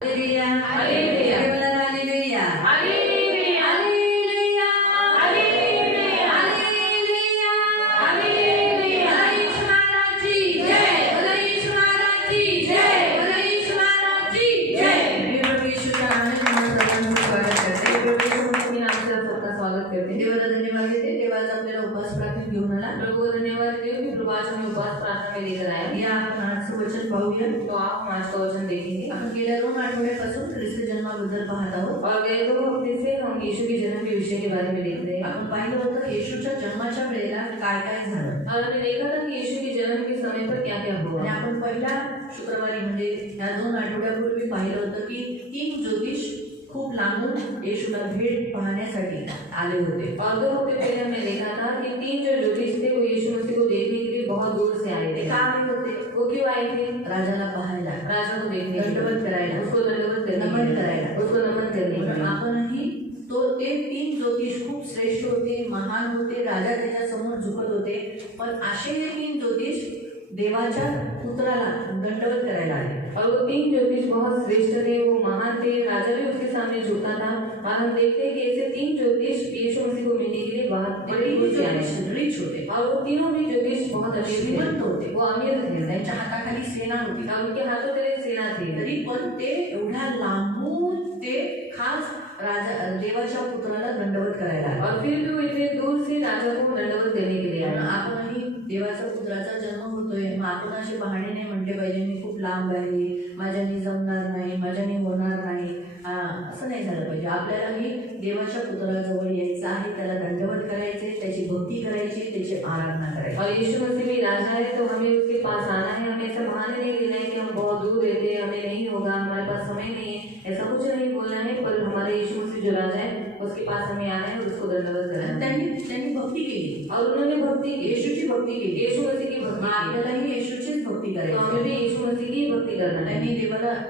Hallelujah hallelujah. देवाला hallelujah hallelujah. Hallelujah hallelujah. Hallelujah hallelujah. Yeshu महाराजची जय. येशू महाराजची जय. येशू महाराजची जय. मी प्रभू येशूच्या नावाने तुम्हाला सर्वांचं स्वागत करते. प्रभु यीशु मसीह के नाम से आप सबका स्वागत करते हैं। देवाला धन्यवाद देते. देवाचा आपल्याला उपवास प्रार्थना घेऊन आला. प्रभु को धन्यवाद देते हैं कि प्रभु आज हमें उपवास प्रार्थना में लेकर आया। या आपण आजचं वचन पाहूया. तो आप हम आज का वचन देखेंगे आपण गेल्या 2 आठवड्यापासून ख्रिस्त जन्माबद्दल पाहत आहोत. और गए 2 हफ्ते से हम यीशु के जन्म के विषय के बारे में देख रहे हैं। आपण पाहिलं होतं येशूच्या जन्माच्या वेळेला काय काय झालं. और हमने देखा था कि यीशु के जन्म के समय पर क्या क्या हुआ। आणि आपण पहिल्या शुक्रवारी म्हणजे या 2 आठवड्यापूर्वी पाहिलं होतं की 3 ज्योतिष खूप लांबून येशूला भेट पाहण्यासाठी आले होते. और 2 हफ्ते पहले हमने देखा था कि 3 जो ज्योतिष थे वो यीशु मसीह को देखने के लिए बहुत दूर से आए ते थे। का आले होते? वो क्यों आए थे? राजाला पाहायला, राजा को देखने के लिए, दंडवत करायला, उसको दंडवत करने के नमन लिए, करायला. उसको नमन करने के लिए। आपणही ते 3 ज्योतिष खूप श्रेष्ठ होते, महान होते, राजा त्याच्या समोर झुकत होते. पण असे हे 3 ज्योतिष देवाच्या पुत्राला दंडवत करायला आले. और वो 3 ज्योतिष बहुत श्रेष्ठ थे, वो महान थे, राजा भी उसके सामने झुकता था। और हम देखते हैं कि ऐसे 3 ज्योतिष यीशु मसीह को मिलने के लिए बहुत ते बड़ी 3 खुशी आई। ज्योतिष रिच होते, और वो तीनों भी ज्योतिष बहुत अच्छे थे, श्रीमंत होते, वो अमीर थे, त्यांच्या हाताखाली सेना होती. और उनके हाथों में सेना थी। तरी पण ते एवढ्या लांबून ते खास राजा देवाच्या पुत्राला दंडवत करायला आले. और फिर भी वो इतने दूर से राजा को दंडवत करने के लिए पण आए। आपणही देवाचा पुत्राचा जन्म होतोय, मग आपण असे बहाणे नाही म्हटले पाहिजे मी खूप लांब आहे, माझ्याने जमणार नाही, माझ्याने होणार नाही, असं नाही झालं पाहिजे. आपल्यालाही देवाच्या पुत्राजवळ यायचं आहे, त्याला दंडवत करायचे, त्याची भक्ती करायची, त्याची आराधना करायची. और यीशु मसीह भी राजा है, तो हमें उसके पास आना है। हमें ऐसा बहाने नहीं देना है कि हम बहुत दूर रहते हैं, हमें नहीं होगा, हमारे पास समय नहीं है, ऐसा कुछ नहीं बोलना है। पर हमारे यीशु मसीह जो राजा है उसके पास हमें आना है और उसको दंडवत करना है। त्यांनी भक्ती केली, और उन्होंने भक्ति की, येशूची भक्ती केली. यीशु मसीह की भक्ति की। आपल्यालाही येशूचीच भक्ती तो हमें करायची. भी यीशु मसीह की भक्ति करना है।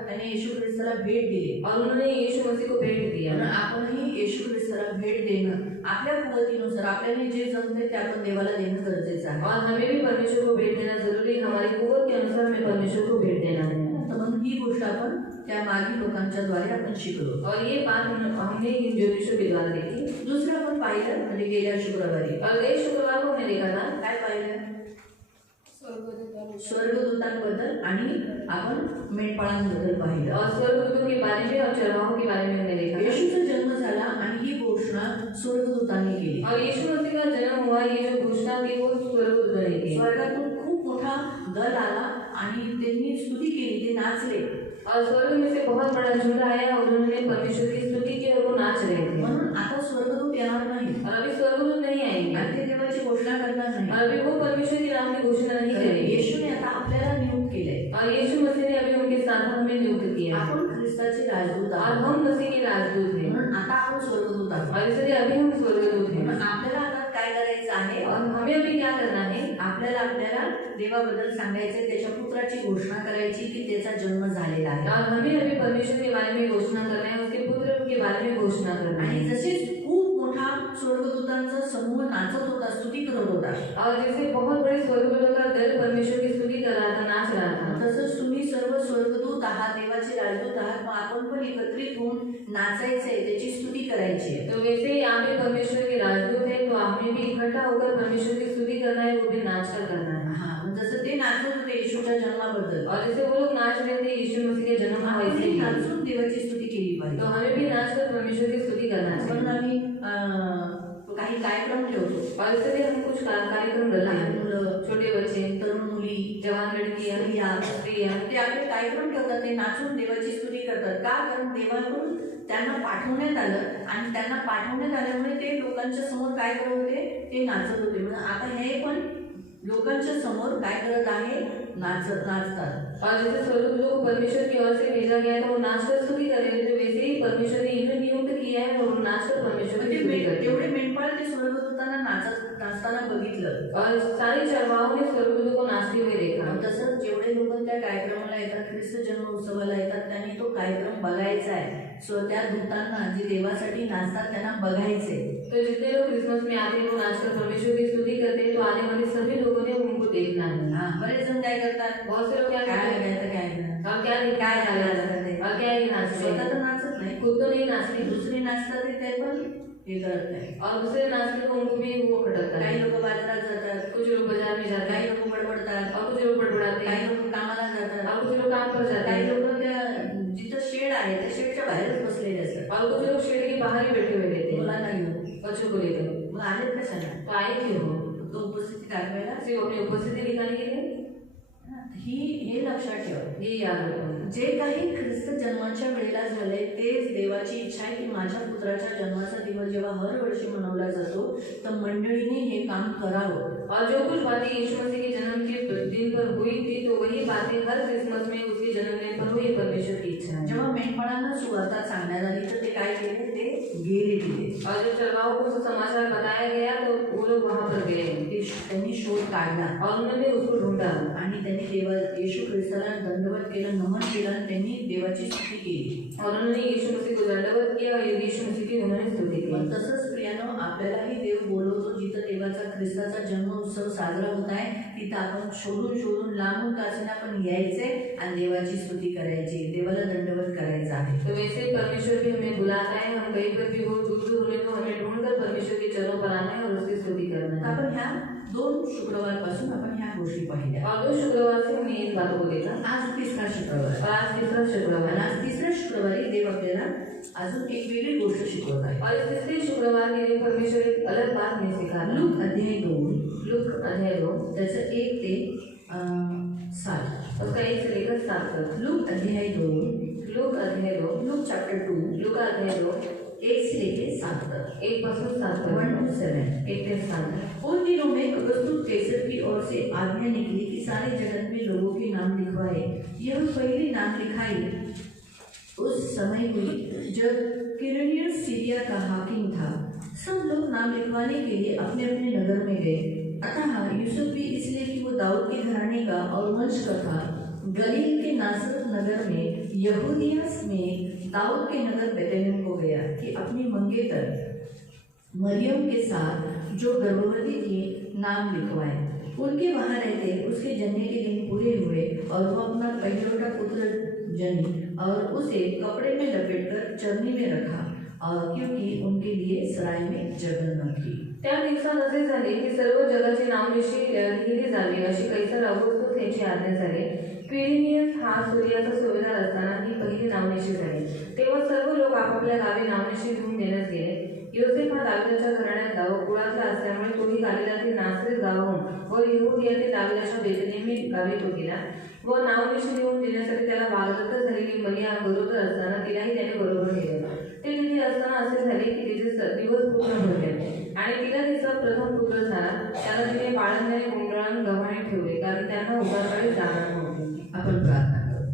त्याने येशू ख्रिस्ताला भेट दिली. और उन्होंने यीशु मसीह को भेंट दिया। पण आपणही येशू ख्रिस्ताला भेट देणं आपल्या कुवतीनुसार आपल्याला जे जमते ते आपण देवाला देणं गरजेचं आहे. और हमें भी परमेश्वर को भेंट देना जरूरी है। हमारी कुवत के अनुसार हमें परमेश्वर को भेंट देना है। तर मग ही गोष्ट आपण त्या मागील लोकांच्या द्वारे आपण शिकलो. और ये बात हमने इन ज्योतिषों के द्वारा देखी। दुसरं आपण पाहिलं म्हणजे गेल्या शुक्रवारी और गए शुक्रवार को हमने देखा था काय पाहिलं? स्वर्गदूतांबद्दल आणि आपण मेंढपाळांबद्दल पाहिलं. और स्वर्गदूतों के बारे में और चरवाहों के बारे में हमने देखा था। येशूचा जन्म झाला आणि ही घोषणा स्वर्गदूतांनी केली. और यीशु मसीह का जन्म हुआ, ये जो घोषणा थी वो स्वर्गदूतों ने की। स्वर्गातून खूप मोठा दल आला आणि त्यांनी स्तुती केली, ते नाचले. और स्वर्ग में से बहुत बड़ा झुंड आया और उन्होंने परमेश्वर की स्तुति की और वो नाच रहे थे। म्हणून आता स्वर्गदूत येणार नाही और अभी स्वर्गदूत नहीं आएंगे आणि ते देवाची घोषणा करणार नाही. और अभी वो परमेश्वर के नाम की घोषणा नहीं करेंगे। येशूने आता आपल्याला नियुक्त केलंय. और यीशु मसीह ने अभी उनके साथ हमें नियुक्त किया है। आपण ख्रिस्ताचे राजदूत और आहोत. हम मसीह के राजदूत हैं। म्हणून आता आपण स्वर्गदूत आहोत. और इसलिए अभी हम स्वर्गदूत हैं। म्हणून आपल्याला आता काय करायचं आहे? और हमें अभी क्या करना है? आपल्याला देवाबद्दल सांगायचं, त्याच्या पुत्राची घोषणा करायची की त्याचा जन्म झालेला आहे. और हमें अभी परमेश्वर के बारे में घोषणा करना है, उसके पुत्र के बारे में घोषणा करना आणि है। जसेच खूप मोठा स्वर्गदूतांचा समूह नाचत होता, स्तुती करत होता, और जैसे बहुत बड़े स्वर्गदूतों का दल परमेश्वर की स्तुति कर रहा था, नाच रहा था, तसंच तुम्ही सर्व स्वर्गदूत आहात, देवाचे राजदूत आहात. मग आपण पण एकत्रित होऊन नाचायचंय, त्याची स्तुती करायची आहे. तो वैसे ही आप भी परमेश्वर के राजदूत हैं, तो हमें भी इकट्ठा होकर परमेश्वर की स्तुति करना है, वो भी नाच कर करना है। हा, जसं ते नाचत होते येशूच्या जन्माबद्दल, और जैसे वो लोग नाच रहे थे यीशु मसीह के जन्म में, वैसे आपण ही नाचून देवाची स्तुती केली तो पाहिजे. हमें भी नाच कर परमेश्वर की स्तुति करना म्हणून चाहिए। आम्ही काही कार्यक्रम ठेवतो. और इसलिए हम कुछ कार्यक्रम रखते लहान हैं। मुलं, छोटे बच्चे, तरुण मुली, जवान लड़कियां, स्त्रियां, ते आपले कार्यक्रम ठेवतात, ते नाचून देवाची स्तुती करतात. का? कारण देवाकडून त्यांना पाठवण्यात आलं आणि त्यांना पाठवण्यात आल्यामुळे ते लोकांच्या समोर काय करत होते? ते नाचत होते. म्हणजे आता हे पण लोकांच्या समोर काय करत आहे? नाचतात. और जैसे स्वर्गदूतों को परमेश्वर की ओर से भेजा गया था, वो नाच कर स्तुति कर रहे थे, तो वैसे ही परमेश्वर ने इन्हें नियुक्त किया है और नाच कर परमेश्वर की स्तुति करते हैं। तेवढे मेंढपाळ ते स्वर्गदूतांना नाचताना बघितलं. और सारे चरवाहों ने स्वर्गदूतों को नाचते हुए देखा। तसंच जेवढे लोक त्या कार्यक्रमाला येतात, ख्रिस्त जन्म उत्सवाला येतात, त्यांनी तो कार्यक्रम बघायचा आहे. त्या दूतांना जे देवासाठी नाचतात त्यांना बघायचे. तो जितने लोग क्रिसमस में आते हैं वो नाचकर परमेश्वर की स्तुति करते हैं, तो आने वाले सभी लोगों ने उनको देखना है। बरेच जण काय करतात? बहुत से लोग क्या काय करते हैं? बघायचं, काय और क्या काय झालं? और क्या ही नाच नाचतात ते पण हे करत नाही. और दूसरे नाचते तो उनको भी वो खटकता है। काही लोक बाजारात जातात, कुछ लोग बाजार में जाते काही हैं लोक बडबडतात, और कुछ लोग बड़बड़ाते काही हैं लोक कामाला जातात, और कुछ लोग काम पर जाते काही हैं लोक त्या जिथं शेड आहे त्या शेडच्या बाहेरच बसलेले असतात. और कुछ लोग शेड के बाहर ही बैठे हुए रहते हैं मुलांना घेऊन. बच्चों को लेकर। मग आलेत कशाला? तो आए क्यों हो? तो उपस्थिती दाखवायला. सिर्फ अपनी उपस्थिति दिखाने के लिए? हे लक्षात ठेवा. ये याद रखो। जे काही ख्रिस्त जन्माच्या वेळेला झाले तेच देवाची इच्छा आहे की माझ्या पुत्राच्या जन्माचा दिवस जेव्हा हर वर्षी मनवला जातो तर मंडळीने हे काम करावं. और जो कुछ बातें यीशु मसीह के जन्म के दिन पर हुई थी तो वही बातें हर क्रिसमस में उसके जन्मदिन पर हुई परमेश्वर की इच्छा है। जेव्हा मेंढपाळांना सुवार्ता सांगण्यात आली तर ते काय केले? ते गेले तिथे. और जब चरवाहों को समाचार बताया गया तो वो लोग वहां पर गए त्यांनी शोध काढला और उन्होंने उसको ढूंढा आणि त्यांनी येशू ख्रिस्ताला दंडवत केलं, नमन केलं आणि त्यांनी देवाची स्तुती केली. और उन्होंने यीशु मसीह को दंडवत किया और यीशु मसीह की उन्होंने स्तुति की। पण तसंच प्रियानो आपल्यालाही देव बोलवतो जिथं देवाचा ख्रिस्ताचा जन्म उत्सव साजरा होत आहे तिथं आपण शोधून लांबून कासेना पण यायचे आणि देवाची स्तुती करायची, देवाला दंडवत करायचा आहे. तो वैसे परमेश्वर भी हमें बुलाता है, हम कहीं पर भी वो दूर हुए तो हमें ढूंढकर परमेश्वर के चरणों पर आना है और उसकी स्तुति करना है। आपण ह्या 2 शुक्रवारपासून आपण ह्या गोष्टी पाहिल्या. और 2 शुक्रवार से हमने इन बातों को देखा। आज 3रा शुक्रवार और आज 3रा शुक्रवार आणि आज 3ऱ्या शुक्रवारी देव आपल्याला अजून एक वेगळी गोष्ट शिकवत आहे. और इस 3रे शुक्रवार के दिन परमेश्वर एक अलग बात हमें सिखाता है। लूक अध्याय 2 लूक अध्याय 2 त्याचं 1 ते 7. उसका 1 से लेकर 7 तक। लूक अध्याय 2, लूक अध्याय 2, लूक चैप्टर 2, लूक अध्याय 2 1 से लेकर 7 तक. 1 पासून 7 तक 1 to 7. 1 ते 7। उन दिनों में अगस्तुस कैसर की ओर से आज्ञा निकली कि सारे जगत में लोगों के नाम लिखवाए. यह पहली नाम लिखाई उस समय हुई जब किरनियस सीरिया का हाकिम था. सब लोग नाम लिखवाने के लिए अपने अपने नगर में गए. अतः यूसुफ भी इसलिए कि वो दाऊद के घराने का और वंश का था, गलील के नासरत नगर में यहूदिया में दाऊद के नगर बेतलेहम को गया कि अपनी मंगेतर मरियम के साथ जो गर्भवती थी नाम लिखवाए. उनके वहाँ रहते उसके जन्म के दिन पूरे हुए और वो अपना पहलौठा पुत्र जनी और उसे कपड़े में लपेटकर चरनी में रखा और क्योंकि उनके लिए सराय में जगह न थी. त्या दिवसात असे झाले की सर्व जगाची नावनिशी लिहिली जावी अशी कैसर ऑगस्टस यांची आज्ञा झाली. क्विरिनियस हा सूर्याचा सुभेदार असताना ही पहिली नावनिशी झाली. तेव्हा सर्व लोक आपापल्या गावी नावनिशी लिहून देण्यास गेले. योसेफ हा दाविदाच्या घराण्यातला व कुळातला असल्यामुळे तोही गालिलातील नासरीत गावाहून व यहूदियातील दाविदाच्या बेतलेहम गावी तो गेला व नावनिशी लिहून देण्यासाठी त्याला वागदत्त झालेली मरिया गरोदर असताना तिलाही त्याने बरोबर नेले. ते तिथे असताना असे झाले की तिचे दिवस पूर्ण भरले आणि तिला तिचा प्रथम पुत्र झाला. त्याला तिने बाळंतीने गुंडळण गव्हाणे ठेवले कारण त्यांना उगारकाळी जाणार नव्हते. आपण प्रार्थना करू.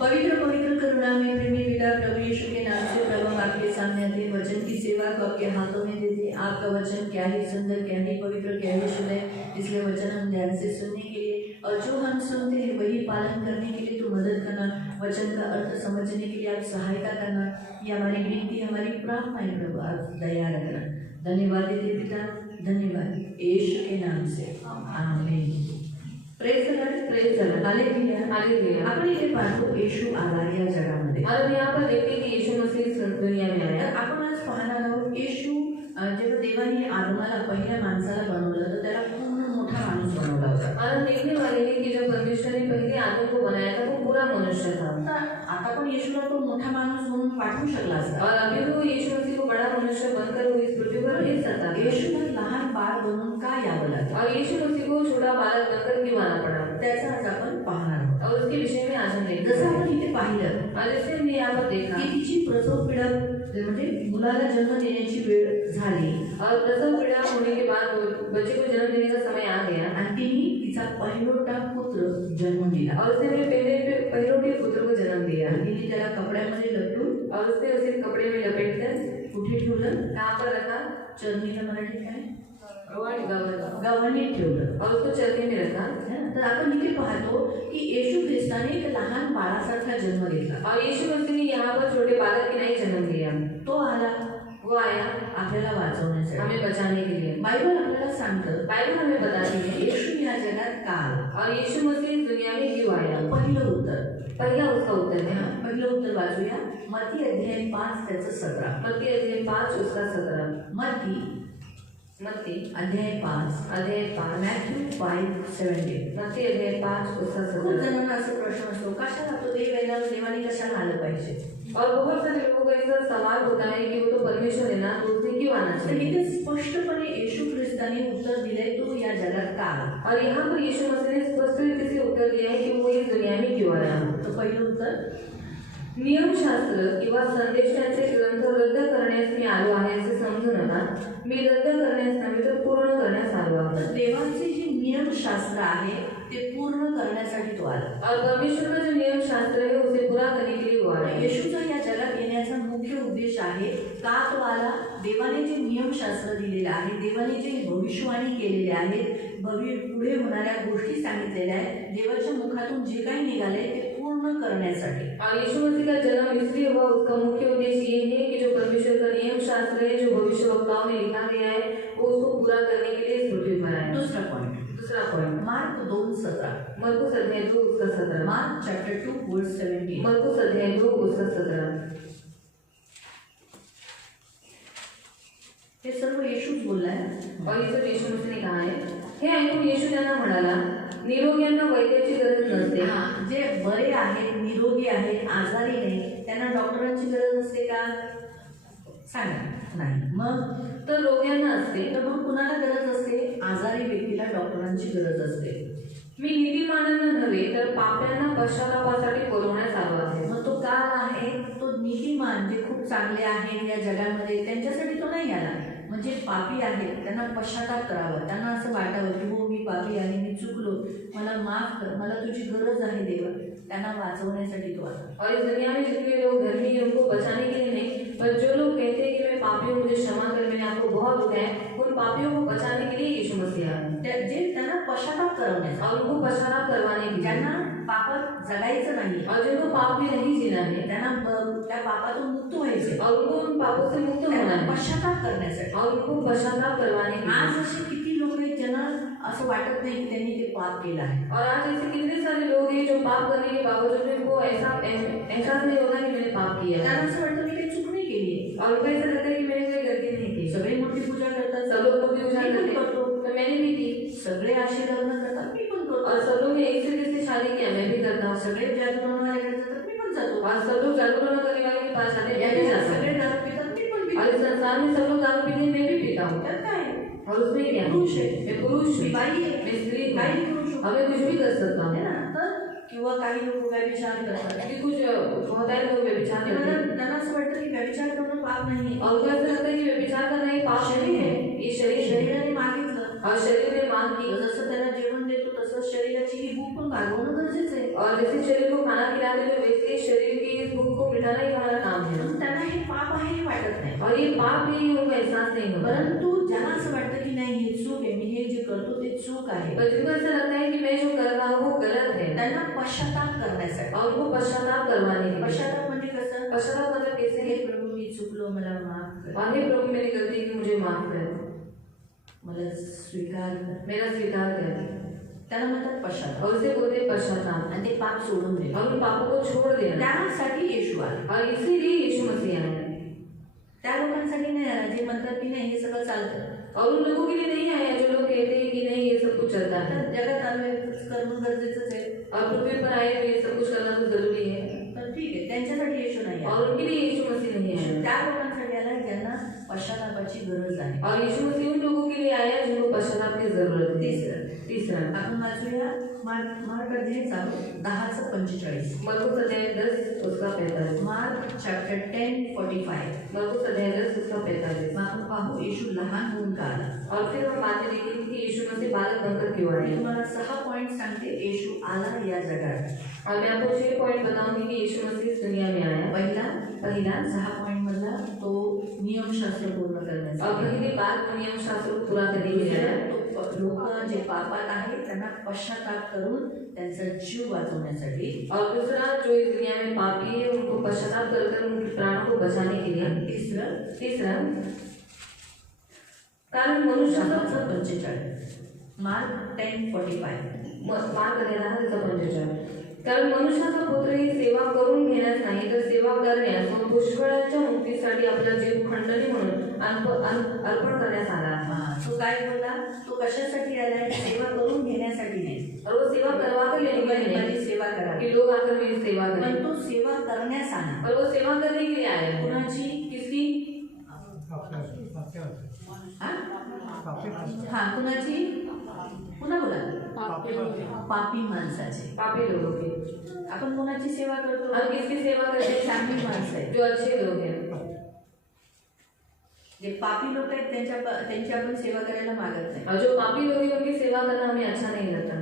पवित्र पवित्र करुणामय प्रेमी पिता प्रभु यीशु के नाम से प्रभु हम आपके सामने आते वचन की सेवा को आपके हाथों में देते. आपका वचन क्या ही सुंदर, क्या ही पवित्र, क्या ही शुद्ध है. इसलिए वचन हम ध्यान से सुनने के लिए और जो हम सुनते हैं वही पालन करने के लिए तो मदद करना, वचन का अर्थ समझने के लिए आप सहायता करना. ये हमारी विनती, हमारी प्रार्थना है प्रभु, आप दया रखना. धन्यवाद देते पिता, धन्यवाद यीशु के नाम से आमीन. Praise the Lord, praise the Lord, hallelujah, hallelujah. आपण इथे पाहतो येशू आला या जगामध्ये. और हम यहाँ पर देखते हैं कि यीशु मसीह दुनिया में आया. तर आपण आज पाहणार आहोत येशू जेव्हा देवाने आदमाला पहिल्या माणसाला बनवलं तर त्याला पूर्ण मोठा माणूस बनवला होता. और हम देखने वाले हैं कि जब परमेश्वर ने पहले आदम को बनाया था वो पूरा मनुष्य था. आता पण येशूला तो मोठा माणूस म्हणून पाठवू शकला असता. और अभी तो यीशु मसीह को बड़ा मनुष्य बनकर वो इस पृथ्वी पर भेज सकता था. येशूला लहान बाळ बनून का यावं लागलं और यीशु मसीह को छोटा बालक बनकर क्यों आना पड़ा त्याचा आज आपण पाहणार आहोत. और उसके विषय में आज हम देखेंगे. जसं आपण इथे पाहिलं और जैसे हमने यहाँ पर देखा की तिची प्रसव पीडा म्हणजे मुलाला जन्म देण्याची वेळ झाली और प्रसव पीड़ा होने के बाद बच्चे को जन्म देने का समय आ गया आणि तिने तिचा पहिलोटा पुत्र जन्म दिला. और उसने अपने पहिलोटे पुत्र को जन्म दिया. तिने त्याला कपड्यामध्ये लपटून और उसने उसे कपड़े में लपेटकर कुठे ठेवलं? कहाँ पर रखा? चरणीला मराठीत काय? गव्हाणी ठेवलं. और उसको चरणी में रखा. तर आपण इथे पाहतो की येशू ख्रिस्ताने एक लहान बाळासारखा जन्म घेतला. और यीशु मसीह ने यहाँ पर छोटे बालक की नहीं जन्म दिया. तो आला, वो आया आपल्याला वाचवण्यासाठी, हमें बचाने के लिए. बायबल आपल्याला सांगतं, बाइबल हमें बताती है येशू या जगात का आला. और यीशु मसीह इस दुनिया में क्यों आया. पहिलं उत्तर पहला उसका उत्तर है पहिलं उत्तर वाचूया. मत्ती अध्याय 5 त्याचं 17. मत्ती अध्याय 5 उसका 17. मत्ती अध्याय 5 मॅथ्यू 5:17. मत्ती अध्याय 5 उसका खूप 17. जणांना असं प्रश्न असतो, कशाला तो देव आहे ना, देवाने कशाला आलं पाहिजे. और बहुत सारे लोगों का ऐसा सवाल होता है कि वो तो परमेश्वर है ना, तो उसने क्यों आना तर चाहिए. इथे स्पष्टपणे येशू ख्रिस्ताने उत्तर दिलंय, तो या जगात का आला. और यहाँ पर यीशु मसीह ने स्पष्ट रीति से उत्तर दिया है कि वो इस दुनिया में क्यों आया. तर पहिलं उत्तर, नियमशास्त्र किंवा संदेशाचे ग्रंथ रद्द करण्यास मी आलो आहे असे समजू नका. मी रद्द करण्यास नव्हे तर पूर्ण करण्यास आलो आहे. तर देवाचे जे नियमशास्त्र आहे ते पूर्ण करण्यासाठी तो आला. और परमेश्वर का जो नियम शास्त्र है उसे पूरा करने के लिए वो आया. येशूचा या जगात येण्याचा मुख्य उद्देश आहे का तो आला. देवाने जे नियमशास्त्र दिलेले आहे, देवाने जे भविष्यवाणी केलेले आहेत, पुढे होणाऱ्या गोष्टी सांगितलेल्या आहेत, देवाच्या मुखातून जे काही निघाले ते पूर्ण करण्यासाठी. और यीशु मसीह का जन्म इसलिए हुआ, उसका मुख्य उद्देश्य ये है कि जो परमेश्वर का नियम शास्त्र है, जो भविष्यवक्ताओं में लिखा गया है, वो उसको पूरा करने के लिए इस पृथ्वी पर आया. दूसरा पॉइंट, मार्क 2:17. मरकुस अध्याय 2 उसका 17. मार्क चॅप्टर 2 वर्स 17. मरकुस अध्याय 2 उसका 17. हे सर्व येशूच बोललाय. और ये सब यीशु मसीह ने कहा है. हे ऐकून येशू त्यांना म्हणाला, निरोग्यांना वैद्याची गरज नसते. जे बरे आहेत, निरोगी आहेत, आजारी नाही, त्यांना डॉक्टरांची गरज असते का, सांगा. नाही. मग तर रोग्यांना असते. तर मग कुणाला गरज असते, आजारी व्यक्तीला डॉक्टरांची गरज असते. मी नीतिमानांना नव्हे तर पाप्यांना पश्चातापासाठी बोलवण्यास आलो आहे. मग तो का आहे, तो नीतिमान जे खूप चांगले आहेत या जगामध्ये त्यांच्यासाठी तो नाही आला. म्हणजे पापी आहेत, त्यांना पश्चाताप करावा, त्यांना असं वाटावं की हो मी पापी आहे, मी चुकलो, मला माफ कर, मला तुझी गरज आहे देवा, त्यांना वाचवण्यासाठी तो आला. और इस दुनिया में जितने लोग धर्मी हैं उनको बचाने के लिए नहीं, पर जो लोग कहते हैं कि मैं पापी हूँ, मुझे क्षमा कर, मैंने आपको बहुत दुखा है, उन पापियों को बचाने के लिए यीशु मसीह आया. जे त्यांना पश्चाताप करवण्याचा, और उनको पश्चाताप करवाने के लिए, ज्यांना पापात जगायचं नाही, और जिनको पाप में नहीं जीना है, त्यांना त्या पापातून मुक्त व्हायचे, और उनको उन पापों से मुक्त होना है, पश्चाताप करण्यासाठी. और उनको पश्चाताप करवाने के लिए. आज असे किती लोक आहेत ज्यांना असं वाटत नाही की त्यांनी ते पाप केलं आहे. और आज ऐसे कितने सारे लोग हैं जो पाप करने के बावजूद भी उनको एहसास नहीं होता कि मैंने पाप किया है. त्यांना असं वाटतं मी काही चूक नाही केली आहे. और उनको ऐसा लगता है कि मैंने कोई गलती नहीं की. सगळे मूर्ती पूजा करतात, सब लोग मूर्ति पूजा मी पण करते करतो, तो मैंने भी की. सगळे असे लग्न करतात, मी पण करतो, और सब लोग ने एक तरीके से शादी किया, मैं भी करता हूँ. सगळे जादू बनवायला जातात, मी पण जातो, और सब लोग जादू टोना करने वाले के पास जाते हैं, मैं भी जाता हूँ. सगळे दारू पितात, मी पण और इस पितो. संसार में सब लोग दारू पीते हैं, मैं भी पीता हूँ. तर काय, और उसमें क्या है? पुरुष है, मैं पुरुष हूँ, मी बाई आहे, मैं स्त्री हूँ, काही करू शकतो, और मैं कुछ भी कर सकता हूँ. है ना. तर किंवा काही लोक व्यभिचार करतात, कि कुछ होता है लोग व्यभिचार करते हैं, त्यांना असं वाटतं की व्यभिचार करणं पाप नाही. और उनको ऐसा लगता है कि व्यभिचार करना एक पाप नहीं है, ये शरीर है. शरीराने मागितलं, और शरीर ने मांग की, जसं त्याला जेवण देतो तसं शरीराची ही भूक पण भागवणं गरजेचं आहे. और जैसे शरीर को खाना खिलाते हैं वैसे शरीर की इस भूख को मिटाना ही हमारा काम है. म्हणून त्यांना हे पाप आहे हे वाटत नाही. और ये पाप भी उनको एहसास नहीं होता. परंतु ज्यांना असं वाटतं की नाही हे चूक आहे, मी हे जे करतो ते चूक आहे, पर जिनको ऐसा लगता है कि मैं जो कर रहा हूँ वो गलत है, त्यांना पश्चाताप करण्यासाठी. और उनको पश्चाताप करवाने के लिए. पश्चाताप म्हणजे कसं, पश्चाताप मतलब कैसे हे है? प्रभू मी चुकलो, मला माफ कर, और हे प्रभु मेरी गलती की मुझे माफ कर, मला स्वीकार कर, मेरा स्वीकार कर. त्याला म्हणतात पश्चाताप. और उसे बोलते हैं पश्चाताप. आणि ते पाप सोडून दे, और उन पापों को छोड़ देना. त्यासाठी येशू आला. और इसीलिए यीशु मसीह आया. त्या लोकांसाठी नाही आला जे म्हणतात की नाही हे सगळं चालतं. और उन लोगों के लिए नहीं आया जो लोग कहते हैं कि नहीं ये सब कुछ चलता है. तर जगात आलोय करणं गरजेचंच आहे. और पृथ्वी पर आए तो ये सब कुछ करना तो जरूरी है. तर ठीक आहे, त्यांच्यासाठी येशू नाही आला. और उनके लिए यीशु मसीह नहीं आया. त्या लोकांसाठी आला ज्यांना पश्चातापाची गरज आहे. और यीशु मसीह उन लोगों के लिए आया जिनको पश्चाताप की जरूरत है. तीसरा आपण वाचूया मार्क अध्याय 10:45. मरकुस अध्याय 10 उसका 45. Mark chapter 10:45. मरकुस अध्याय 10 उसका 45. मग आपण पाहू येशू लहान होऊन का आला. और फिर हम बातें देखेंगे कि यीशु मसीह बालक बनकर क्यों मी आए. तुम्हाला 6 पॉइंट सांगते येशू आला या जगात. और मैं आपको 6 पॉइंट बताऊंगी कि यीशु मसीह इस दुनिया में आया. पहिला 6 पॉइंट मधला तो नियमशास्त्र पूर्ण और करण्यासाठी. पहली बात नियम शास्त्र को पूरा करने के लिए आया. लोक जे पापात आहेत त्यांना पश्चाताप करून त्यांचा जीव वाचवण्यासाठी. और दूसरा जो इस दुनिया में पापी है उनको पश्चाताप कर उनके प्राणों को बचाने के लिए. तीसरा कारण मनुष्य 45. मार्क 10:45. मार्क अध्याय 10:45. कारण मनुष्याचा पुत्र ही सेवा करून घेण्यास नाही तर सेवा करण्यास व पुष्कळांच्या मुक्तीसाठी आपला जीव खंडणी म्हणून अर्पण करण्यास आला. तो काय बोलला? तो कशासाठी आलाय? सेवा करून घेण्यासाठी नाही. और वो सेवा करवा कर लेने के लिए नहीं सेवा करा कि लोग आकर मेरी सेवा पण करें, तो सेवा करण्यास आला. पर वो सेवा करने के लिए आया है. कुणाची? किसकी? हा कुणाची? पुन्हा बोला. पापी माणसाची. पापी लोगों की. आपण कोणाची सेवा करतो? हम किसकी सेवा करते हैं? चांगली माणसं आहेत. जो अच्छे लोग हैं. जे पापी लोक आहेत त्यांची आपण सेवा करायला मागत नाही. और जो पापी लोग हैं उनकी सेवा करना हमें अच्छा नहीं लगता.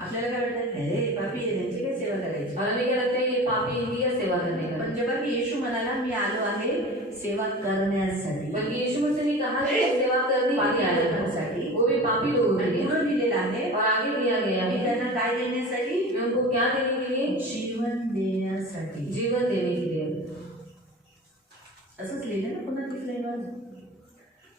आपल्याला काय वाटतं? अरे पापी आहे, त्यांची काय सेवा करायची? और हमें क्या लगता है ये पापी इनकी क्या सेवा करने का. पण जेव्हा की येशू म्हणाला मी आलो आहे सेवा करण्यासाठी, बल्कि यीशु मसीह ने कहा कि सेवा करने के लिए आया है, वो भी पापी लोगों के लिए. पुढे दिलेलं आहे और आगे दिया गया मी है त्यांना काय देण्यासाठी? मैं उनको क्या देने के लिए? जीवन देण्यासाठी. जीवन देने के लिए. असंच लिहिलं ना पुन्हा तिसऱ्या.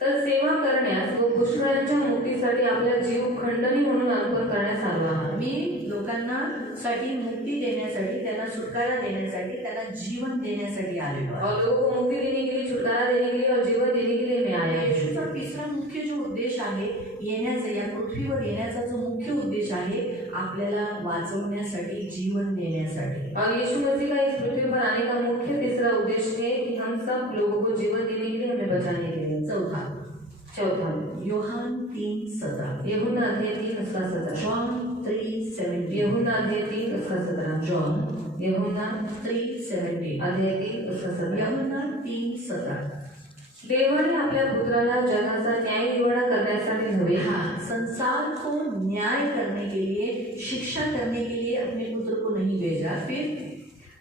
तर सेवा करण्यास व पुष्कळांच्या मुक्तीसाठी आपला जीव खंडणी म्हणून अर्पण करण्यास आला. मी लोकांना साठी मुक्ती देण्यासाठी, त्यांना छुटकारा देण्यासाठी, त्यांना जीवन देण्यासाठी आलेलो आहे. और लोगों को मुक्ति देने के लिए, छुटकारा देने के लिए और जीवन देने के लिए मैं आया. येशूचा तिसरा मुख्य जो उद्देश आहे येण्याचा, या पृथ्वीवर येण्याचा जो मुख्य उद्देश आहे आपल्याला वाचवण्यासाठी, जीवन देण्यासाठी. और यीशु मसीह का इस पृथ्वी पर आने का मुख्य तीसरा उद्देश्य है कि हम सब लोगों को जीवन देने के लिए, हमें बचाने के लिए. चौथा योहान 3:17. यूहन्ना अध्याय 3:17. जॉन 3:17. यूहन्ना अध्याय 3:17. जॉन यूहन्ना 3:17. अध्याय 3:17. योहान 3:17. देवाने आपल्या पुत्राला जगाचा न्यायनिवाडा करण्यासाठी नव्हे, संसार को न्याय करने के लिए, शिक्षा करने के लिए अपने पुत्र को नहीं भेजा, फिर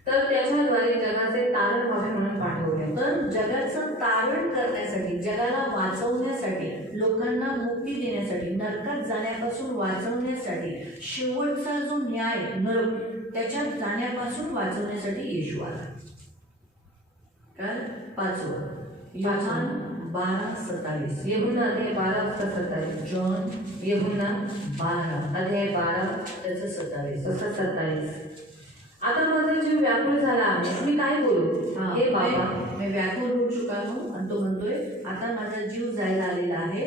तर त्याच्याद्वारे जगाचे तारण व्हावे म्हणून पाठवले. तर जगाचं तारण करण्यासाठी, जगाला वाचवण्यासाठी, लोकांना मुक्ती देण्यासाठी, नरकात जाण्यापासून वाचवण्यासाठी, शेवटचा जो न्याय नरक त्याच्यात जाण्यापासून वाचवण्यासाठी येशू आला. काय? पाचवं योहान 12:27. यूहन्ना अध्याय 12:27. जॉन यूहन्ना 12 अध्याय 12 त्याचं 27. 27. आता माझा जीव व्याकुळ झाला आहे, मी काय बोलू? हे बाबा, मी व्याकुळ होऊ चुका हूं. आणि तो म्हणतोय आता माझा जीव जायला आलेला आहे.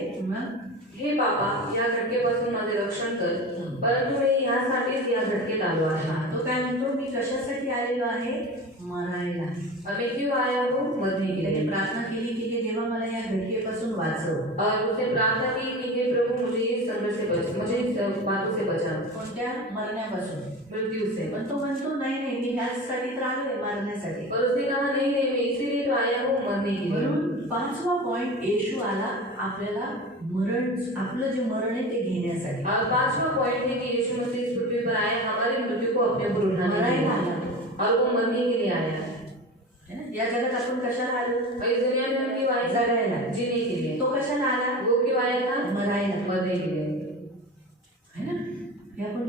हे बाबा, या घटकेपासून माझे रक्षण कर. परंतु मी यासाठीच या घटकेत आलो आहे. तो काय म्हणतो? मी कशासाठी आलेलो आहे? मरायला. मैं क्यों आया हूँ? मरने के लिए. प्रार्थना केली की हे देवा मला या घटकेपासून वाचव. और उसने प्रार्थना की कि हे प्रभु मुझे इस संकट से बचा, मुझे इस बातों से बचा. कोणत्या? मरण्यापासून, मृत्यू से. पण तो म्हणतो नाही नाही मी ह्याचसाठी तर आलोय, मारण्यासाठी. पर उसने कहा नहीं नहीं मैं इसीलिए तो आया हूँ मरने के लिए. म्हणून पाचवा पॉइंट येशू आला आपल्याला मरण, आपलं जे मरण आहे ते घेण्यासाठी. और पांचवा पॉइंट है कि यीशु मसीह इस पृथ्वी पर आए हमारी मृत्यू को अपने ऊपर उठाने के लिए आला. और वो मरने के लिए आया. या जगात आपण कशाला आलो? इस दुनिया में हम क्यों आए? जगायला, जीने के लिए. तो कशाला आला? वो क्यों आया था? मरायला, मरने के लिए. है ना? हे आपण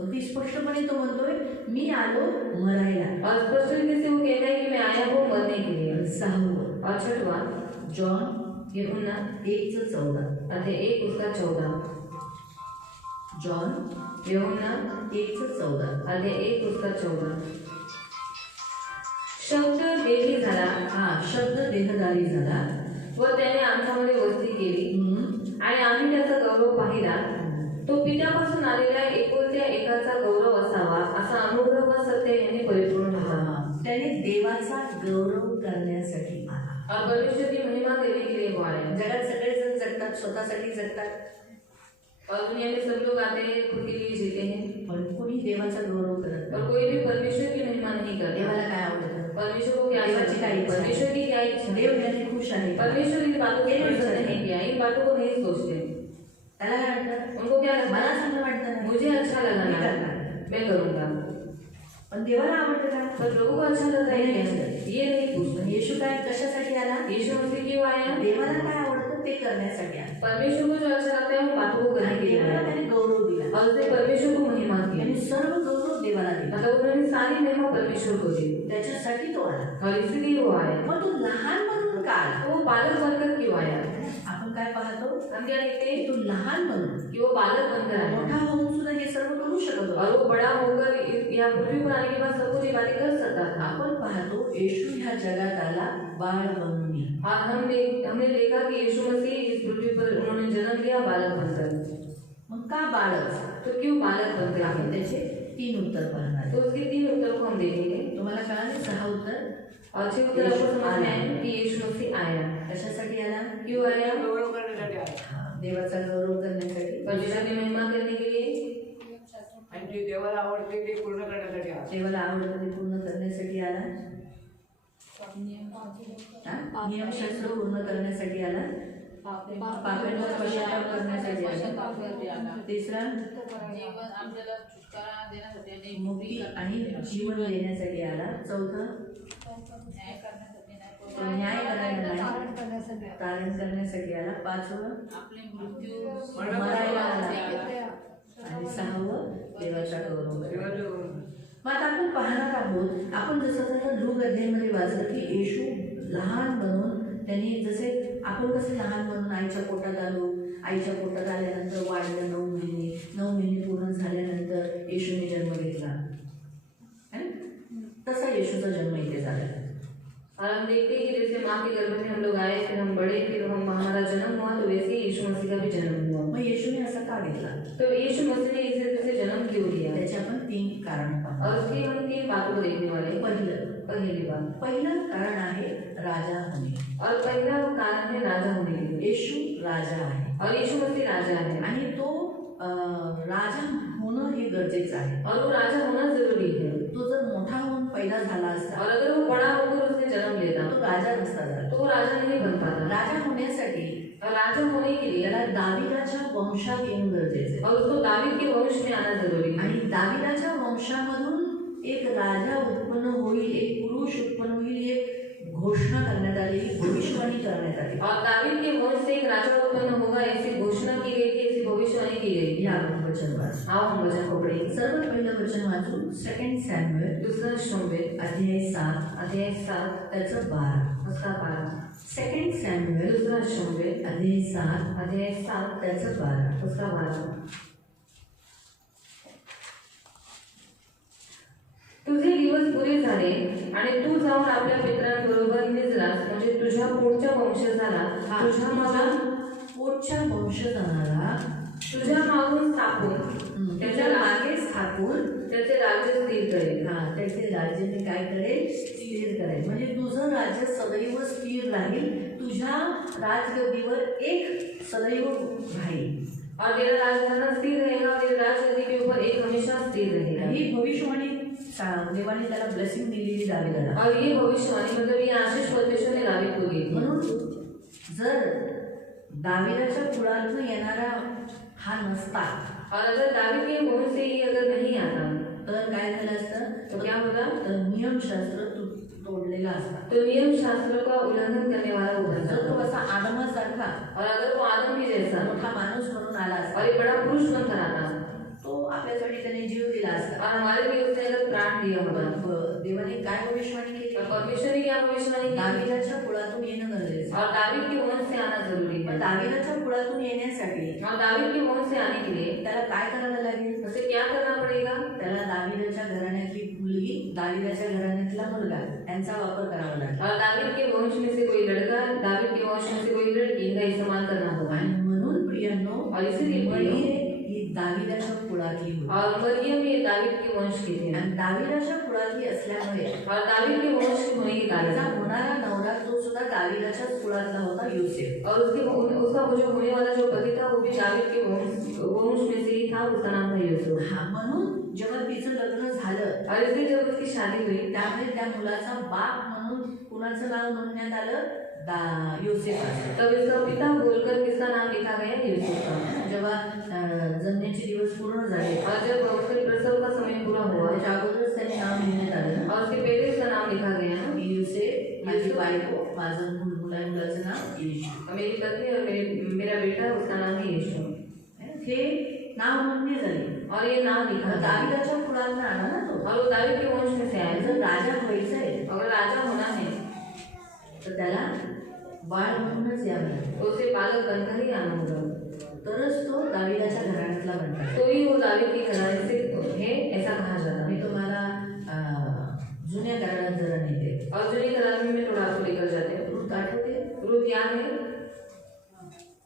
अगदी स्पष्टपणे तो म्हणतोय मी आलो मरायला. और स्पष्ट रीति से वो कहता है कि मैं आया हूँ मरने के लिए. सहावं और छठवां जॉन यूहन्ना 1:14. अध्याय 1 उसका 14. जॉन यूहन्ना 1:14. अध्याय 1 उसका 14. शब्द देही झाला, शब्द देहधारी झाला व त्याने आमच्यामध्ये वस्ती केली आणि आम्ही त्याचा गौरव पाहिला. तो पित्यापासून आलेल्या एकुलत्या एकाचा गौरव असावा असा अनुग्रह व सत्य यांनी परिपूर्ण होता. त्याने देवाचा गौरव करण्यासाठी आला. और परमेश्वर की महिमा करने के लिए वो आया. जगात सगळेजण जगतात, स्वतःसाठी जगतात. और दुनिया में सब लोग आते हैं, खुद के लिए जीते हैं, पण कोणी देवाचा गौरव करत और नाही. कोई भी परमेश्वर की महिमा नहीं करता. देवाला काय आवडतं? परमेश्वर को क्या देवाची काय इच्छा? परमेश्वर की क्या इच्छा? देव याने खुश आहे. परमेश्वर इन बातों को पसंद नहीं किया, इन बातों को नहीं सोचते. त्याला काय वाटतं? उनको क्या लगता मला है? चांगलं वाटतं ना, मुझे अच्छा लगा मी ना, करणार. मैं करूंगा. पण देवाला आवडतं का? पर प्रभु को अच्छा लगा है क्या? ये नहीं पूछता. येशू काय कशासाठी आला? यीशु मसीह क्यों आया? देवाला काय आवडतं ते करण्यासाठी आला. परमेश्वर को जो अच्छा लगता है उन बातों को करने आणि के लिए देवाला आया. त्याने गौरव दिला. और उसने परमेश्वर को महिमा की. त्याने सर्व गौरव देवाला दिला. मतलब उन्होंने सारी महिमा परमेश्वर को दी त्याच्यासाठी तो आला. और इसलिए वो आया. मग तो लहान म्हणून का आला? वो बालक बनकर क्यों आया? आपण काय पाहतो हम क्या देखते हैं तो लहान बनून कि वो बालक बनकर आया मोठा होऊन सुद्धा हे सर्व करू शकत होता. और वो बड़ा होकर यहाँ पृथ्वी पर आने के बाद सब कुछ ये बातें कर सकता था. आपण पाहतो येशू ह्या जगात आला बाळ बनून. और हमने देखा कि यीशु मसीह इस पृथ्वी पर उन्होंने जन्म लिया बालक बनकर. मग का बाळच? तो क्यों बालक बनकर आपण आए? त्याचे 3 उत्तर पाहणार. तो उसके 3 उत्तर को हम देखेंगे. तुम्हाला कळाले 6 उत्तर? और 6 उत्तर आपको समझ में आए कि यीशु मसीह आया. कशासाठी आला? क्यों आया? गौरव करण्यासाठी आहे देवाचा गौरव करण्यासाठी, परमेश्वर की महिमा करने के लिए आणि जे देवाला आवडते ते पूर्ण करण्यासाठी आहे. देवाला आवडतं ते पूर्ण करण्यासाठी आला. नियमशास्त्र पूर्ण करण्यासाठी आला. पापांवर पश्चाताप करण्यासाठी आला. तिसरा मुक्ती आणि जीवन देण्यासाठी आला. चौथा न्याय करायला नाही, तारण करण्यासाठी आला. पाचवं मरायला आला. आणि 6वं देवाचा गौरव करायला. मग आता आपण पाहणार आहोत, आपण जसं लूक अध्यायामध्ये वाचलं की येशू लहान बनून त्यांनी, जसे आपण कसे लहान बनून आईच्या पोटात आलो, आईच्या पोटात आल्यानंतर वाढलं 9 महिने, 9 महिने पूर्ण झाल्यानंतर येशूने जन्म घेतला, तसा येशूचा जन्म इथे झाला. और हम देखते हैं कि जैसे माँ के गर्भ में हम लोग आए, फिर हम बड़े, फिर हमारा जन्म हुआ, तो वैसे ही यीशु मसीह का भी जन्म हुआ. मग येशूने असा का घेतला? तो यीशु मसीह ने इसे जैसे जन्म क्यों लिया? त्याचे आपण 3 कारण पाहू. और उसकी हम 3 बातों को देखने वाले हैं. पहली बात, पहिलं कारण आहे राजा होणे. और पहला कारण है राजा होने के लिए. येशू राजा आहे और यीशु मसीह राजा है आणि तो राजा होणं हे गरजेचं आहे. और वो राजा होना जरूरी है. तो जर मोठा होऊन पैदा झाला असता और अगर वो बड़ा होकर उसने जन्म लेता तो राजा नसता झाला. तो वो राजा नहीं बन पाता. राजा होण्यासाठी और राजा होने के लिए त्याला दाविदाच्या वंशात येणं गरजेचं आहे. और उसको दावीद के वंश में आना जरूरी है. आणि दाविदाच्या वंशामधून एक राजा उत्पन्न होईल, एक पुरुष उत्पन्न होईल, एक घोषणा करण्यात आली, भविष्यवाणी करण्यात आली. और दावीद के वंश से एक राजा उत्पन्न होगा, ऐसी घोषणा की गई थी, ऐसी भविष्यवाणी की गई थी. या आपण वचन वाचू. आओ हम वचन को पढ़ेंगे. सर्वात पहिलं वचन वाचू 2 सॅम्युएल दूसरा शमूएल अध्याय 7 अध्याय 7 त्याचं 12. उसका 12. 2 सॅम्युएल दूसरा शमूएल अध्याय 7 अध्याय 7 त्याचं 12. उसका 12. तुझे दिवस पुरे झाले आणि तू जाऊन आपल्या पितरांबरोबर निजलास, म्हणजे तुझ्या पुढच्या वंशजाला, तुझ्या मागून पोटच्या वंशजाला तुझ्या मागून स्थापून त्याच्या मागे स्थापून त्याचे राज्य स्थिर करेल. त्याचे राज्य ते काय करेल? स्थिर करेल. म्हणजे तुझं राज्य सदैव स्थिर राहील, तुझ्या राजगदीवर एक सदैव राहील. और तेरा राजघराना स्थिर रहेगा, और तेरे राजगद्दी के ऊपर एक हमेशा स्थिर रहेगा. ही भविष्यवाणी देवाने त्याला ब्लेसिंग दिलेली दाविदाला. और ये भविष्यवाणी मतलब ये आशीष परमेश्वर ने दावीद को दी. म्हणून जर दाविदाच्या कुळातून येणारा हा नसता और अगर दावीद के वंश से ही अगर नहीं आता तर काय झालं असतं? तो क्या होता? तर नियमशास्त्र तोडलेला असता. तो नियम शास्त्र का उल्लंघन करने वाला होता. जर तो असा आदमासारखा और अगर वो आदम ही जैसा मोठा माणूस म्हणून आला असता, और एक बड़ा पुरुष बनकर आता तो आपल्यासाठी त्याने जीव दिला असता. और हमारे लिए उसने अगर प्राण दिया होता. देवाने काय भविष्यवाणी केली? और परमेश्वर ने क्या भविष्यवाणी की? दाविदाच्या कुळातून येणं गरजेचं. और दावीद के वंश से आना जरूरी है. पण दाविदाच्या कुळातून येण्यासाठी और दावीद के वंश से आने के लिए त्याला काय करायला लागेल? उसे क्या करना पड़ेगा? त्याला दाविदाच्या घराण्यातली मुलगी, दाविदाच्या घराण्यातला मुलगा यांचा वापर करावा लागेल. और दावीद के वंश में से कोई लड़का, दावीद के वंश में से कोई लड़की, इनका इस्तेमाल करना होगा. आणि म्हणून प्रियांनो, और इसीलिए प्रियो, ही दाविदाच्या कुळातली होती. और मरियम ये दावीद के वंश की थी. आणि दाविदाच्या कुळातली असल्यामुळे और दावीद के वंश के होने के त्याचा कारण होणारा नवरा तो सुद्धा दाविदाच्याच कुळातला होता, योसेफ. और उसका वो जो होने वाला जो पति था वो भी दावीद के वंश में से ही था. उसका नाम था यूसुफ. म्हणून जेव्हा तिचं लग्न झालं और इसलिए जब उसकी शादी हुई, त्यामुळे त्या मुलाचा बाप म्हणून कुणाचं नाव म्हणण्यात आलं? योसेफ. तब इसका पिता बोलकर किसका नाम लिखा गया? यूसुफ का. जेव्हा जन्माचे दिवस पूर्ण झाले और जब उसके प्रसव का समय पूरा हुआ, त्याच्या अगोदरच त्याने नाव लिहिण्यात आलं. और उसके पहले उसका नाम लिखा गया ना, योसेफ, माझी बायको, माझं मुलाचं नाव येशू, मेरी पत्नी और मेरा बेटा, उसका नाम है यीशु. हे नाव नोंदणी झाली. और ये नाम लिखा. दाविदाच्या कुळातून आला ना तो. और वो दावीद के वंश में से आया. जर राजा व्हायचंय, अगर राजा होना है तर त्याला बाळ म्हणूनच यावं लागेल, तो उसे बालक बनकर ही आना होगा, तरच तो दाविदाच्या घराण्यातला बनतात. तो ही वो दावीद के घराने से है, ऐसा कहा जाता मी है। तुम्हाला जुन्या करारात जरा नेते. और जुनी करार में मैं थोड़ा आपको लेकर जाते हैं। रूत आठवते? रूत याद है?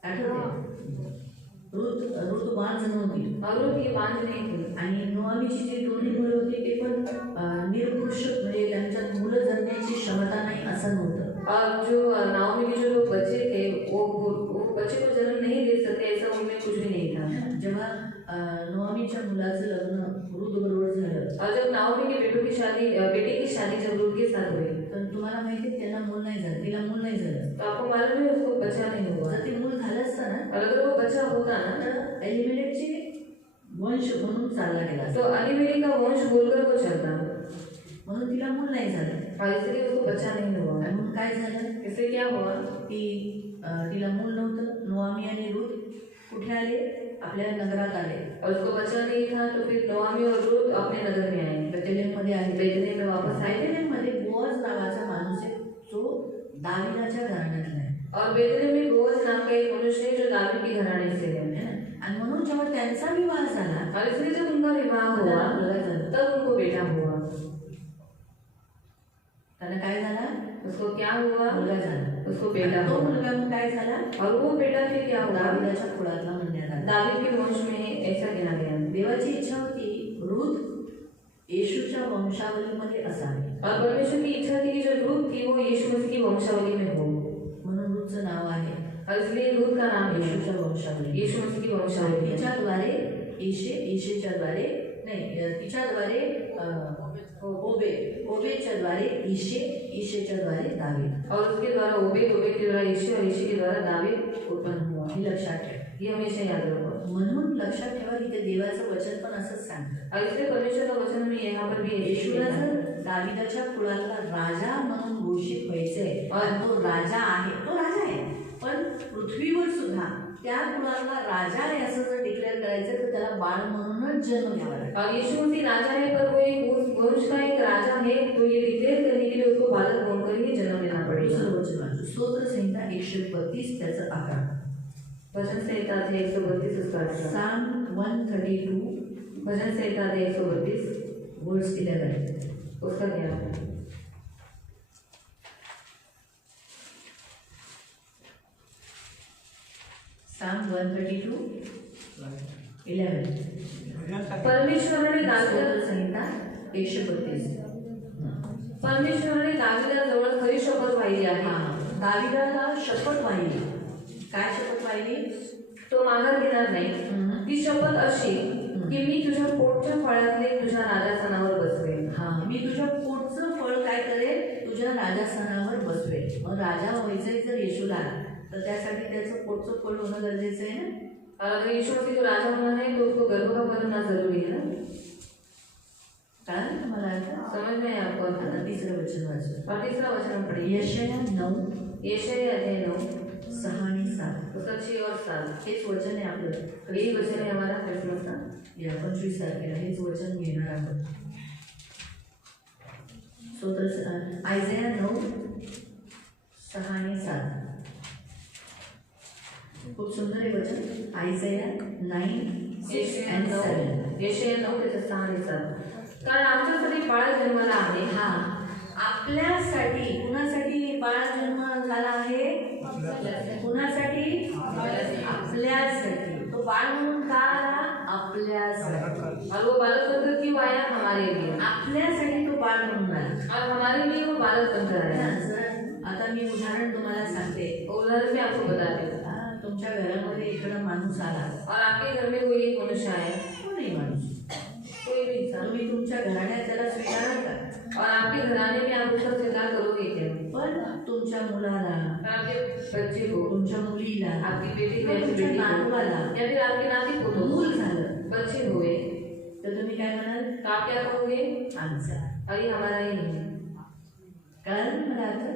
आठवते? रूत 5 जण होती और रूत की 5 नहीं थी, आणि नोआमीची जी दोन्ही मुलं होती ते पण निरपुरुष, म्हणजे त्यांच्यात मुलं जन्माची क्षमता नाही असं नव्हतं. और जो नाओमी के जो लोग बच्चे थे वो बच्चे को जन्म नहीं दे सकते, ऐसा उनमें कुछ भी नहीं था। जेव्हा नोआमीच्या मुलाचं लग्न रूत बरोबर झालं, और जब नाओमी के बेटे की शादी जब रूत के साथ हुई, तर तुम्हाला माहिती आहे त्यांना मूल नाही झालं, तिला मूल नाही झालं. तो आपको मालूम है उसको बच्चा नहीं हुआ। जर ते मूल झालं असतं ना और अगर वो बच्चा होता ना तर एलिमेंटचे वंश म्हणून चालला गेला असता. तो अलीमेली का वंश बोलकर वो चलता, म्हणून तिला मूल नाही झालं. और इसलिए उसको बच्चा नहीं हुआ। आणि मग काय झालं, इससे क्या हुआ? तिला मूल नव्हतं. नोआमी आणि रूत कुठे आले? आपल्या नगरात आले. और उसको बच्चा नहीं था तो फिर नोआमी और रूत अपने नगर में आए, बेथलेहममध्ये आले. बेथलेहम में वापस आए। बेथलेहममध्ये बोअज नावाचा माणूस आहे जो दाविदाच्या घराण्यातला आहे. और बेथलेहम में बोअज नाम का एक मनुष्य है जो दावीद के घराने से है। है ना? आणि म्हणून जेव्हा त्यांचा विवाह झाला और इसलिए जब उनका विवाह हुआ तब उनको बेटा हुआ। त्यांना काय झाला? उसको क्या हुआ? मुलगा झाला. उसको बेटा तो हुआ। मुलगा मग काय झाला? और वो बेटा फिर क्या हुआ? दाविदाच्या कुळातला म्हणण्यात आला. दावीद के वंश में ऐसा गिना गया। देवाची इच्छा होती रूत येशूच्या वंशावलीमध्ये असावी. और परमेश्वर की इच्छा थी कि जो रूत थी वो यीशु मसीह की वंशावली में हो, म्हणून रूतचं नाव आहे और इसलिए रूत का नाम येशूच्या वंशावली. यीशु मसीह की वंशावली है। तिच्याद्वारे येशेच्या द्वारे नाही, तिच्याद्वारे ओबेच्या द्वारे ईशेच्या द्वारे दावीद, और उसके द्वारा ओबेद, ओबेद के द्वारा यीशु, और यीशु के द्वारा दावीद उत्पन्न हुआ। हे लक्षात ठेवा. ये हमेशा याद रखो। म्हणून लक्षात ठेवा की ते देवाचं वचन पण असंच सांगतं. और इसलिए परमेश्वर का वचन हमें यहाँ पर भी येशूला जर दाविदाच्या कुळातला राजा म्हणून घोषित व्हायचंय, आणि तो राजा आहे, तो राजा आहे, पण पृथ्वीवर सुद्धा त्या कुळातला राजा आहे असं जर डिक्लेअर करायचं तर त्याला बाळ म्हणूनच जन्म घ्यावा लागेल. और यीशु मसीह राजा है, पर वो एक उस वंश का एक राजा है, तो ये डिक्लेअर करने के लिए उसको बालक बनकर ही जन्म लेना पड़ेगा। दुसरं वचन वाचू. स्तोत्र संहिता 132 त्याचं 11. भजन संहिता अध्याय 132 उसका 18। साम 132 भजन संहिता अध्याय 132 वर्स 11. उसका 11। साम 132 11. परमेश्वराने दाविदा स्तोत्र संहिता 132. परमेश्वराने दाविदाजवळ खरी शपथ वाहिली आहे। दाविदाला शपथ वाहिली. काय शपथ वाहिली? तो माघार घेणार नाही। ती शपथ अशी की मी तुझ्या पोटच्या फळातले तुझ्या राजासनावर बसवेन। मी तुझ्या पोटचं फळ काय करेल? तुझ्या राजासनावर बसवेल. मग राजा व्हायचंय जर येशूला तर त्यासाठी त्याचं पोटचं फळ होणं गरजेचं आहे ना. अगर यीशु मसीह जो राजा होना है तो उसको गर्भ का फल होना जरूरी है ना। कळालं तुम्हाला? समझ में आया आपको? आता तिसरं वचन वाचू. और तीसरा वचन पढ़िए। यशाया 9 यशायाह अध्याय 9 6 आणि 7. उसका 6 और 7 हेच वचन आहे आपलं. यही वचन है हमारा क्रिसमस का। या 25 तारखेला हेच वचन घेणार आहोत. स्तोत्र आयझाया 9 6 आणि 7. खूप सुंदर आहे वचन. आयझाया 9 6 and 7. यशायाह 9 त्याचे 6 आणि 7। कारण आमच्यासाठी बाळ जन्माला आहे। आपल्यासाठी. कुणासाठी बाळ जन्म झाला आहे? कुणासाठी? आपल्यासाठी. तो बाळ म्हणून का आला? आपल्यासाठी. और वो बालक बनकर क्यों आया? हमारे लिए। आपल्यासाठी तो बाळ म्हणून आला और हमारे लिए वो बालक बनकर आया। आता मी उदाहरण तुम्हाला सांगते. उदाहरण मैं आपको बताती हूँ। तुमच्या घरामध्ये एखादा माणूस आला और आपके घर में कोई एक मनुष्य आया, कोणी माणूस, कोई भी इंसान, तुम्ही तुमच्या घराण्यात त्याला स्वीकाराल का? और आपके घराने में आप उसका स्वीकार करोगे क्या? पण तुमच्या मुलाला, आपके बच्चे को, तुमच्या मुलीला, आपकी बेटी को, तुमच्या नातवाला या फिर आपके नाती को मूल झालं बच्चे हुए तर तुम्ही काय म्हणाल? तो आप क्या कहोगे? आमचा. अरे हमारा ही है। कळलं मला आता?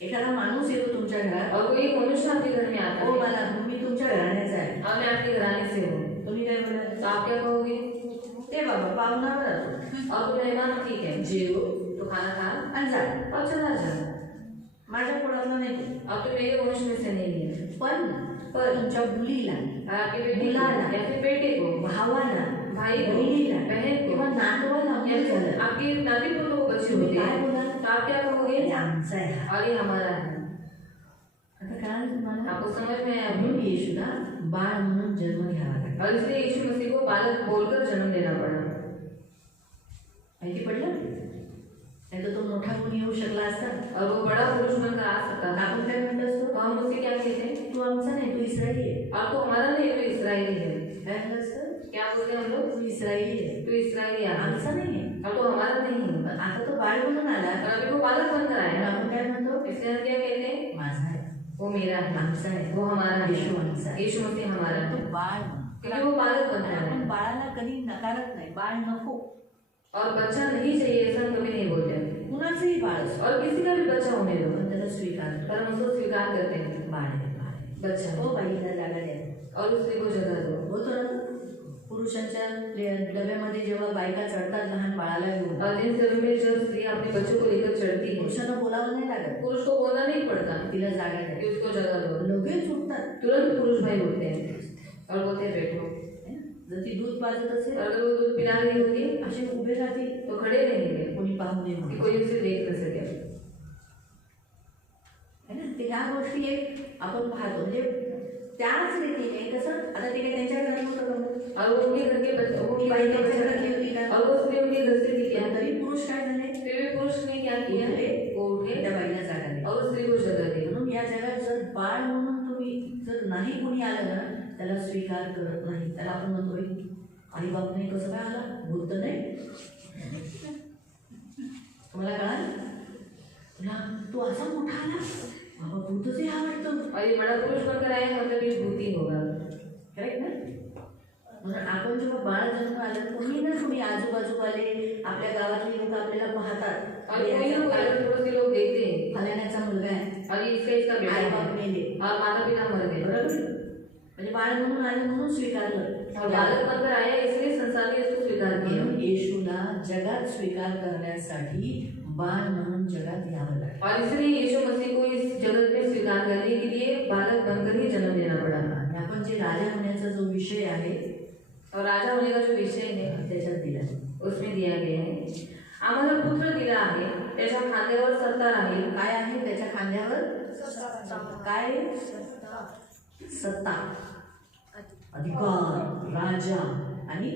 एखादा माणूस येतो तुमच्या घरात, और कोई मनुष्य आपके घर में आता हो है, मला मी तुमच्या घराण्याचा आहे, और मैं आपके घराने से हूँ, तुम्ही काय म्हणाल? तो आप क्या कहोगे? ते बाबा पाहुणावर राहतो, और तो मेहमान ठीक है, जेव तो खाना खा आणि जा. और चला जा। माझ्या कुळातला नाही तू. अब तो मेरे वंश में से नहीं है, पण पर तुमच्या मुलीला, आपके बेटे को मुलाला, या फिर बेटे को, भावाला, भाई को, बहिणीला, बहन को, किंवा नातवाला या मुलं फिर झालं. आपकी नाती को वो बच्चे तुम्ही होते काय हैं, बोलाल? तो आप क्या कहोगे? हे आमचं आहे हा. और ये हमारा है। आता कळालं तुम्हाला? आपको समझ में आया? म्हणून येशूला बाळ म्हणून जन्म घ्यावा लागला. और इसलिए यीशु मसीह को बालक बोलकर जन्म देना पड़ा। माहिती पडलं? नाही तर तो मोठा गुण येऊ शकला असता. और वो बड़ा पुरुष बनकर आ सकता था। आपण काय म्हणत असतो? तो हम उससे क्या कहते हैं? तू आमचा नाही, तू इस्रायली आहे. और तो हमारा नहीं, तो इस्राएली है। काय म्हणत असतं? क्या बोलते हैं हम लोग? तू इस्रायली आहे, तो इस्राएली आदमी। आमचा नाही आहे. अब तो हमारा नहीं है। आता तो बाळ म्हणून आला और अभी वो बालक बनकर आणि आया, आपण काय म्हणतो? इसलिए हम क्या कहते हैं? माझा आहे, वो मेरा है, आमचा आहे, वो हमारा है, येशू आमचा आहे. यीशु मसीह हमारा तो है, बाळ म्हणून. क्योंकि वो बालक बनकर आपण आया। बाळाला कधी नकारत नाही. बाळ नको, और बच्चा नहीं चाहिए ऐसा हम कभी नहीं बोलते, कुणाचंही बाळ असो, और किसी का भी बच्चा होने दो, पण त्याला स्वीकार कर. पर हम उसको स्वीकार करते हैं। बाळ आहे, बाळ आहे. बच्चा हो है, बाईला जागा द्या. और उससे को जगह दो। होतो ना, पुरुषांच्या डब्यामध्ये जेव्हा बायका चढतात लहान बाळाला घेऊन, और जिस जगह में जब स्त्री अपने बच्चों को लेकर चढ़ती है, पुरुषांना बोलावं नाही लागत, पुरुष को बोलना नहीं पड़ता तिला जागा द्या. कि उसको जगह दो, लगेच उठतात. तुरंत पुरुष भाई उठते हैं और बोलते हैं बैठो। है ना? जर ती दूध पाजत असेल और अगर वो दूध पिला रही होगी असे उभे राहतील, तो खड़े रहेंगे कोणी पाहू नये कि म्हणून. कोई उसे देख न सके। है ना? ते ह्या गोष्टी एक आपण पाहतो. म्हणजे त्याच रीतीने कसं आता तिने त्यांच्या घरात होतं का मग? और वो उनके घर के बच्चे, वो ती बाई त्यांच्या घरातली होती का? और वो स्त्री उनके घर से थी क्या? तरी पुरुष काय झाले? फिर भी पुरुष ने क्या किया? वो उठे त्या बाईला जागा द्या. और उस स्त्री को जगह दी। म्हणून या जगात जर बाळ म्हणून तुम्ही जर नाही कोणी आलं ना, त्याला स्वीकार करत नाही. त्याला आपण म्हणतो आई बाप नाही, कसं काय आला, बुद्ध नाही. तुम्हाला कळाल? तुला तू असा मोठा आला, बाबा बुद्धच हे आवडतं. और ये बड़ा पुरुष बनकर आया मतलब ये भूति होगा। करेक्ट ना? म्हणून आपण जेव्हा बाळ जन्म आलं, कोणी ना कोणी आजूबाजूवाले आपल्या गावातले लोक आपल्याला पाहतात. और कोई ना कोई अगर थोड़े से लोग देखते हैं फलाण्याचा मुलगा आहे, और ये इसका बेटा आई बाप है मेले, और माता पिता मर गए, बरोबर. म्हणजे बाळ म्हणून आले म्हणून स्वीकारलं. और बालक बनकर आया इसलिए संसार ने इसको स्वीकार किया। म्हणून येशूला जगात स्वीकार करण्यासाठी बाळ म्हणून जगात यावं लागलं. और इसलिए यीशु मसीह को इस जगत में स्वीकार करने के लिए बालक बनकर ही जन्म देना पड़ा। आणि आपण जे राजा होण्याचा जो विषय आहे और राजा होने का जो विषय है त्याच्यात दिला. उसमें दिया गया है, आम्हाला पुत्र दिला आहे, त्याच्या खांद्यावर सत्ता राहील। काय आहे त्याच्या खांद्यावर? काय? सत्ता, अधिकार, राजा आणि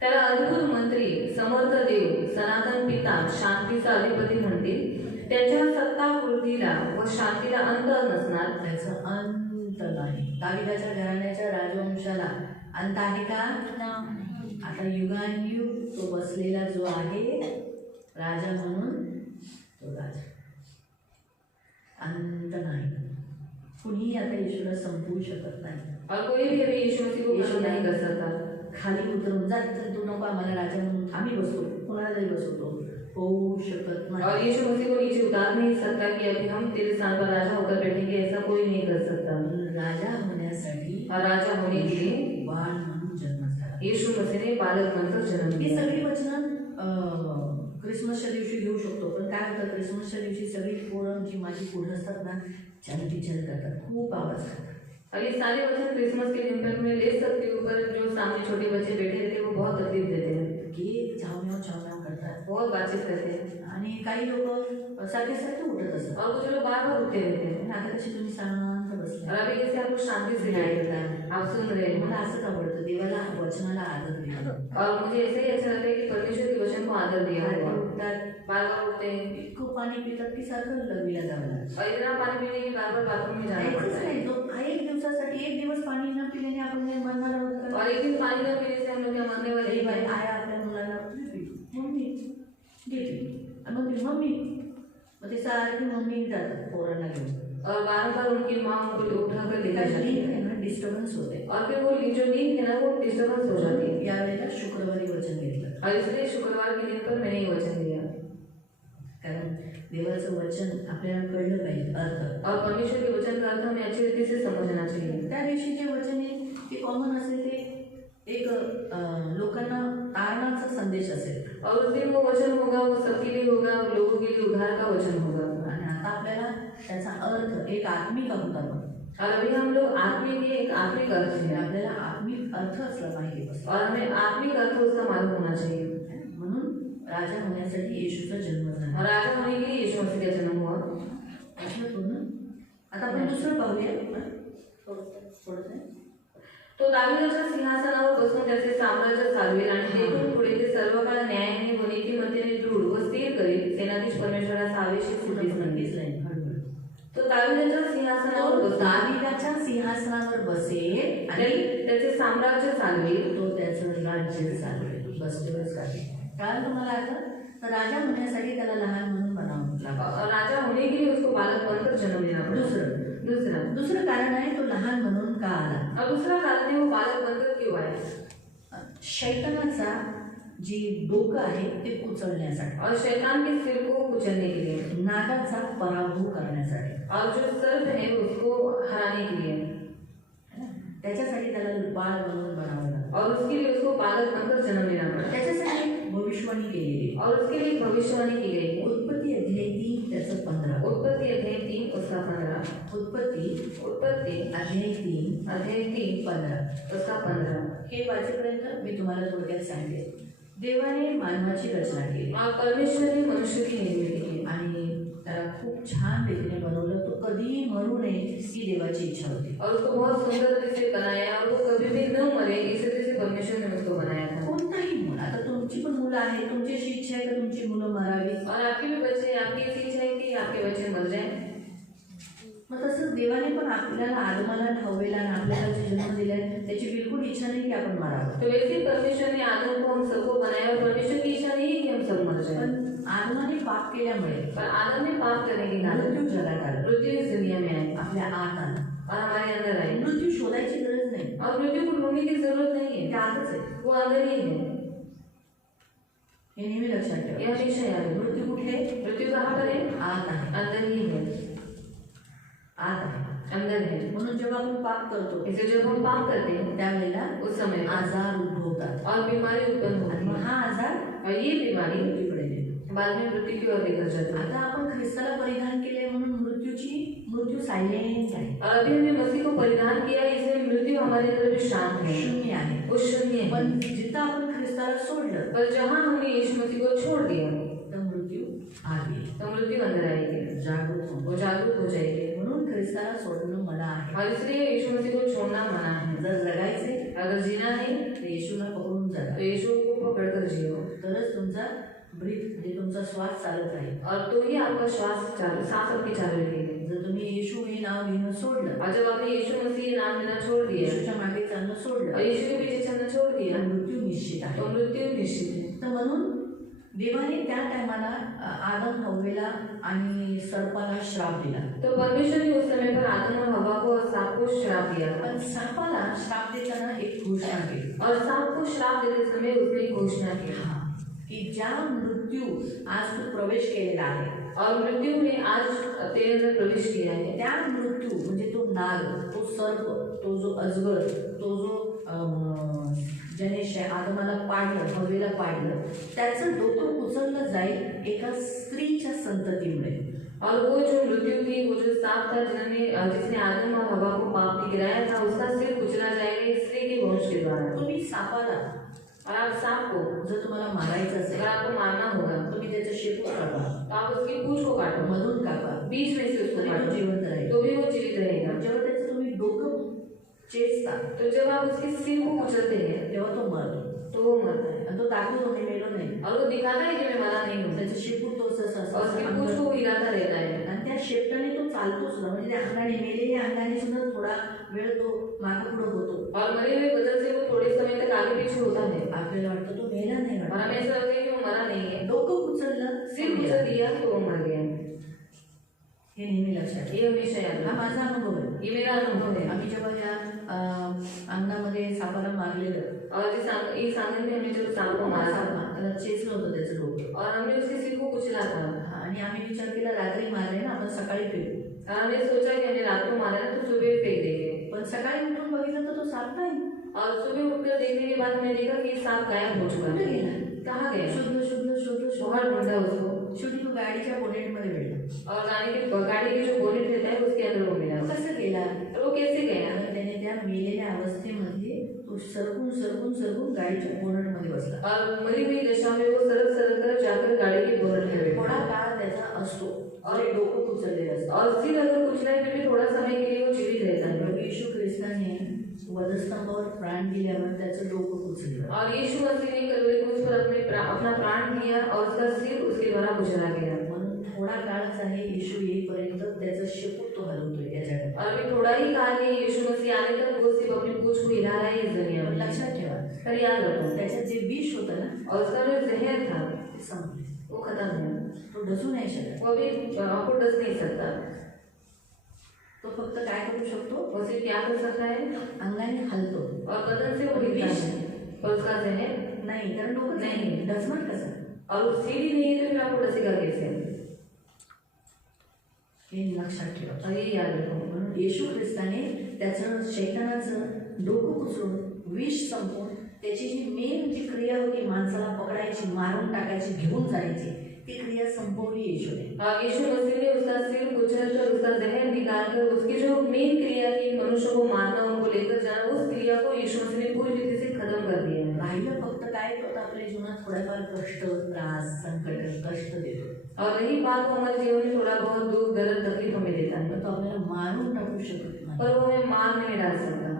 त्याला अद्भुत मंत्री, समर्थ देव, सनातन पिता, शांतीचा अधिपती म्हणतील। त्याच्या सत्ता वृद्धीला व शांतीला अंत नसणार, त्याचा अंत नाही. दाविदाच्या घराण्याच्या राजवंशाला अंत आहे का? आता युगानुयुग तो बसलेला जो आहे राजा म्हणून, तो राजा अंत नाही. कुणीही आता येशूला संपवू शकत नाही. और कोई भी अभी यीशु मसीह को खत्म नहीं कर सकता। खाली उतरून जा, तर तू नको आम्हाला राजा म्हणून, आम्ही बसतो, कोणालाही बसवतो, होऊ शकत नाही. और यीशु मसीह को नीचे उतार नहीं सकता कि अभी हम तेरे स्थान पर राजा होकर बैठेंगे, ऐसा कोई नहीं कर सकता। राजा होण्यासाठी और राजा होने के लिए बाळ म्हणून जन्म झाला. यीशु मसीह ने बालक बनकर जन्म ही दिया। सगळी वचनं क्रिसमसच्या दिवशी घेऊ शकतो, पण काय होतं, क्रिसमसच्या दिवशी सगळी पोरं जी माझी पुढं असतात ना, चल करतात, खूप आवाज करतात. और ये सारे वचन क्रिसमस के दिन पर मैं ले सकती हूँ, पर जो सामने छोटे बच्चे बैठे रहते हैं वो बहुत तकलीफ देते हैं, की छावण्याव करतात. बहुत बातचीत करते हैं, आणि काही लोक सारखे उठत असतात. और कुछ लोग बार बार उठते रहते हैं। आणि आता कशी तुम्ही शांत बसले, और अभी जैसे आपको शांति से ऐकता. आप सुन रहे हैं, मला असंच आवडतं, देवाला वचनाला आदर दिला. और मुझे ऐसे ही अच्छा लगता है कि परमेश्वर के वचन को आदर दिया हुआ। उठतात, बार बार उठते हैं इतकं पाणी पितात की सारखं लघवीला जावं लागतं. और इतना पानी पीने के बार बार बाथरूम में जाना पड़ता है। नाही, तो एक दिवसासाठी, एक दिवस पाणी न पिल्याने आपण नाही मरणार आहोत का? और एक दिन पानी न पीने से हम लोग क्या मरने वाले अरे ही बाई, हैं। आया आपल्या मुलाला मम्मी देते, आणि मग ती मम्मी, मग ते सारखी मम्मी जातात पोरांना घेऊन. और बार बार उनकी माँ उनको उठाकर लेकर जाती है, डिस्टर्बन्स होते. और फिर वो जो नींद है ना वो डिस्टर्बेंस हो जाती है। यावेळेला शुक्रवारी वचन घेतलं, और इसलिए शुक्रवार के दिन पर मैंने ये वचन दिया, कारण देवाचं वचन आपल्याला कळलं पाहिजे अर्थ. और परमेश्वर के वचन का अर्थ हमें अच्छी रीति से समझना चाहिए। त्या दिवशी जे वचन आहे ते कॉमन असेल, ते एक लोकांना तारणाचा संदेश असेल. और उस दिन वो वचन होगा, वो सबके लिए होगा, और लोगों के लिए उद्धार का वचन होगा। आणि आता आपल्याला त्याचा अर्थ एक आत्मिक आहोत आपण. और अभी हम लोग आत्मिक के एक आत्मिक अर्थ म्हणजे है आपल्याला आत्मिक अर्थ असला पाहिजे बस. और हमें आत्मिक अर्थ उसका मालूम होना चाहिए. म्हणून राजा होण्यासाठी येशूचा जन्म झाला. और राजा होने के लिए यीशु मसीह का जन्म हुआ. वाचलं पूर्ण? आता आपण दुसरं पाहूया. थोडंसं. तो दाविदाच्या सिंहासनावर बसून त्याचे साम्राज्य चालवेल आणि तेथून पुढे ते सर्व काळ न्यायाने व नीतिमत्तेने दृढ व स्थिर करेल. सेनाधीश परमेश्वराचा आवेशित सिद्धीस नक्कीच नाही. हळूहळू. तो दाविदाच्या सिंहासनावर तो बसून दाविदाच्या सिंहासनावर बसेल आणि त्याचे साम्राज्य चालवेल. तो त्याचं राज्य चालवेल. बस तेवढंच काही. कारण तुम्हाला आता तर राजा होण्यासाठी त्याला लहान म्हणून बनावं लागतं. राजा होने के लिए उसको बालक बनकर जन्म लेना पड़ा. दूसरा कारण आहे तो लहान म्हणून का आला. और दूसरा कारण है वो बालक बनकर क्यों आया. शैतानाचा जी डोकं आहे ते कुचलण्यासाठी और शैतान के सिर को कुचलने के लिए. नागाचा पराभव करण्यासाठी और जो सर्प है उसको हराने के लिए. त्याच्यासाठी त्याला बाळ बनवून बनावं लागतं. और उसके लिए उसको बालक बनकर जन्म लेना पड़ा. त्याच्यासाठी भविष्यवाणी केलेली. और उसके लिए भविष्यवाणी की गई है. उत्पत्ती अध्याय 3 त्याचं 15. उत्पत्ति अध्याय 3 उसका 15. उत्पत्ती अध्याय 3 15 उसका 15. हे वाचेपर्यंत मी तुम्हाला थोडक्यात सांगते. देवाने मानवाची रचना केली और परमेश्वर ने मनुष्य की निर्मिती की आणि त्याला खूप छान रीतीने बनवलं. तो कधीही मरू नये ही देवाची इच्छा होती. और उसको बहुत सुंदर तरह से बनाया और वो कभी भी न मरे इसी तरह से परमेश्वर ने उसको बनाया था. कोणताही मुलं, आता तुमची पण मुलं आहेत, तुमची अशी इच्छा आहे का तुमची मुलं मरावी. और आपके भी बच्चे, आपकी ऐसी इच्छा है कि आपके बच्चे मर जाएं. मग तसंच देवाने पण आपल्याला आदमाला हवेला आणि आपल्याला जे जन्म दिलाय त्याची बिलकुल इच्छा नाही की आपण मरावं. तो वैसे परमेश्वर ने आदम को हम सबको बनाया और परमेश्वर की इच्छा नहीं है कि हम सब मर जाएं. पण आदमाने पाप केल्यामुळे पर आदम ने पाप करने के कारण मृत्यू जगात आला. मृत्यु इस दुनिया में आई आपल्या आत आला. और हमारे अंदर आई. मृत्यू शोधायची गरज नाही. और मृत्यु को ढूंढने की जरूरत नहीं ते है, आतच आहे. वो अंदर ही है. हे नेहमी लक्षात ये ठेवा. हमेशा याद रखो. मृत्यू कुठे आहे? मृत्यु कहाँ पर है. आत आहे. अंदर ही है. आत आहे. अंदर है. म्हणून जेव्हा आपण पाप करतो इसे जब हम पाप करते हैं त्यावेळेला उस समय आजार उद्भवतात और बीमारी उत्पन्न आणि होती मग है. हा आजार और ये बीमारी मृत्यूकडे नेतो. बाद में मृत्यु की ओर लेकर जाती है. आता आपण ख्रिस्ताला परिधान केले म्हणून मृत्यू सायलेंट आहे. और अभी हमने मसीह को परिधान किया है, इसलिए मृत्यु हमारे अंदर भी शांत है. शून्य आहे. वो शून्य है. पण जिथं आपण ख्रिस्ताला सोडलं पर जहाँ हमने यीशु मसीह को छोड़ दिया तर मृत्यू आली. तो मृत्यु अंदर आएगी. जागरूक हो. वो जागरूक हो जाएगी. म्हणून ख्रिस्ताला सोडणं मला आहे. और इसलिए यीशु मसीह को छोड़ना मना है. जर जगायचे अगर जीना है तर येशूला पकडून जगा. तो यीशु को पकड़कर जियो तरच तुमचा ब्रीथ म्हणजे तुमचा श्वास चालत राहील. और तो ही आपका श्वास चालू, सांस आपकी चालू रहेगी. जर तुम्ही येशू हे नाव घेणं सोडलं, और जब आपने यीशु मसीह नाम लेना छोड़ दिया येशूच्या मागे चालणं और सोडलं यीशु के पीछे चलना छोड़ दिया तर मृत्यू निश्चित आहे. तो मृत्यु निश्चित है. तर म्हणून देवाने त्या टायमाला आदम हव्वेला आणि सर्पाला श्राप दिला. तो परमेश्वर ने उस समय पर आदम और हवा को और सांप को श्राप दिया. पण सापाला श्राप देताना एक घोषणा केली. और सांप को श्राप देते समय उसने एक घोषणा की की ज्या मृत्यू आज तू प्रवेश केलेला आहे और मृत्यु ने आज तेरे अंदर प्रवेश किया है, त्या मृत्यू म्हणजे तो नाग, तो सर्प, तो जो अजगर, तो जो ज्याने आदमाला पाडलं, हवेला पाडलं, त्याचं डोकं उचललं जाईल एका स्त्रीच्या संततीमुळे. और वो जो मृत्यु थी, वो जो सांप था जिसने आदम और हवा को पाप में गिराया था, उसका सिर कुचला जाएगा एक स्त्री के वंश के द्वारा. तुम्ही सापाला और आप सांप को जर तुम्हाला मारायचं असेल अगर आपको मारना होगा तुम्ही त्याचं शेपूट कापा, तो आप उसकी पूंछ को काटो, मधून कापा, बीच में से उसको तरी तो काटो, जिवंत राहील. तो भी वो जीवित रहेगा. जेव्हा त्याचं तुम्ही डोकं चेचता तो जब आप उसके सिर को कुचलते हैं तेव्हा तो मरतो. तो वो मरता है. आणि तो दाखवतो मी मेलो नाही. और वो दिखाता है कि मैं मरा नहीं हूँ. त्याचं शेपूट तो असं और उसकी पूंछ असं को हिलाता रहता है. आणि त्या शेपटाने तो चालतो सुद्धा. म्हणजे त्या अंगाने मेलेल्या अंगाने सुद्धा थोडा वेळ तो मागे पुढे होतो. और मरे हुए बदल से वो थोड़े समय तक आगे पीछे होता है. आपल्याला वाटतं तो मेला नाही और वाटत. हमें ऐसा लगता है कि वो मरा नहीं है. डोकं उचललं सिर कुचल दिया तो वो मर गया. हे नेहमी लक्षात ठेवा. ये हमेशा याद हा रखना. माझा अनुभव आहे. ये मेरा अनुभव है. आम्ही जेव्हा या अंगणामध्ये सापाला मारलेलं, और इस आंगन में हमने जब सांप को मारा था त्याला चेचलं होतं त्याचं डोकं. और हमने उसके सिर को कुचला था. आणि आम्ही विचार केला रात्री मारले ना आपण सकाळी फेकू. और हमने सोचा कि हमने रात को मारा है तो सुबह फेंक देंगे. पण सकाळी उठून बघितलं तर तो साप नाही. और सुबह उठकर देखने के बाद हमने देखा कि सांप गायब हो चुका कुठे है. गेला? कहाँ गया? शोधलं शोधलं शोधलं बहुत ढूंढा उसको. शेवटी तो गाडीच्या बोनेटमध्ये भेटला. और गाड़ी की जो बोनेट रहता है उसके अंदर वो मिला। कसं गेला? तो वो कैसे गया? आणि त्याने त्या मेलेल्या अवस्थेमध्ये तो सरकून गाडीच्या बोनटमध्ये बसला. और मरी हुई दशा में वो सरक कर जाकर गाड़ी के बोनट में बैठा। थोडा काळ त्याचा असतो और डोकं कुचललेलं असतं. और सिर अगर कुछ नहीं फिर भी थोड़ा समय के लिए वो जीवित रहता है। प्रभू येशू ख्रिस्ताने वधस्तंभावर प्राण दिल्यावर त्याचं डोकं कुचललं. और यीशु मसीह ने कलवरी क्रूस पर अपना प्राण दिया और उसका सिर उसके द्वारा कुचला गया। म्हणून थोडा काळच आहे, येशू येईपर्यंत त्याचं शेपूट तो हलवतोय या जगात. और अभी थोड़ा ही काल है, यीशु मसीह आने तक वो सिर्फ अपनी पूंछ को हिला रहा है इस दुनिया में। लक्षात ठेवा, पर याद रखो त्याच्यात जे विष होतं ना और उसका जो जहर था ते संपले. वो खत्म है, तो डसू नाही शकत. वो अभी आपको डस नहीं सकता। तो फक्त काय करू शकतो? वो सिर्फ क्या कर सकता है? अंगाने हलतो और बदन से वो हिलता है और उसका जहर नाही, कारण डोकं नहीं। डसमट कसं? और वो सीढ़ी नहीं है तो फिर आपको डसेगा कैसे? हे लक्षात ठेवा. और ये याद रखो। म्हणून येशू ख्रिस्ताने त्याचं शैतानाचं डोकं कुचलून विष संपवून त्याची जी मेन जी क्रिया होती माणसाला पकडायची, मारून टाकायची, घेऊन जायची, ती क्रिया संपवली येशूने. यीशु मसीह ने उसका सिर कुचलकर उसका जहर निकालकर उसकी जो मेन क्रिया थी मनुष्य को मारना, उनको लेकर जाना, उस क्रिया को यीशु मसीह ने पूरी रीति से खत्म कर दिया है। राहिलं फक्त काय होतं, आपल्या जीवनात थोडाफार कष्ट, त्रास, संकट, कष्ट देतो. और रही बात, वो हमारे जीवन में थोड़ा बहुत दुख दर्द तकलीफ हमें देता है, पण तो आपल्याला मारून टाकू शकत नाही. पर वो हमें मार नहीं डाल सकता।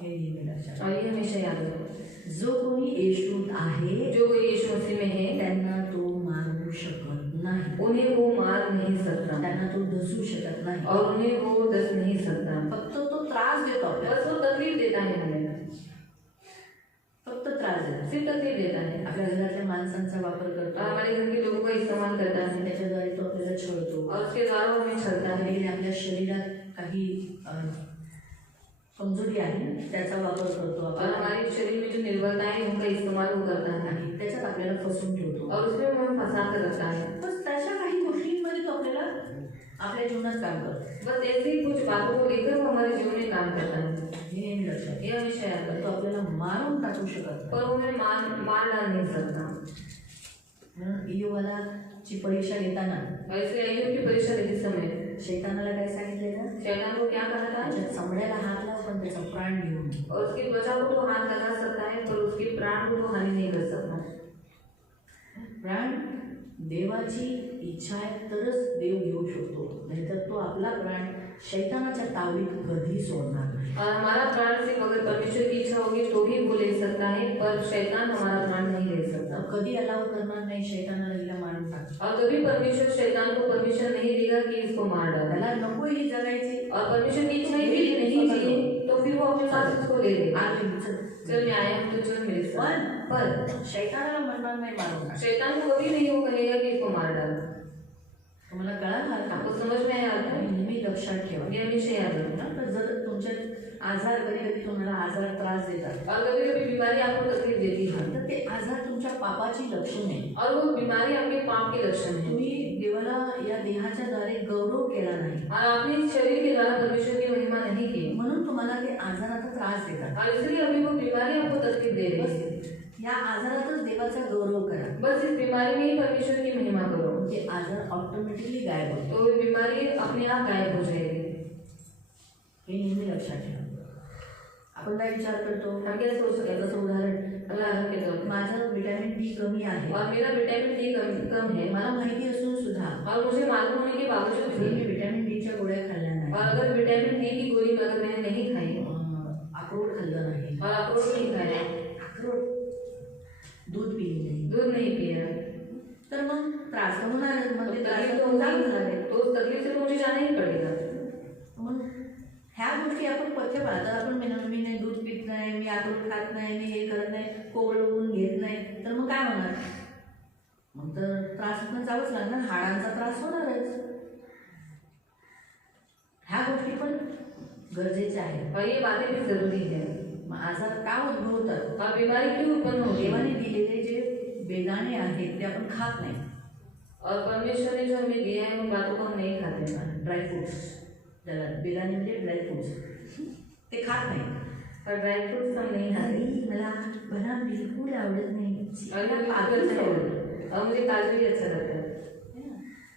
हे नेहमी लक्षात. और ये हमेशा याद रखो, जो कोणी येशूत आहे, जो कोई यीशु मसीह में है त्यांना तो मारू शकत नाही. उन्हें वो मार नहीं सकता त्यांना तो डसू शकत नाही. और उन्हें वो डस नहीं सकता। फक्त तो त्रास देतो आपल्याला. बस वो तकलीफ देता है हमें, फक्त त्रास देतो. सिर्फ तकलीफ देता है। आपल्या घरातल्या माणसांचा वापर करतो, हमारे घर के लोगों का इस्तेमाल करता है त्याच्याद्वारे तो आपल्याला छळतो. और उसके द्वारा वो हमें छलता है। कधी आपल्या शरीरात काही कमजोरी आहे त्याचा वापर करतो और आपण हमारे शरीर में जो निर्बलता है उनका इस्तेमाल वो करता है आणि त्याच्यात आपल्याला फसवून ठेवतो. और उसमें वो हमें फंसा कर रखता है। बस त्याच्या काही गोष्टींमध्ये तो आपल्याला आपल्या जीवनात काम करतो. बस ऐसे ही कुछ बातों को लेकर वो हमारे जीवन में काम करता है। हे नेहमी लक्षात. ये हमेशा याद तो रखो। आपल्याला मारून टाकू शकत पर वो हमें मार डाल नहीं सकता। म्हणून इयोबाला ची परीक्षा घेताना वैसे अय्यूब की परीक्षा लेते समय शैतानाला काय सांगितलेलं? शैतान को क्या कहा था? त्याच्या चमड्याला हात लाव पण त्याचा प्राण घेऊन. और उसकी त्वचा को तो हाथ लगा सकता है पर उसके प्राण को तो हानि नहीं कर सकता। प्राण देवाची इच्छा आहे तरच देव घेऊ शकतो, नाहीतर तो आपला प्राण शैतानाच्या तावडीत कधी सोडणार नाही. और हमारा प्राण सिर्फ अगर परमेश्वर की इच्छा होगी तो ही वो ले सकता है, पर शैतान हमारा प्राण नहीं ले सकता। कधी अलाव करणार नाही शैतानाला हिला मारून टाक. और कभी परमेश्वर शैतान को परमिशन नहीं देगा कि इसको मार डाले। त्याला नको ही जगायची. और परमेश्वर की इच्छा ही नहीं चाहिए तो फिर वो अपने साथ उसको ले लेगा। आगे चल. चल मैं आया हूँ तो चल मेरे साथ। पर शैतानाला म्हणणार नाही मारून टाक. शैतान को कभी नहीं वो कहेगा कि इसको मार डालो। तुम्हाला कळालं आता? आपको समझ में आया आता है? नेहमी लक्षात ठेवा. ये हमेशा याद रखना। तर जर तुमच्या आजार कधी तुम्हाला आजार त्रास देतात और कभी कभी बीमारी आपको तकलीफ देती है तर ते आजार तुमच्या पापाची लक्षण आहे. और वो बीमारी आपके पाप के लक्षण है। तुम्ही देवाला या देहाच्या द्वारे गौरव केला नाही और आपने इस शरीर के द्वारा परमेश्वर की महिमा नहीं की म्हणून तुम्हाला ते आजाराचा त्रास देतात. और इसलिए अभी वो बीमारी आपको तकलीफ दे रही है। या आजारातच देवाचा गौरव करा. बस इस बीमारी में ही परमेश्वर की महिमा करो, ते आजार ऑटोमॅटिकली गायब होतो. तो वो बीमारी अपने आप गायब हो जाएगी। हे नेहमी लक्षात ठेवा. आपण काय विचार करतो? हम क्या सोच सकते हैं? जसं उदाहरण उदाहरण के तौर पर माझं विटॅमिन डी कमी आहे और मेरा विटामिन डी कम है मला माहिती असून सुद्धा और मुझे मालूम होने के बावजूद मी भी विटॅमिन डीच्या गोळ्या खाल्ल्या और नाही, अगर विटामिन डी की गोली अगर मैंने नहीं खाई अक्रोड खाल्लं नाही, और अखरोट नहीं खाया, अक्रोड दूध पिली नाही, दूध नहीं पिया, तर मग त्रास तर होणारच. मग ते त्रास तकलीफ तो होगी, तो उस तकलीफ से तो मुझे जाना ही पड़ेगा। मग ह्या गोष्टी आपण पथ्य पाळतात. आपण मी नाही दूध पित नाही, मी अक्रोड खात नाही, मी हे करत नाही, कोवळं ऊन घेत नाही, तर मग काय होणार? मग तर त्रासातून जावंच लागणार, हाडांचा त्रास होणारच. ह्या गोष्टी पण गरजेच्या आहेत. और ये बातें भी जरूरी है। मग आजार का उद्भवतात? और बीमारी क्यों उत्पन्न होती देवाने है? दिलेले जे बेदाणे आहेत ते आपण खात नाही. और परमेश्वर ने जो हमें दिया है उन बातों को हम नहीं खाते हैं। ड्रायफ्रुट्स, त्याला बेदाणे म्हणजे ड्रायफ्रुट्स, ते खात नाही. और ड्राई फ्रूट्स हम नहीं खाते। आणि मला मला बिलकुल आवडत नाही. और मला मुझे काजूच अच्छा आवडतं. लगता है। और मुझे काजू भी अच्छा लगता है।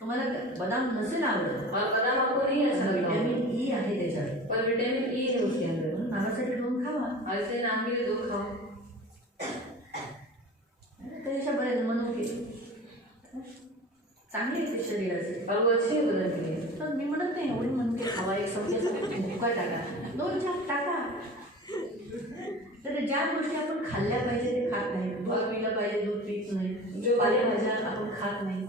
तुम्हाला बदाम नसेल आवडत, और बादाम आपको नहीं अच्छा लगता होगा, विटॅमिन ई आहे त्याच्यात, पर विटामिन ई है उसके अंदर, म्हणून नावासाठी 2 खावा. ऐसे नाम के लिए 2 खाओ. त्याच्या बरेच मनुके चांगले आहे ते शरीराचे. और वो अच्छे है बदन के लिए. तर मी म्हणत नाही एवढी मनुके खावा, एक चमच्यासाठी भुका टाका, 2 चाप टाका. तर ज्या गोष्टी आपण खाल्ल्या पाहिजे ते खात नाही. दूध पिलं पाहिजे, दूध पीत नाही. जो पालेभाज्या आपण खात नाही.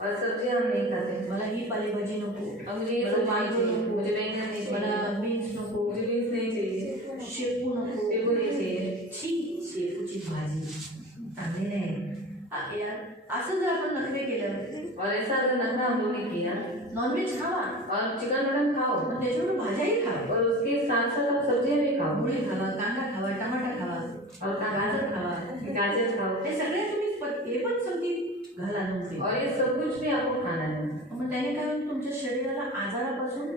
और सब्जियां हम नहीं खाते. मला ही पालेभाजी नको, अब मुझे ये मला सब नहीं वांगी चाहिए, नको, मुझे बैंगन नहीं मला चाहिए, बीन्स नको, मुझे बीन्स नहीं चाहिए, शेपू नको, शेपू नहीं चाहिए. छी शेपूची भाजी चांगली नाही. यार असं जर आपण नखरे केलं, और ऐसा अगर नखरा हम लोग ने किया नॉनव्हेज खावा, और चिकन मटन खाओ पण त्याच्यावर भाज्याही खावा. और उसके साथ साथ आप सब्जियां भी खाओ मुळी खावा, कांदा खावा, टमाटा खावा, और गाजर खावा. गाजर खाओ. हे सगळे तुम्ही हे पण समजी घाला तुमचे. और ये सब कुछ भी आपको खाना है. मग त्याने काय होईल, तुमच्या शरीराला आजारापासून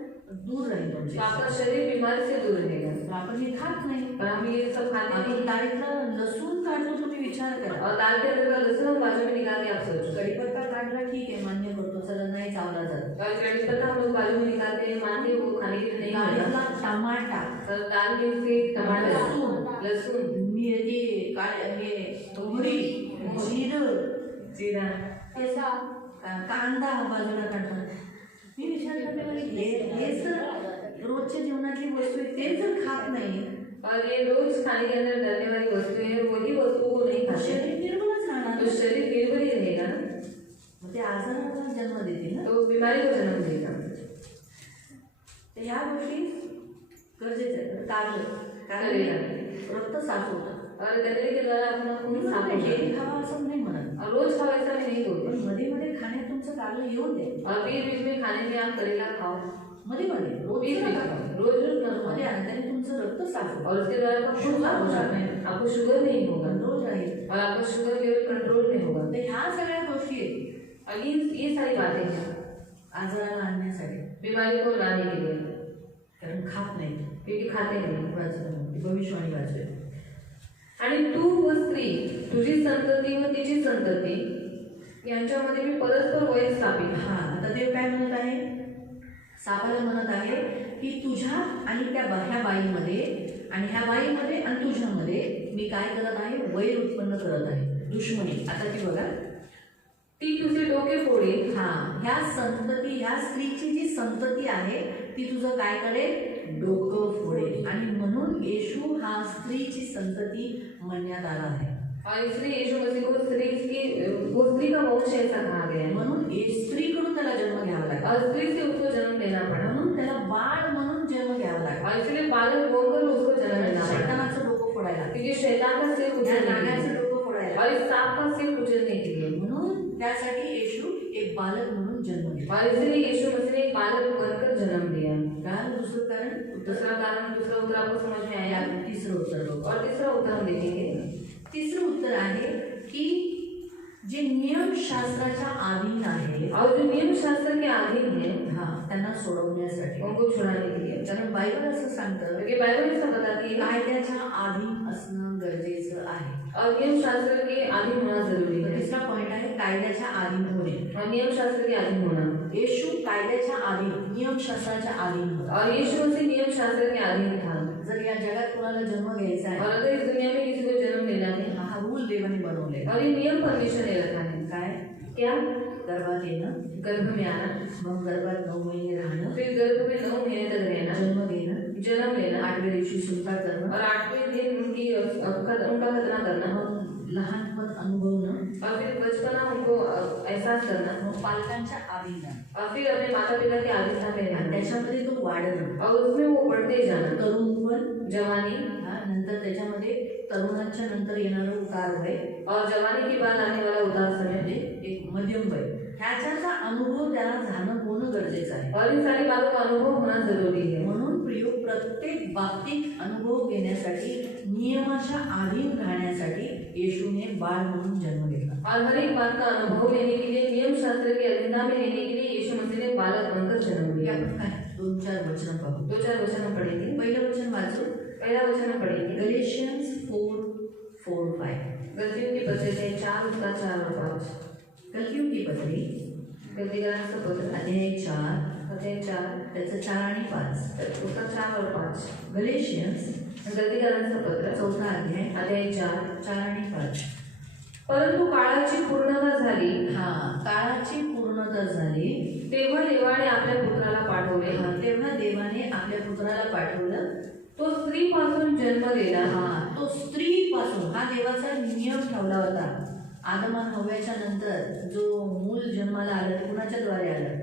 दूर राहील तुमचे. तो आपका शरीर बीमारी से दूर रहेगा. आपण हे खात नाही. और हम ये सब खाते आपण नहीं. डाळीतलं लसूण काढतो, तुम्ही विचार करा. और दाल के अंदर का लहसुन हम बाजू में निकाल के आप सोचो. कढीपत्ता काढला ठीक आहे, मान्य करतो, चला नाही चावला जात. और कड़ी पत्ता हम लोग बाजू में निकालते हैं, मानते वो खाने के लिए नहीं डाळीतला होता. टमाटा, और दाल में उसके टमाटर, लहसुन, मिरची, मोहरी, जिरं, जीरा, कांदा बाजूला काढतात. मी विचार करते म्हणजे हे जर रोजच्या जीवनातली वस्तू आहे, ते जर खात नाही, और ये रोज खाने के अंदर डलने वाली वस्तु है, वही वस्तु को नहीं खाते शरीर निर्मलच राहणार. तो शरीर निर्बल ही रहेगा ना, मग ते आजाराला जन्म देतील ना. तो बीमारी को जन्म देगा. तर ह्या गोष्टी गरजेच्या आहेत. कारलं रक्त साफ होतं. और गन्ने के द्वारा अपना खून साफ हो डेली जाता खावा असं नाही म्हणत, है. और रोज खाओ ऐसा मैं नहीं पण बोलती. मध्ये मध्ये खाण्यात तुमचं कारलं येऊन दे. और बीच बीच में खाने में आप करेला खाओ, मध्ये मध्ये रोज बीच बीच नका खाऊ. में रोज रोज ना मध्ये खाओ. आणल्याने तुमचं रक्त साफ होतं. और उसके द्वारा आपका खून साफ हो जाता है, आपको शुगर नहीं होगा कंट्रोल राहील. और आपका शुगर लेवल कंट्रोल में होगा. तर ह्या सगळ्या गोष्टी आहेत और ये सारी बातें हैं आजाराला आणण्यासाठी, बीमारी को लाने के लिए, कारण खात नाही. क्योंकि खाते नहीं. वाचलं, भविष्यवाणी वाचली. आणि तू व स्त्री, तुझी संतती व तिची संतती यांच्यामध्ये मी परस्पर वैर स्थापित. हा, आता देव काय म्हणत आहे, सापाला म्हणत आहे की तुझ्या आणि ह्या बाईमध्ये आणि ह्या बाईमध्ये आणि तुझ्यामध्ये मी काय करत आहे, वैर उत्पन्न करत आहे, दुश्मनी. आता ती बघा, ती तुझे डोके फोडेल. हा, ह्या संतती, ह्या स्त्रीची जी संतती आहे ती तुझं काय करेल, डोकं फोडेल. आणि म्हणून येशू हा स्त्रीची संतती म्हणण्यात आला आहे. और इसलिए यीशु मसीह को वो स्त्री का वंश ऐसा कहा गया है. म्हणून स्त्रीकडून त्याला जन्म घ्यावा लागला, और स्त्री से उसको जन्म लेना पड़ा. म्हणून त्याला बाळ म्हणून जन्म घ्यावा लागला. और इसलिए बालक बोलकर उसको जन्म लेना पड़ा, शैतानाचं डोकं फोडायला, क्योंकि शैतान का सिर त्या कुचलने के नागाचं लिए डोकं फोडायला. और इस सांप का सिर कुचलने के लिए. म्हणून त्यासाठी येशू एक बालक म्हणून जन्म घेतला. और इसलिए यीशु मसीह ने एक बालक बनकर जन्म लिया. कारण दुसरं कारण, दूसरा उत्तर आपको समझ में आया. तिसरं उत्तर बघू. और तीसरा उत्तर हम देखेंगे. तिसरं उत्तर आहे की जे नियमशास्त्राच्या अधीन आहे, और जो नियम शास्त्र के अधीन है हा, त्यांना सोडवण्यासाठी. उनको छुड़ाने के लिए. कारण बायबल असं सांगतं क्योंकि बाइबल ऐसा बताती है कायद्याच्या अधीन असणं गरजेचं आहे. और नियम शास्त्र के अधीन होना जरूरी है. तिसरा पॉइंट आहे कायद्याच्या अधीन होणे. और नियम शास्त्र के अधीन होना. येशू कायद्याच्या अधीन, नियमशास्त्राच्या अधीन होता. और यीशु मसीह नियम शास्त्र के अधीन था. जर या जगात कोणाला जन्म घ्यायचा और आहे, अगर इस दुनिया में किसी को जन्म लेना है, हा रूल देवाने बनवले. और ये नियम परमेश्वर ने रखा है. काय, क्या? गर्भात येणं, गर्भ में आना, मग गर्भात 9 महिने राहणं, फिर गर्भ में 9 महीने तक रहना, जन्म घेणं, जन्म लेना, 8व्या दिवशी सुलता करणं, और 8वें दिन उनका खतना करना, मग लहानपण अनुभवणं, और फिर बचपना उनको एहसास करना, मग पालकांच्या अधीन जाणं, और फिर अपने माता पिता के आधीन में आणि रहना, त्याच्यामध्ये तो वाढणं, और उसमें वो बढ़ते जाना, तरुणपण, जवानी, हा, नंतर त्याच्यामध्ये तरुणाच्या नंतर येणारं उतार वय, और जवानी के बाद आने वाला उतार समय, म्हणजे एक मध्यम वय. ह्याच्याचा अनुभव त्याला झालं होणं गरजेचं आहे. और इन सारी बातों का अनुभव होना जरूरी है. म्हणून प्रिय, प्रत्येक बाबतीत अनुभव घेण्यासाठी, नियमाच्या अधीन राहण्यासाठी येशूने बाळ म्हणून जन्म घेतला. और हर एक बात का अनुभव लेने के लिए, नियम शास्त्र की अधीनता में लेने के लिए यीशु मसीह ने बालक बनकर जन्म हे लिया. आपण काय 2-4 वचन पाहू. 2-4 वचन हम पढ़ेंगे. पहिलं वचन वाचू. पहला वचन हम पढ़ेंगे गलेशियन्स 4:4-5. गलतियों की पत्री से 4 उसका 4 और 5. गलतियों की पत्री गलतीकरांचं पत्र अध्याय 4 अध्याय 4 त्याचं 4 आणि 5. उसका 4 और 5 गलेशियन्स गलतीकरांचं पत्र 4 अध्याय अध्याय 4 4 आणि 5. परंतु काळाची पूर्णता झाली काळाची पूर्णता झाली तेव्हा देवाने आपल्या पुत्राला पाठवले तेव्हा देवाने आपल्या पुत्राला पाठवलं. तो स्त्रीपासून जन्मलेला तो स्त्रीपासून हा देवाचा नियम ठेवला होता. आदम आणि हव्याच्या नंतर जो मूल जन्माला आलं ते कुणाच्या द्वारे आलं?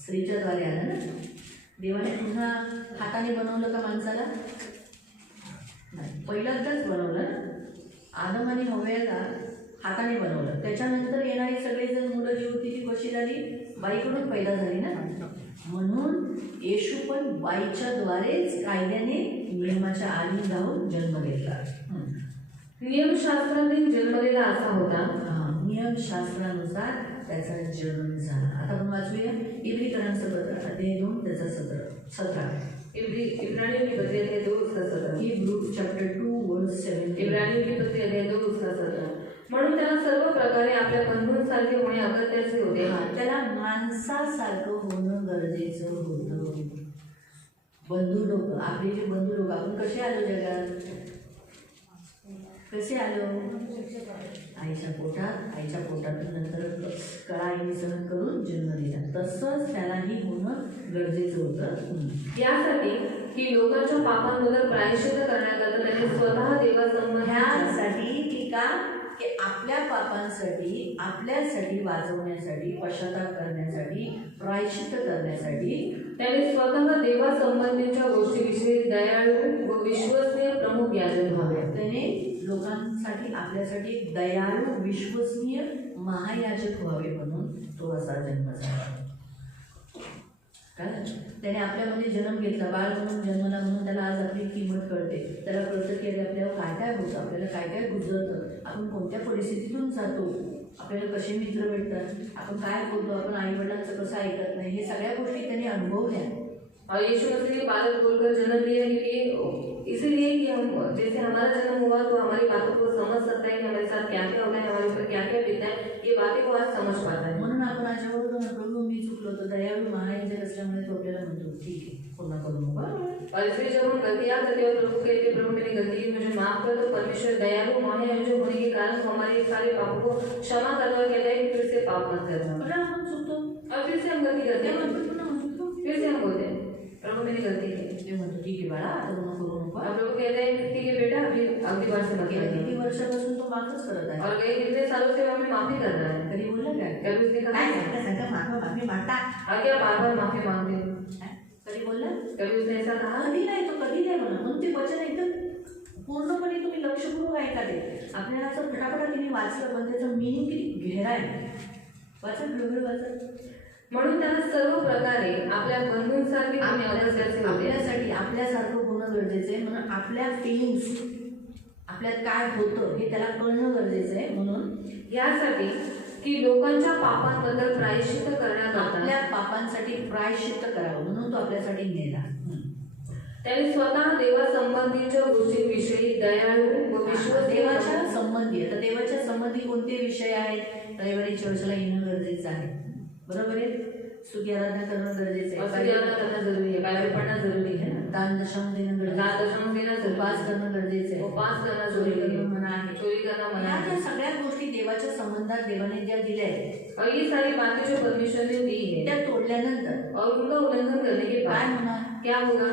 स्त्रीच्या द्वारे आलं ना. देवाने पुन्हा हाताने बनवलं का माणसाला? नाही, पहिल्यांदाच बनवलं ना. आदम आणि हव्याला हाताने बनवलं. त्याच्यानंतर येणारी सगळेजण मुलं जी होती ती कशी झाली? बाईकडून पैदा झाली ना. म्हणून येशू पण बाईच्या द्वारेच कायद्याने नियमाच्या आधी जाऊन जन्म घेतला. नियमशास्त्राने जन्मलेला असा होता. नियमशास्त्रानुसार त्याचा जन्म झाला. आता आपण वाचूया इब्रिकरांचं पत्र अध्याय 2 त्याचा 17. इब्रानियों की पत्री अध्याय 2 उसका 17. हिब्रू चॅप्टर 2 वर्स 17. इब्रानियों की पत्री अध्याय 2 उसका 17. म्हणून त्याला सर्व प्रकारे आपल्या बंधूंसारखे होणे अगत्याचे होते. त्याला माणसासारखं होणं गरजेचं होतं. बंधू लोक, आपले जे बंधू लोक, आपण कसे आलो जगात? कसे आलो? आईच्या पोटातून नंतर कळाईने सहन करून जन्म दिला. तसंच त्यालाही होणं गरजेचं होतं. यासाठी की लोकांच्या पापांबद्दल प्रायश्चित्त करण्याकरता त्याने स्वतः देवासमोर ह्यासाठी की का की आपल्या पापांसाठी, आपल्यासाठी वाचवण्यासाठी, पश्चाताप करण्यासाठी, प्रायश्चित्त करण्यासाठी त्याने स्वतः देवासंबंधीच्या गोष्टीविषयी दयाळू व विश्वसनीय प्रमुख याजक व्हावे. त्याने लोकांसाठी, आपल्यासाठी दयाळू, विश्वसनीय महायाजक व्हावे म्हणून तो असा जन्म झाला. काय त्याने आपल्यामध्ये जन्म घेतला, बाळ म्हणून जन्मला, म्हणून त्याला आज आपली किंमत कळते. त्याला कळतं की अरे आपल्याला काय काय होतं, आपल्याला काय काय गुजरतं, आपण कोणत्या परिस्थितीतून जातो, आपल्याला कसे मित्र भेटतात, आपण काय बोलतो, आपण आई वडिलांचं कसं ऐकत नाही, हे सगळ्या गोष्टी त्यांनी अनुभवल्या. और यीशु मसीह ने बालक बोलकर जन्म लिया कि इसीलिए कि हम जैसे हमारा जन्म हुआ तो हमारी बातों को समझ सकता है कि हमारे साथ क्या क्या होता है, हमारे ऊपर क्या क्या बीतता है, ये बातें को आज समझ पाता है. म्हणून आपण आजवर प्रभू मी चुकलो होतो, दयाळू महायाजक असल्यामुळे तो आपल्याला म्हणतो ठीक आहे पूर्ण करू नका. और इसलिए जब हम गलतियां करते हैं प्रभु कहते प्रभु मेरी गलती की मुझे माफ कर दो, परमेश्वर दयालु महायाजक होने के कारण वो हमारे सारे पापों को क्षमा करता है. कहता है कि फिर से पाप मत करना. पण आपण चुकतो, और फिर से हम गलती करते हैं, फिर से हम बोलते हैं प्रभु मेरी गलती है. ते म्हणतो ठीक आहे बाळा आता पूर्ण करू नको. और प्रभु कहते हैं ठीक है बेटा अभी अगली बार से मत गेल्या करना. किती वर्षापासून तो माफच करत आहे. और गए कितने सालों से हमें माफी कर रहा है. कधी बोललं काय? कभी उसने कहा काय सांगा माफी मागता. और क्या बार बार माफी मांगते हो? कधी बोललं? कभी उसने ऐसा कहा? कधी नाही, तो कधी नाही म्हणा. म्हणून ते वचन एकदम पूर्णपणे तुम्ही लक्षपूर्वक ऐका. ते आपल्याला असं फटाफटा तुम्ही वाचलं पण त्याचं मिनिंग किती गहरा आहे. वाचन वेगळं वाचन. म्हणून त्यांना सर्व प्रकारे आपल्या बंधूंसारखे होणे अगत्याचे होते. आपल्यासाठी आपल्यासारखं होणं गरजेचं आहे. म्हणून आपल्या फिलिंग्स, आपल्यात काय होतं हे त्याला कळणं गरजेचं आहे. म्हणून यासाठी की लोकांच्या पापांबद्दल प्रायश्चित्त करण्याकरता आपल्या पापांसाठी प्रायश्चित्त करावं म्हणून तो आपल्यासाठी नेला. त्याने स्वतः देवासंबंधीच्या गोष्टींविषयी दयाळू व विश्वास देवाच्या संबंधी. आता देवाच्या संबंधी कोणते विषय आहेत? रविवारी चर्चला येणं गरजेचं आहे, बरोबर आहे. स्तुती आराधना करणं गरजेचं आहे, करणं जरुरी आहे, बाहेर पडणं जरुरी आहे, दान दशम देणं गरजेचं आहे, दशम देणं, उपास करणं गरजेचं आहे, उपास करणं चोरी जरुरी करणं आहे, मना आहे. चोरी करणं मना या है. सगळ्या गोष्टी देवाच्या संबंधात देवाने ज्या दिल्या आहेत और ये सारी बातें जो परमेश्वर ने दी है त्या तोडल्यानंतर और उनका उल्लंघन करने के काय बाद होणार? क्या होगा?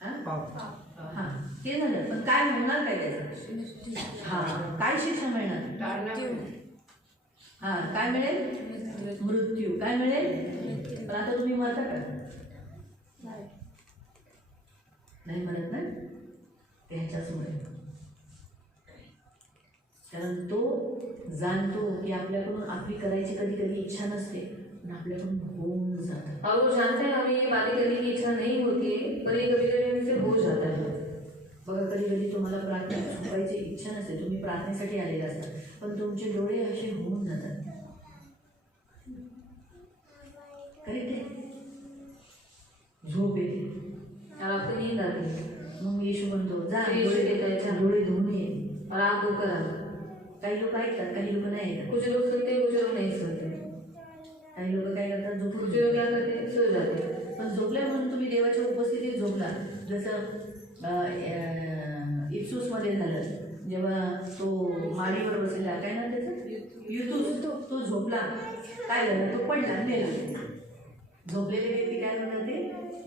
हा ते झालं, पण काय होणार काय त्याचं? हा काय शिक्षा मिळणार? हा काय मिळेल? मृत्यू. काय मिळेल? पण आता तुम्ही मरता का? नाही म्हणत ना त्यांच्याचमुळे. कारण तो जाणतो की आपल्याकडून आपली करायची कधी कधी इच्छा नसते पण आपल्याकडून होऊन जातं. और वो जानते हैं हमें ये बातें करने की इच्छा नहीं होती है पर ये कभी कभी हमसे हो जाता है. बघा कधी कधी तुम्हाला प्रार्थना झोपायची इच्छा नसते, तुम्ही प्रार्थनेसाठी आलेले असतात पण तुमचे डोळे असे होऊन जातात. करेक्ट आहे? झोप येते और आपको नींद आती है मग येशू म्हणतो जा येशू कहता है, जा. डोळे धुवून ये. और आप धोकर आना. काही लोक ऐकतात, काही लोक नाही ऐकत. कुछ लोग सुनते हैं, कुछ लोग नहीं सुनते. देवाच्या उपस्थितीत झोपला, जसं इप्सूसमध्ये झालं, जेव्हा तो माडीवर बसलेला, काय ना त्याचं युतूस, तो झोपला, काय झालं, तो पडला, मेला. झोपलेले व्यक्ती काय म्हणतात, ते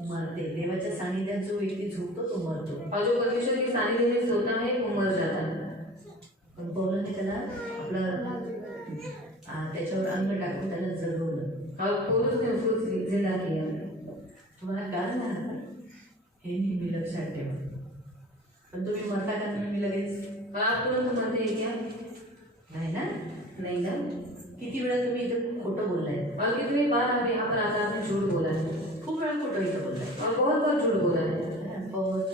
मरते. देवाच्या सानिध्यात जो व्यक्ती झोपतो तो मरतो. और जो परमेश्वर के सानिध्य में सोता है वो मर जाता है. पण पौलाने त्याला आपलं त्याच्यावर अंग टाकून त्याला जगवलं. और पौलुस ने उसको जिंदा किया. तुम्हाला कारण आहे हे नेहमी लक्षात ठेवा. पण तुम्ही मरता का नेहमी लगेच? और आप तुरंत मरते हैं क्या? नाही ना? नहीं ना. किती वेळा तुम्ही इथं खोटं बोललाय? और कितनी बार आप यहाँ पर आकर आपने झूठ बोला है. खूप वेळा खोटं इथं बोललाय. और बहुत बार झूठ बोला है.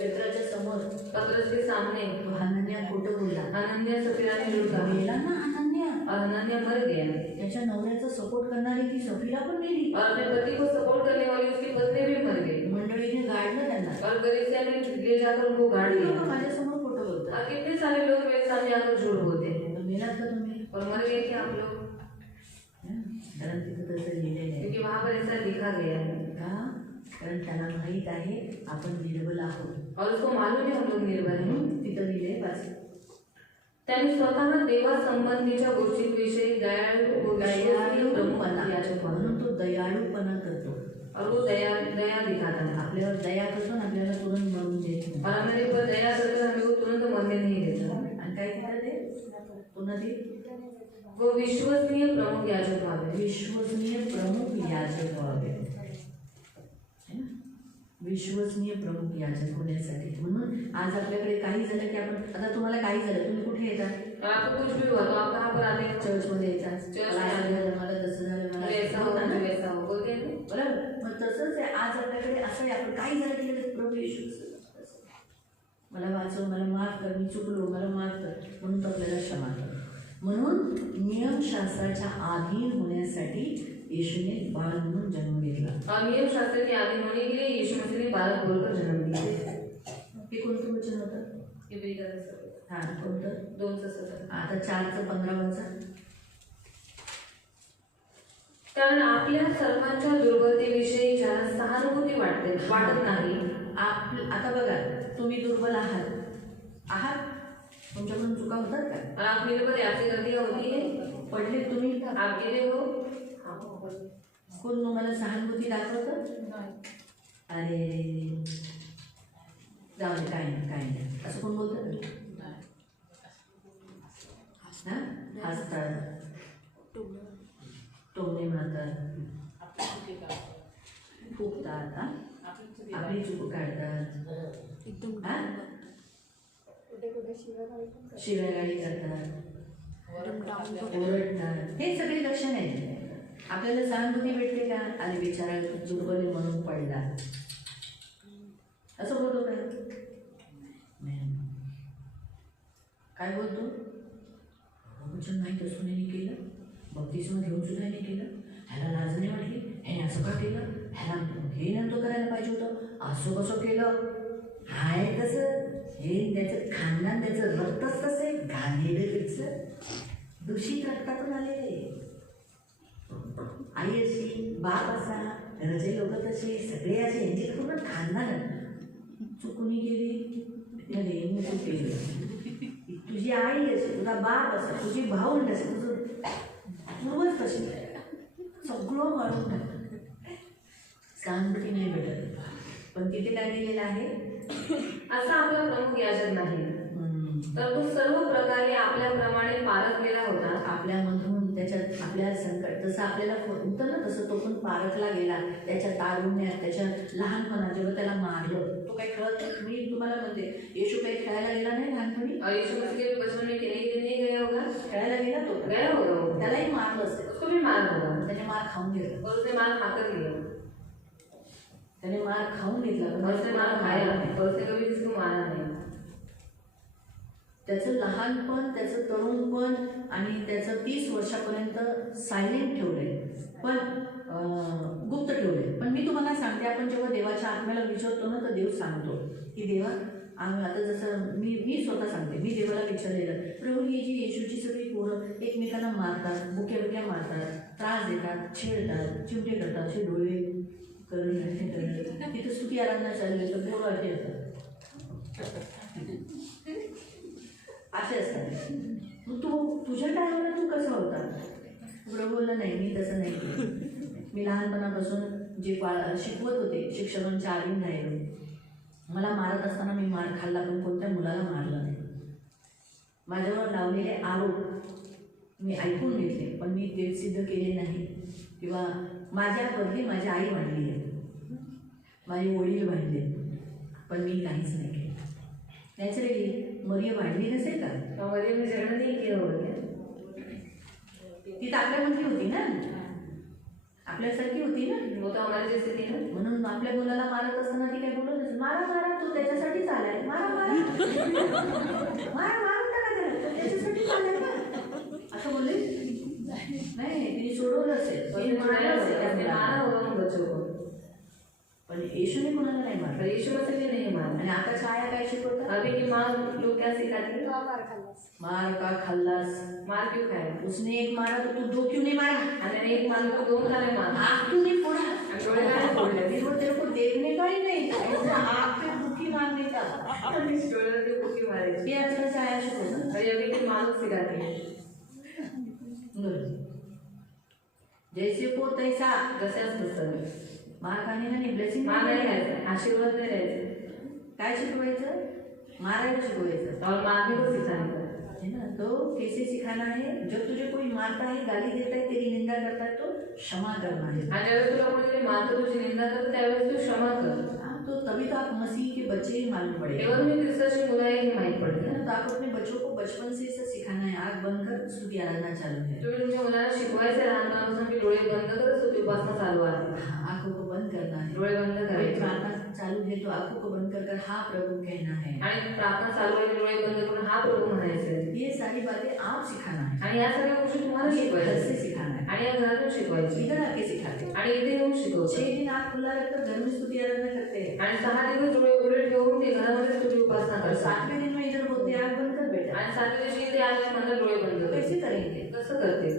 पेत्राच्या समोर पतरस के सामने हनन्या खोटं बोलला. हनन्या सफीरा ने झूठ कहा. गेला ना हनन्या. और हनन्या मर गया. त्याच्या नवऱ्याचा सपोर्ट करणारी ती सफीरा पण गेली. और अपने पति को सपोर्ट करने वाली उसकी पत्नी भी मर गई. मंडळीने गाडलं त्यांना. और गलीसिया ने ले जाकर उनको गाड़ दिया. माझ्यासमोर खोटं बोलतात. और कितने सारे लोग मेरे सामने आकर झूठ बोलते हैं. तर मेलात का तुम्ही? और मर गए क्या आप लोग? कारण तिथं तसं लिहिलेलं आहे. क्योंकि वहाँ पर ऐसा लिखा गया है. का? कारण त्याला माहीत आहे आपण निर्बल आहोत. और उसको मालूम है हम लोग निर्बल हैं. तिथं लिहिलंय वाच. त्यांनी स्वतः देवासंबंधीच्या गोष्टींविषयी दयाळू व विश्वासू प्रमुख याचक बनला. म्हणून तो दयाळूपणा करतो. और वो दया दिखाता है. आपल्यावर दया करतो ना, आपल्याला तुरंत मरून देत और हमारे ऊपर दया करके हमें वो तुरंत मरने नहीं देता. आणि काय केलं ते पुन्हा ते वो विश्वसनीय प्रमुख याचक व्हावे. विश्वसनीय प्रमुख याचक व्हावे. विश्वसनीय प्रमुख याचक होण्यासाठी. म्हणून आज आपल्याकडे काही झालं की आपण, आता तुम्हाला काही झालं तुम्ही कुठे येतात? आपको कुछ भी हुआ तो आप कहाँ पर आते हैं? चर्चमध्ये येतात. चर्च मला असं झालं, मला तसं झालं, मला ऐसा हो होतं ना? वैसा हो बोलते हैं. बरोबर. मग तसंच आहे आज आपल्याकडे. असं आहे, आपण काही झालं की प्रभू येशू मला वाचव, मला माफ कर, मी चुकलो, मला माफ कर, म्हणून तो आपल्याला क्षमा कर. म्हणून नियमशास्त्राच्या अधीन होण्यासाठी येशूने बाळ म्हणून जन्म घेतला. और नियम शास्त्र के अधीन होने के लिए यीशु मसीह ने बालक बोलकर जन्म दिया. हे कोणतं वचन होतं? हां, कोणतं? 2:17. आता 4:15 कारण आपल्या सर्वांच्या दुर्बलतेविषयी ज्याला सहानुभूती वाटत नाही. आता बघा, तुम्ही दुर्बल आहात, तुमच्याकडून चुका होतात का? और आप मेरे पर आपसे गलतियां होती है. पडले तुम्ही, आप गिरे हो. कोण तुम्हाला सहानुभूती दाखवतं? अरे जाऊ दे, काय नाही असं कोण बोलतं? हां, हसतात, टोमणे मारतात, फुकतात, आपली चूक काढतात, शिव्यागाळी करतात, ओरडतात. हे सगळे लक्षण आहेत. आपल्याला सहानुभूती भेटते का? अरे बिचारा दुर्बल म्हणून पडला, असं बोलतो का? नाही. काय बोलतो? वचन माहीत असून नाही केलं, बत्तीसमं घेऊन सुद्धा नाही केलं, ह्याला लाज नाही वाटली, ह्याने असं का केलं, ह्याला हे नव्हतं करायला पाहिजे होतं, असं कसं केलं, हाय कसं, हे त्याचं खानदान, त्याचं रक्तच कसं आहे, घाणेरडं त्याचं दूषित रक्तातून आलेले. आई अशी, बाप असा, घराचे लोक तसे, सगळे असे, यांचे पूर्ण खानदान. चुकून केली, अरे तू केली, तुझी आई असे, तुझा बाप असा, तुझी भावंड असे, तुझं पूर्वज तशी, सगळं मारून टाकलं. सहानुभूती नाही भेटत. पण तिथे काय केलेलं आहे? असा आपला प्रमुख याजक नाही, तर तो सर्व प्रकारे आपल्याप्रमाणे पारखलेला होता. आपल्यामधून त्याच्यात आपल्या संकट जसं आपल्याला होतं ना, तसं तो पण पारखला गेला. त्याच्या तारुण्यात, त्याच्या लहानपणात जेव्हा त्याला मारलं, तो काही खेळत, मी तुम्हाला म्हणते, येशू काही खेळायला गेला नाही लहानपणी. और यीशु मसीह के बचपन में खेलने के लिए नहीं गया होगा. खेळायला गेला तो, गया होगा. त्यालाही मारलं असेल, उसको भी मारा होगा. त्याने मार खाऊन घेतला. और उसने मार खाकर लिया. त्याने मार खाऊन घेतला, और उसने मार खाया नहीं. और उसने कभी किसी को मारा नहीं. त्याचं लहानपण, त्याचं तरुणपण आणि त्याचं 30 वर्षापर्यंत सायलेंट ठेवलंय, पण गुप्त ठेवलंय. पण मी तुम्हाला सांगते, आपण जेव्हा देवाच्या आत्म्याला विचारतो ना, तर देव सांगतो की देवा, आम्ही आता जसं मी स्वतः सांगते, मी देवाला विचारलेलं, प्रभू ही जी येशूची सगळी पोरं एकमेकांना मारतात, बुक्या मारतात, त्रास देतात, छेडतात, चिमटे करतात, असे डोळे करून तिथं स्तुती आराधना चालली तर पोरं असे असतात असे असतात. मग तुझ्या टायमाला तू कसा होता? पुढं बोलला नाही, मी तसं नाही केलं. मी लहानपणापासून जे शिकवत होते शिक्षकांच्या आधीन राहिलो. मला मारत असताना मी मार खाल्ला पण कोणत्या मुलाला मारलं नाही. माझ्यावर लावलेले आरोप मी ऐकून घेतले पण मी ते सिद्ध केले नाही. किंवा माझ्या बदली माझी आई वाढली आहे, माझे वडील वाढले पण मी काहीच नाही केलं. नॅचरली मरियम वाढली नसेल का? मरियम ने झगड़ा नहीं किया होगा क्या? ती तर आपल्यामध्ये होती ना, आपल्यासारखी होती ना. वो तो हमारे जैसे थी ना. म्हणून आपल्या मुलाला मारत असताना ती काय बोलत नसेल, मारा मारा तो त्याच्यासाठीच आलाय, मारा मारा मारा मारून टाका त्याला, तो त्याच्यासाठीच आलाय ना असं बोलले नाही. तिने सोडवलं असेल, तिने मारलं असेल त्या उसने मुलाला. मारा होगा उन बच्चों को, पण येशूने कोणाला नाही पर मारलं. यीशु मसीह ने नहीं मारा. आणि आता छाया काय शिकवतात? अभी की माँ लोग क्या सिखाती है? मार का खाल्लास, मार क्यों खाया? उसने एक मारा तो तू दो क्यों नहीं मारा? आणि एक मान को दोन खाने मार. आँख क्यों नहीं फोड़ा? आणि डोळे काय फोडले? तेरे को देखने का ही नहीं, ऐसा आँख पे भूखी मारने का. आणि डोळ्याला ते भुकी मारायची. ये आजकाल छाया शिकवतात. और अभी की माँ लोग सिखाती है. बरोबर. जैसे को तैसा. जसे असतं सर. मार खाणे नाही, ब्लेसिंग मार नाही खायचं, आशीर्वाद नाही द्यायचं. काय शिकवायचं? मारायला शिकवायचं. और मारने को सिखाने का. है ना. तो कैसे सिखाना है? जब तुझे कोई मारता है, गाली देता है, तेरी निंदा करता है तो क्षमा करना है. आणि ज्यावेळेस तुला कोणीतरी मारतं, तुझी निंदा करतं, त्यावेळेस तू क्षमा कर. हाँ, तो तभी तो आप मसीह के बच्चे ही मालूम पड़ेगा. तेव्हा तुम्ही ख्रिस्ताची मुलं आहे हे माहीत पडतं. है ना. तो आपको अपने बच्चों को बचपन से इसे सिखाना है. आँख बंद कर स्तुति आराधना चालू है. तुम्ही तुमच्या मुलांना शिकवायचं लहानपणापासून की डोळे बंद कर, स्तुती उपासना चालू आहे. आंखों को बंद करना है. डोळे बंद कोई करायचे. प्रार्थना चालू है तो आंखों को बंद कर हाँ प्रभु कहना है. आणि प्रार्थना चालू आहे, डोळे बंद करून हा प्रभू म्हणायचे. ये सारी बातें आप सिखाना है. आणि या सगळ्या गोष्टी तुम्हाला ये घर शिकवायच्या से सिखाना है. आणि या घरातून शिकवायची इधर आके सिखाते. आणि इथे येऊन शिकवते. 6 दिन आँख खुला रखकर घर में स्तुति आराधना करते हैं. आणि 6 दिवस डोळे उघडे ठेवून ते घरामध्ये स्तुती उपासना और करतात. 7वें दिन में इधर बोलते हैं आँख बंद कर बेटा. आणि 7व्या दिवशी ते आले म्हणतात डोळे बंद कर. कैसे करेंगे? कसं करते?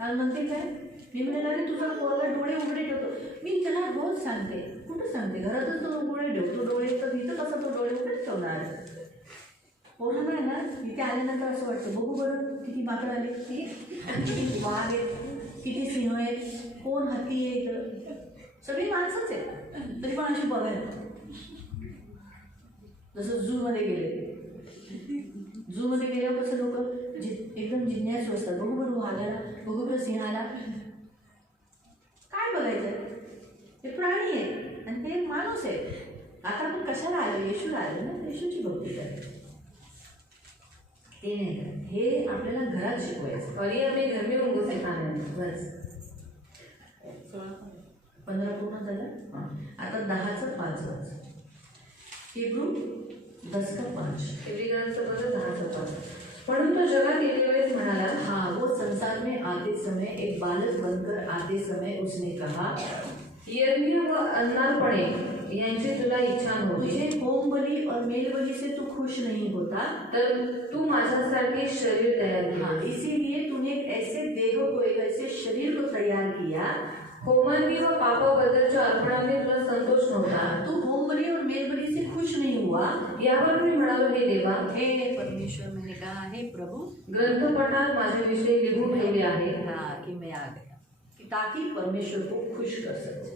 आणि म्हणते काय, मी म्हणाले अरे तुझा पोरगा डोळे उघडे ठेवतो. मी त्याला रोज सांगते. कुठं सांगते? घरातच तो उघडे ठेवतो डोळे, तर इथं कसं तो डोळे उघडेच ठेवणार? पोरांना आहे ना इथे आल्यानंतर असं वाटतं बघू बरं किती माकड आले, किती वाघ आहेत, किती सिंह आहेत, कोण हत्ती आहे इथं. सगळी माणसंच आहेत तरी पण अशी बघायला. जसं झूमध्ये गेले, झूमध्ये गेल्यावर कसं लोक एकदम जिज्ञासू असतात. बघू बरं वाघाला, बघू बरं सिंहाला. काय बघायचं? ते प्राणी आहेत आणि ते माणूस आहे. आता आपण कशाला आलो? येशूला आलो ना, येशूची भक्ती करायची. ते नाही का, हे आपल्याला घरात शिकवायचं. और ये हमें घर में उनको सिखाना है. बस 15 पूर्ण झालं. आता 10चं 5 वाच. हिब्रू 10:5. इब्री ग्रंथ 10:5. म्हणून तो जगात येते वेळेस म्हणाला, हाँ, वो संसार में आते समय एक बालक बनकर आते समय उसने कहा, यज्ञ व अन्नार्पणे यांची तुला इच्छा नव्हती, तुझे होम बलि और मेल बलि से तू खुश नहीं होता, तर तू माझ्यासाठी शरीर तयार हाँ, केले. इसीलिए तूने एक ऐसे देह को, एक ऐसे शरीर को तैयार किया. होमांनी व पापाबद्दलच्या अर्पणाने तुला संतोष नव्हता. हाँ, तू होम बलि और मेल बलि से खुश नहीं हुआ. यावर मी म्हणालो, हे देवा, हे परमेश्वर, मैंने कहा हे प्रभु, ग्रंथपटात माझ्याविषयी लिहून ठेवले आहे. हाँ, कि मैं आ गया कि ताकि परमेश्वर को खुश कर सके.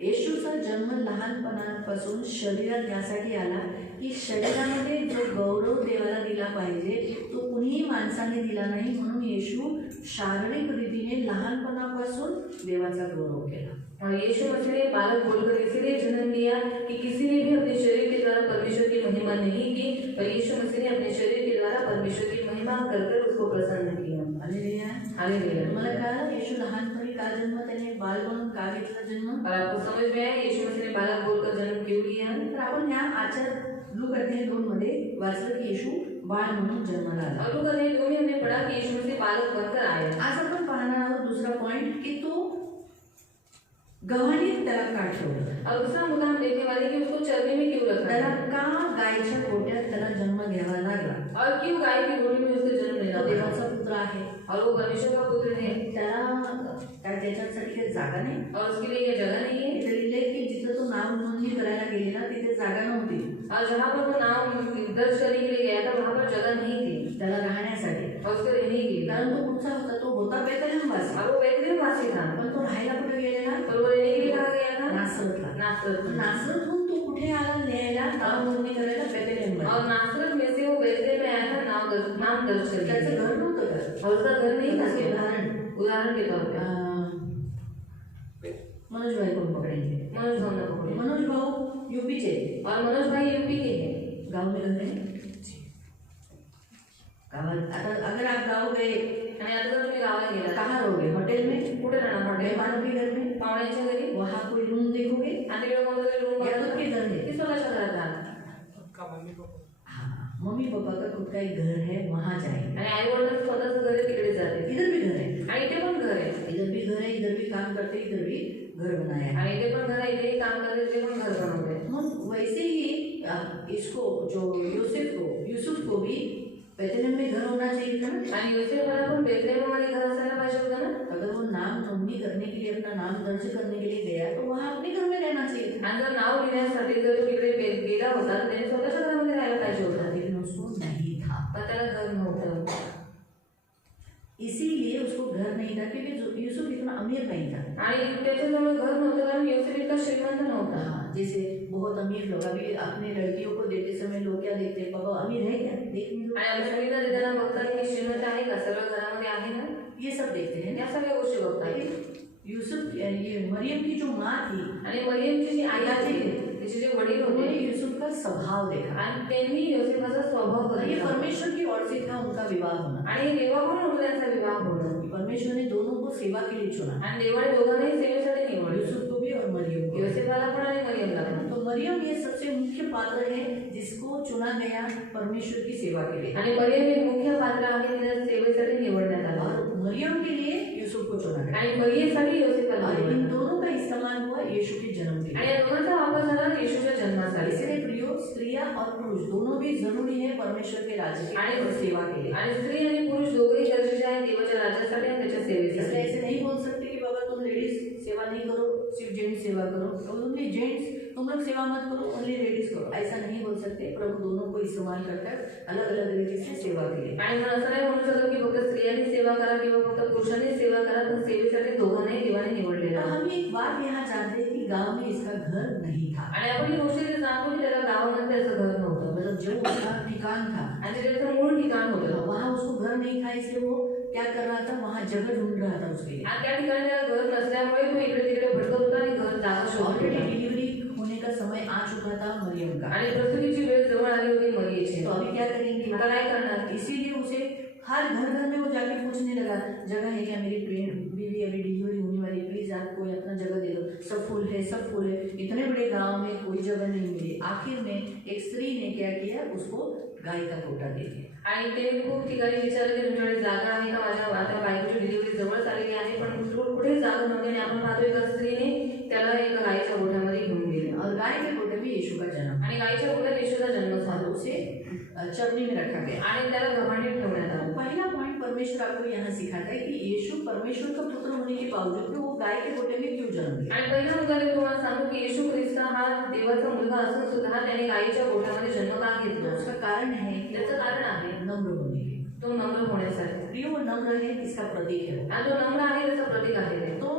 येशूचा जन्म लहानपणापासून शरीरात यासाठी आला की शरीरामध्ये जो गौरव देवाला दिला पाहिजे तो कुणीही माणसाने दिला नाही. म्हणून येशू शारीरिक रीतीने लहानपणापासून देवाचा गौरव केला. और यीशु मसीह ने बालक बोलकर इसीलिए जन्म लिया कि किसी ने भी अपने शरीर के द्वारा परमेश्वर की महिमा नहीं की, पर यीशु मसीह ने अपने शरीर के द्वारा परमेश्वर की महिमा कर कर उसको प्रसन्न किया. हालेलुया. हालेलुया. तुम्हाला कळालं येशू लहानपणी का जन्म, त्याने बाल म्हणून का घेतला जन्म? और आपको समझ में आया यीशु मसीह ने बालक बोलकर जन्म क्यों लिया? तर आपण ह्या आचार लूक अध्याय 2 मध्ये वाचलं की येशू बाळ म्हणून जन्माला आला. और लूक अध्याय 2 में हमने पढ़ा कि यीशु मसीह बालक बनकर आया. आज आपण पाहणार आहोत दुसरा पॉइंट की तो गव्हाणीत त्याला का ठेवलं, और दूसरा मुद्दा हम देखने वाले कि उसको चरने में क्यों रखा त्याला था का गायीच्या पोट्यात त्याला जन्म घ्यावा लागला. और क्यों गाय की गोदी में उसको जन्म लेना तो पड़ा देवाचा पुत्र आहे, और वो परमेश्वर का पुत्र है त्याला काय त्याच्यासाठी काही जागा नाही. और उसके लिए ये जगह नहीं है. इथे लिहिलंय की जिथं तो नाव नोंदणी करायला गेलेला तिथे जागा नव्हती और जहाँ पर वो नाम दर्ज करने के लिए गया था वहाँ पर जगह नहीं थी त्याला राहण्यासाठी, और उसको रहने के लिए. कारण तो कुठचा होता, तो होता बेथलेहमवासी, और वो बेथलेहम वासी था पण तो राहायला कुठे गेलेला, और वो रहने के लिए कहाँ गया था नासरतला. नासरत में. नासरतहून तो कुठे आला न्यायला, नाव नोंदणी करायला बेथलेहममध्ये. और नासरत में से वो बेथलेहम में आया था नाम दर्ज करने के त्याचं लिए. घर नव्हतं का. और उसका घर नहीं था. त्याचं उदाहरण उदाहरण के तौर पे मनोज भाई को पकड़ेंगे. मनोज भाऊ ने पकड़े. मनोज भाऊ यूपीचे, और मनोज भाई यूपी के हैं. गाँव में रहते हैं. गावात आता अगर आप गाँव गए, आणि आता जर तुम्ही गावाला गेला कहाँ रहोगे, होटल में, कुठे राहणार हॉटेल मेहमानों के घर में, पाहुण्याच्या घरी वहाँ कोई रूम देखोगे आणि तिकडे कोणतं तरी रूम या खुद के घर में. की स्वतःच्या घरात राहणार. का मम्मी पापा हाँ, मम्मी पापा का खुद का एक घर है, वहाँ जाएंगे. आणि आई वडिलांचं स्वतःचं घर आहे तिकडे जाते. इधर भी घर है, आणि इथे पण घर आहे. इधर भी घर है, इधर भी काम करते, इधर भी घर बनाया है. आणि इथे पण घर आहे, इथेही काम करते, तिथे पण घर बनवते. मग वैसे ही इसको जो यूसुफ को भी बेथलेहम में घर होना चाहिए था ना. आणि योसेफला पण बेथलेहममध्ये घर असायला पाहिजे होतं ना. अगर वो नाम नोंदणी करने के लिए, अपना नाम दर्ज करने के लिए गया तो वहाँ अपने घर में रहना चाहिए था. आणि जर नाव लिहिण्यासाठी जर तो तिकडे गेला होता तर त्याने स्वतःच्या घरामध्ये राहायला पाहिजे होतं. लेकिन उसको नहीं था, पण त्याला घर नव्हतं. इसीलिए उसको घर नहीं था क्योंकि यूसुफ इतना अमीर नहीं था. आणि त्याच्याजवळ घर नव्हतं कारण योसेफ इतका श्रीमंत नव्हता. हाँ, जैसे बहुत अमीर लोग अभी अपने लड़कियों को देते समय लोग क्या देखते हैं, बाबा अमीर है क्या, देखने दो. आणि आपल्या मुलींना देताना बघतात की श्रीमंत आहे का, सर्व घरामध्ये आहे ना, ये सब देखते हैं. या सगळ्या गोष्टी बघतात. लेकिन यूसुफ ये मरियम की जो माँ थी, आणि मरियमची जी आई होती तिचे जे वडील उन्होंने होते यूसुफ का स्वभाव देखा. आणि त्यांनी योसेफाचा स्वभाव और ये बघितला. परमेश्वर की ओर से था उनका विवाह होना. आणि देवाकडून होतं त्यांचा विवाह होणं. परमेश्वर ने दोनों को सेवा के लिए चुना, आणि देवाने दोघांनाही सेवेसाठी निवडलं. यूसुफ को भी और मरियम को. योसेफाला पण आणि मरियमला पण. तो मरियम ये सबसे मुख्य पात्र है जिसको चुना गया परमेश्वर की सेवा के लिए. आणि मरियम एक मुख्य पात्र आहे, तिला सेवेसाठी निवडण्यात आलं. और मरियम के लिए यूसुफ को चुना गया. आणि मरियमसाठी योसेफाला और इन निवडलं. दोनों का इस्तेमाल हुआ यीशु के जन्म के आणि लिए. या दोघांचा वापर झाला येशूच्या जन्मासाठी. इसलिए प्रियो, स्त्रियां और पुरुष दोनों भी जरूरी है परमेश्वर के राज्य के लिए और सेवा के लिए. आणि स्त्री आणि पुरुष दोघेही गरजेचे आहेत देवाच्या राज्यासाठी आणि त्याच्या इसलिए सेवेसाठी. ऐसे नहीं बोल सकते कि बाबा तुम लेडीज सेवा नहीं करो, सिर्फ जेंट्स सेवा करो, और ओनली जेंट्स तुम लोग सेवा मत करो, ओनली लेडीज करो, ऐसा नहीं बोल सकते. प्रभु दोनों को इस्तेमाल करता है अलग अलग तरीके से सेवा के लिए. आणि मग असं नाही म्हणू शकत की फक्त स्त्रियांनी सेवा करा किंवा फक्त पुरुषांनी सेवा करा, पण सेवेसाठी दोघांनाही देवाने निवडलेलं तो आहे. हम एक बात यहाँ जानते हैं कि गांव में इसका घर नहीं था. आणि आपण ही गोष्ट इथे जाणतो की त्याला गावामध्ये त्याचं घर नव्हतं. मतलब जो उसका ठिकान था आणि ते त्याचं मूळ ठिकाण होतं. वहाँ उसको घर नहीं था, इसलिए वो क्या कर रहा था, वहाँ जगह ढूंढ रहा था उसके लिए. आणि त्या ठिकाणी त्याला घर नसल्यामुळे तो इकडे तिकडे भटकत होता आणि घर जागा शोधत ऑलरेडी होता. डिलीवरी होने का समय आ चुका था मरियम का. आणि प्रसूतीची वेळ जवळ आली होती मरियेची. तो अभी क्या करेंगे, आता काय करणार. इसीलिए उसे हर घर घर में वो जाके पूछने लगा, जगह है क्या, मेरी बीवी अभी डिलीवरी होने वाली है, प्लीज आप कोई अपना जगह दे दो, सब फुल है, सब फुल है. इतने बड़े गांव में कोई जगह नहीं मिली. आखिर में एक स्त्री ने क्या किया, उसको गाय का कोटा दे दिया. आणि ते खूप ठिकाणी विचारलं की तुमच्याकडे जागा आहे का, माझ्या आता बायकोची डिलिव्हरी जवळ आलेली आहे पण कुठे जागा नव्हती. आणि आपण पाहतोय एका स्त्रीने त्याला एका गायीच्या गोठ्यामध्ये घेऊन गेले. और गाय के कोटे में यीशु का जन्म. आणि गायीच्या गोठ्यात येशूचा जन्म और झाला. उसे चरनी में रखा गया. आणि त्याला घमांडीत ठेवण्यात आलं. पहला पॉइंट परमेश्वर आपको यहाँ सिखाता है कि यीशु परमेश्वर का पुत्र होने के बावजूद भी वो गाय के कोटे में क्यों जन्म लिया. आणि पहिला मुद्दा मी तुम्हाला सांगतो की येशू ख्रिस्त हा देवाचा मुलगा असून सुद्धा त्याने गायीच्या गोठ्यामध्ये जन्म का तो घेतला. उसका कारण है कि त्याचं कारण आहे नम्र होने के. तो नम्र होण्यासाठी. प्रिय वो नम्र है, इसका प्रतीक है. आणि तो नम्र आहे त्याचं प्रतीक आहे ते. तो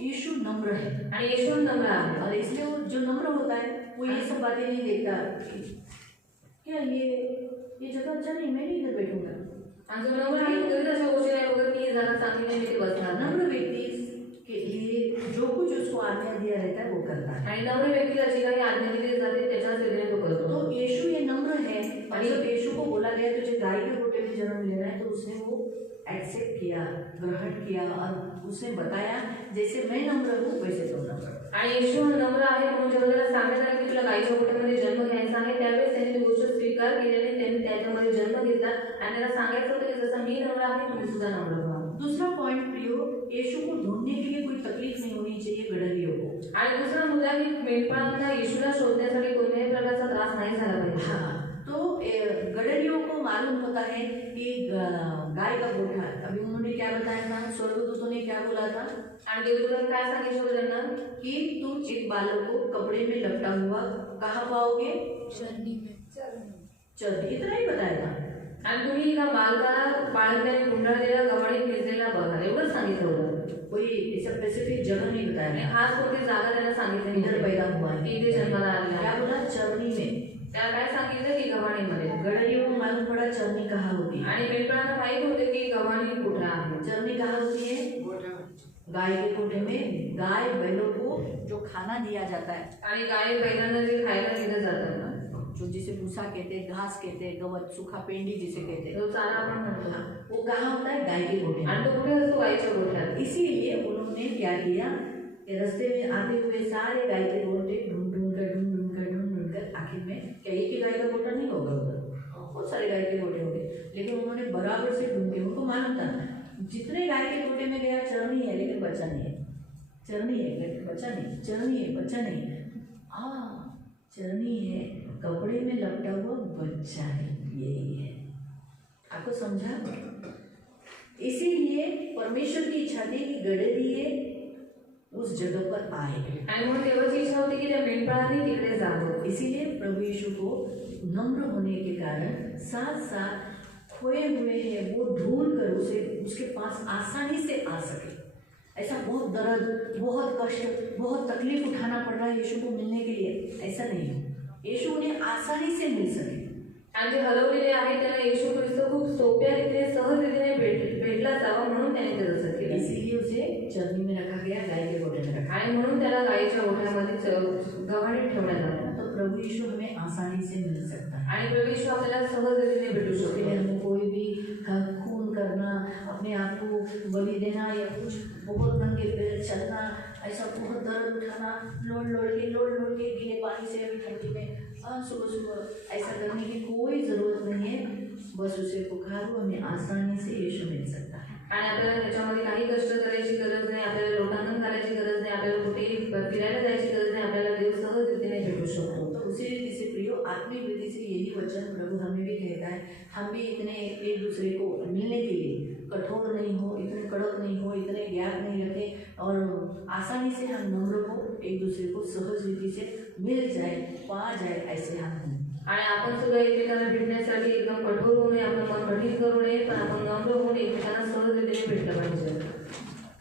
यीशु नम्र है आणि येशू नम्र आहे. और इसलिए वो जो नम्र होता है वो ये सब बातें नहीं देखता कि क्या ये जगह अच्छा नहीं, मैं नहीं इधर बैठूंगा. आणि जो नम्र आहे तो कधीच अशा गोष्टी नाही बघत की ही जागा चांगली नाही मी ते बसणार नाही. नम्र व्यक्ति के लिए जो कुछ उसको आज्ञा दिया रहता है वो करता है. आणि नम्र व्यक्तीला जी काही आज्ञा दिली जाते त्याच्याच रीतीने तो करतो. तो यीशु ये नम्र है. और जब यीशु को बोला गया तुझे गाय के कोटे में जन्म लेना है तो उसने वो एक्सेप्ट किया, ग्रहण किया और उसने बताया जैसे मैं नम्र हूँ वैसे तुम नम्र. आणि येशू हा नम्र आहे म्हणून जेव्हा त्याला सांगण्यात आलं की तुला गायीच्या गोठ्यामध्ये जन्म घ्यायचा आहे त्यावेळेस त्याने ती गोष्ट स्वीकार केल्याने त्यांनी त्याच्यामध्ये जन्म घेतला. आणि त्याला सांगायचं होतं की जसं मी नम्र आहे तुम्ही सुद्धा नम्र व्हा. दूसरा पॉइंट प्रियो, यीशु को ढूंढने के लिए कोई तकलीफ नहीं होनी चाहिए गडरियों को. मेंढपाळांना येशूला शोधण्यासाठी कोणत्याही प्रकारचा त्रास नाही झाला पाहिजे. हाँ, तो गडरियों को मालूम होता है कि गाय का गोठा, अभी उन्होंने क्या बताया था, स्वर्गदूतों ने क्या बोला था आणि देवदूतांनी काय सांगितलं होतं त्यांना? कि तुम एक बालक को कपड़े में लपटा हुआ कहाँ पाओगे, चरनी, इतना ही बताया था. आणि तुम्ही एका बालकाला पाळण्याने गुंडाळलेल्या गव्हाणीत भिजलेला बघा, एवढंच सांगितलं होतं. कोई ऐसा स्पेसिफिक जगह नहीं बताया आणि था. खास कोणती जागा त्यांना सांगितली इधर पैदा हुआ है. इथे जन्माला क्या आलेला. बोला, चरनी में. त्याला काय सांगितलं की गव्हाणीमध्ये. गडरियों को मालूम पड़ा चरनी कहाँ होती है. आणि मेंढपाळांना माहित होते की गव्हाणी कुठे आहे. चरनी कहाँ होती है, गोठा गाय के गोठे में. गाय बैलों को जो खाना दिया जाता है, आणि गाय बैलांना जे खायला दिलं जातं ना, जो जिसे भूसा कहते हैं, घास कहते हैं, गवत, सूखा पेंडी जिसे कहते हैं, तो चारा आपण म्हणतो. वो कहाँ होता है, गाय के गोठे में. आणि तो कुठे असतो, गायच्या गोठ्यात. इसीलिए उन्होंने क्या किया, कि रास्ते में आते हुए सारे गाय के गोठे ढूंढ ढूंढ कर आखिर में क्या एक ही गाय का गोठा नहीं होगा उधर, बहुत सारे गाय के गोठे हो गए, लेकिन उन्होंने बराबर से ढूंढे. उनको मालूम था जितने गाय के गोठे में गया चरनी है लेकिन बच्चा नहीं है, चरनी है लेकिन बच्चा नहीं, चरनी है बच्चा नहीं, हाँ चरनी है कपड़े में लपटा हुआ बच्चा है, यही है. आपको समझा. इसीलिए परमेश्वर की इच्छा थी कि गडरिये उस जगह पर आए. आणि म्हणून देवाची इच्छा होती की त्या मेंढपाळांनी तिकडे जावं. इसीलिए प्रभु यीशु को नम्र होने के कारण साथ साथ खोए हुए हैं वो ढूंढ कर उसे उसके पास आसानी से आ सके. ऐसा बहुत दर्द, बहुत कष्ट, बहुत तकलीफ उठाना पड़ रहा है यीशु को मिलने के लिए, ऐसा नहीं है. यीशु उन्हें आसानी से मिल सके. आणि जे हरवलेले आहे त्याला येशू ख्रिस्त खूप सोप्या रीतीने सहज रीतीने भेटला जावा म्हणून त्याने ते तसं केलं. इसीलिए उसे चरनी में रखा गया, गाय के गोठे में रखा. आणि म्हणून त्याला गायीच्या गोठ्यामध्ये गव्हाणीत ठेवण्यात आलं. तो प्रभु यीशु हमें आसानी से मिल सकता है. आणि प्रभु यीशु आपल्याला सहज रीतीने भेटू उसके लिए शकतो. हमें कोई भी खून करना, अपने आप को बलि देना या कुछ बहुत नंगे पैर चलना, ऐसा बहुत दर्द उठाना, लोड़ के गीले पानी से अभी ठंडी में सुबह ऐसा करने की कोई ज़रूरत नहीं है. बस उसे पुकारो, हमें आसानी से यीशु मिल सकता है. आणि आपल्याला त्याच्यामध्ये काही कष्ट करायची गरज नाही, आपल्याला लोटांगण करायची गरज नाही, आपल्याला कुठेही फिरायला जायची गरज नाही, आपल्याला देव सहज रीतीने भेटू शकतो. तो उसी रीति से प्रियो, आत्मिक विधि से यही वचन प्रभु हमें भी कहता है. हम भी इतने एक दूसरे को मिलने के लिए कठोर नहीं हो, इतने कड़क नहीं हो, इतने ज्ञान नहीं रखें और आसानी से हम नम्र हो, एक दूसरे को सहज रीति से मिल जाए, पा जाए, ऐसे हम हों. आणि आपण सुद्धा एकमेकांना भेटण्यासाठी एकदम कठोर होऊ नये, आपलं मन कठीण करू नये, पण आपण नम्र होऊन एकमेकांना सहज रीतीने भेटलं पाहिजे.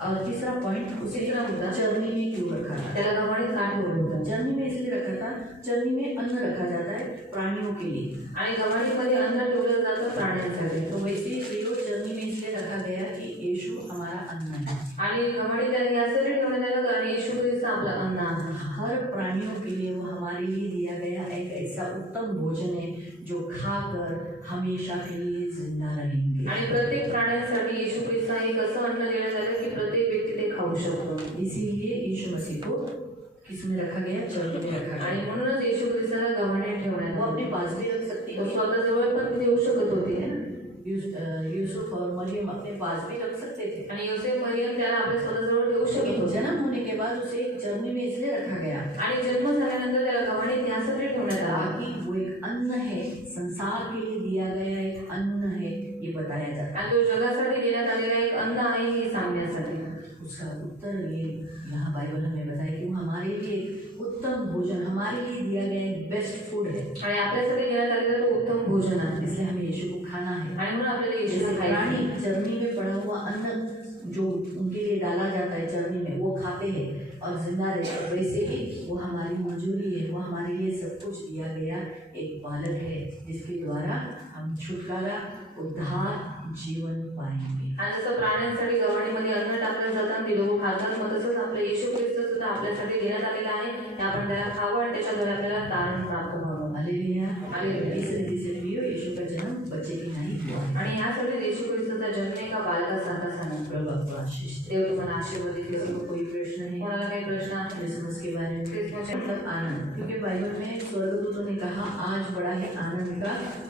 और तीसरा पॉइंट, उसी तीसरा मुद्दा, चरनी में क्यों रखा था. त्याला गव्हाणीत का ठेवलं होतं. चरनी में इसलिए रखा था, चरनी में अन्न रखा जाता है प्राणियों के लिए. आणि गव्हाणीमध्ये अन्न ठेवलं जातं प्राण्यांसाठी. तो वैसे ही प्रियो चरनी में इसलिए रखा गया कि यीशु हमारा अन्न है. आणि गव्हाणी त्याला यासाठी ठेवण्यात आलं कारण येशू ख्रिस्त आपला अन्न आहे. हर प्राणियों के लिए वो हमारे लिए दिया गया एक ऐसा उत्तम भोजन है जो खाकर हमेशा के लिए जिंदा रहेंगे. आणि प्रत्येक प्राण्यांसाठी येशू ख्रिस्त हे कसं अन्न देण्यात आलं की प्रत्येक व्यक्ती ते खाऊ शकतो. इसीलिए यीशु मसीह को किसमें रखा गया, चरनी में रखा आणि गया. म्हणूनच येशू ख्रिस्ताला गव्हाणीत ठेवण्यात वो आलं. अपने पास भी रख सकती तो है. स्वतःजवळ पण ठेवू शकत होती है. यूसुफ और मरियम अपने पास भी रख सकते थे. आणि योसेफ मरियम त्याला आपल्या स्वतःजवळ ठेवू शकत लेकिन होते. जन्म होने के बाद उसे चरनी में इसलिए रखा गया आणि जन्म झाल्यानंतर त्याला गव्हाणीत यासाठी ठेवण्यात आला ताकि वो एक अन्न है, संसार के लिए दिया गया एक अन्न है, ये बताया जाता आणि तो जगासाठी देण्यात आलेला एक अन्न आहे हे सांगण्यासाठी. है. उसका उत्तर ये यहाँ बाइबल हमें बताया कि वो हमारे लिए उत्तम भोजन, हमारे लिए दिया गया एक बेस्ट फूड है. आणि आपल्यासाठी देण्यात आलेला तो उत्तम भोजन आहे. इसलिए हमें यीशु को खाना है. आणि म्हणून आपल्याला येशूला जैसे खायचं. प्राणी चरनी में पड़ा हुआ अन्न जो उनके लिए डाला जाता है चरनी में, वो खाते हैं और जिंदा रहते हैं, वैसे ही वो हमारी मजूरी है, वो हमारे लिए सब कुछ दिया गया एक बालक है जिसके द्वारा हम छुटकारा, उद्धार, जीवन पाएंगे. आणि जसं प्राण्यांसाठी गव्हाणीमध्ये अन्न टाकलं जातं आणि ते लोक खातात, मग तसंच आपलं येशू ख्रिस्त सुद्धा आपल्यासाठी देण्यात आलेला आहे. ते आपण त्याला खावं आणि त्याच्याद्वारे आपल्याला तारण प्राप्त व्हावं. हालेलुया. हालेलुया. इस रीति से प्रियो, यीशु का जन्म बच्चे की नहीं हुआ. आणि यासाठी येशू ख्रिस्ताचा जन्म एका बालकासारखा झाला. प्रभु आपको आशीष दे. देव तुम्हाला आशीर्वादित किसी करो. को कोई प्रश्न है कोणाला काही प्रश्न आहे क्रिसमस के बारे में? क्रिसमस के- मतलब आनंद, क्योंकि बाइबल में स्वर्गदूतों ने कहा आज बड़ा है आनंद का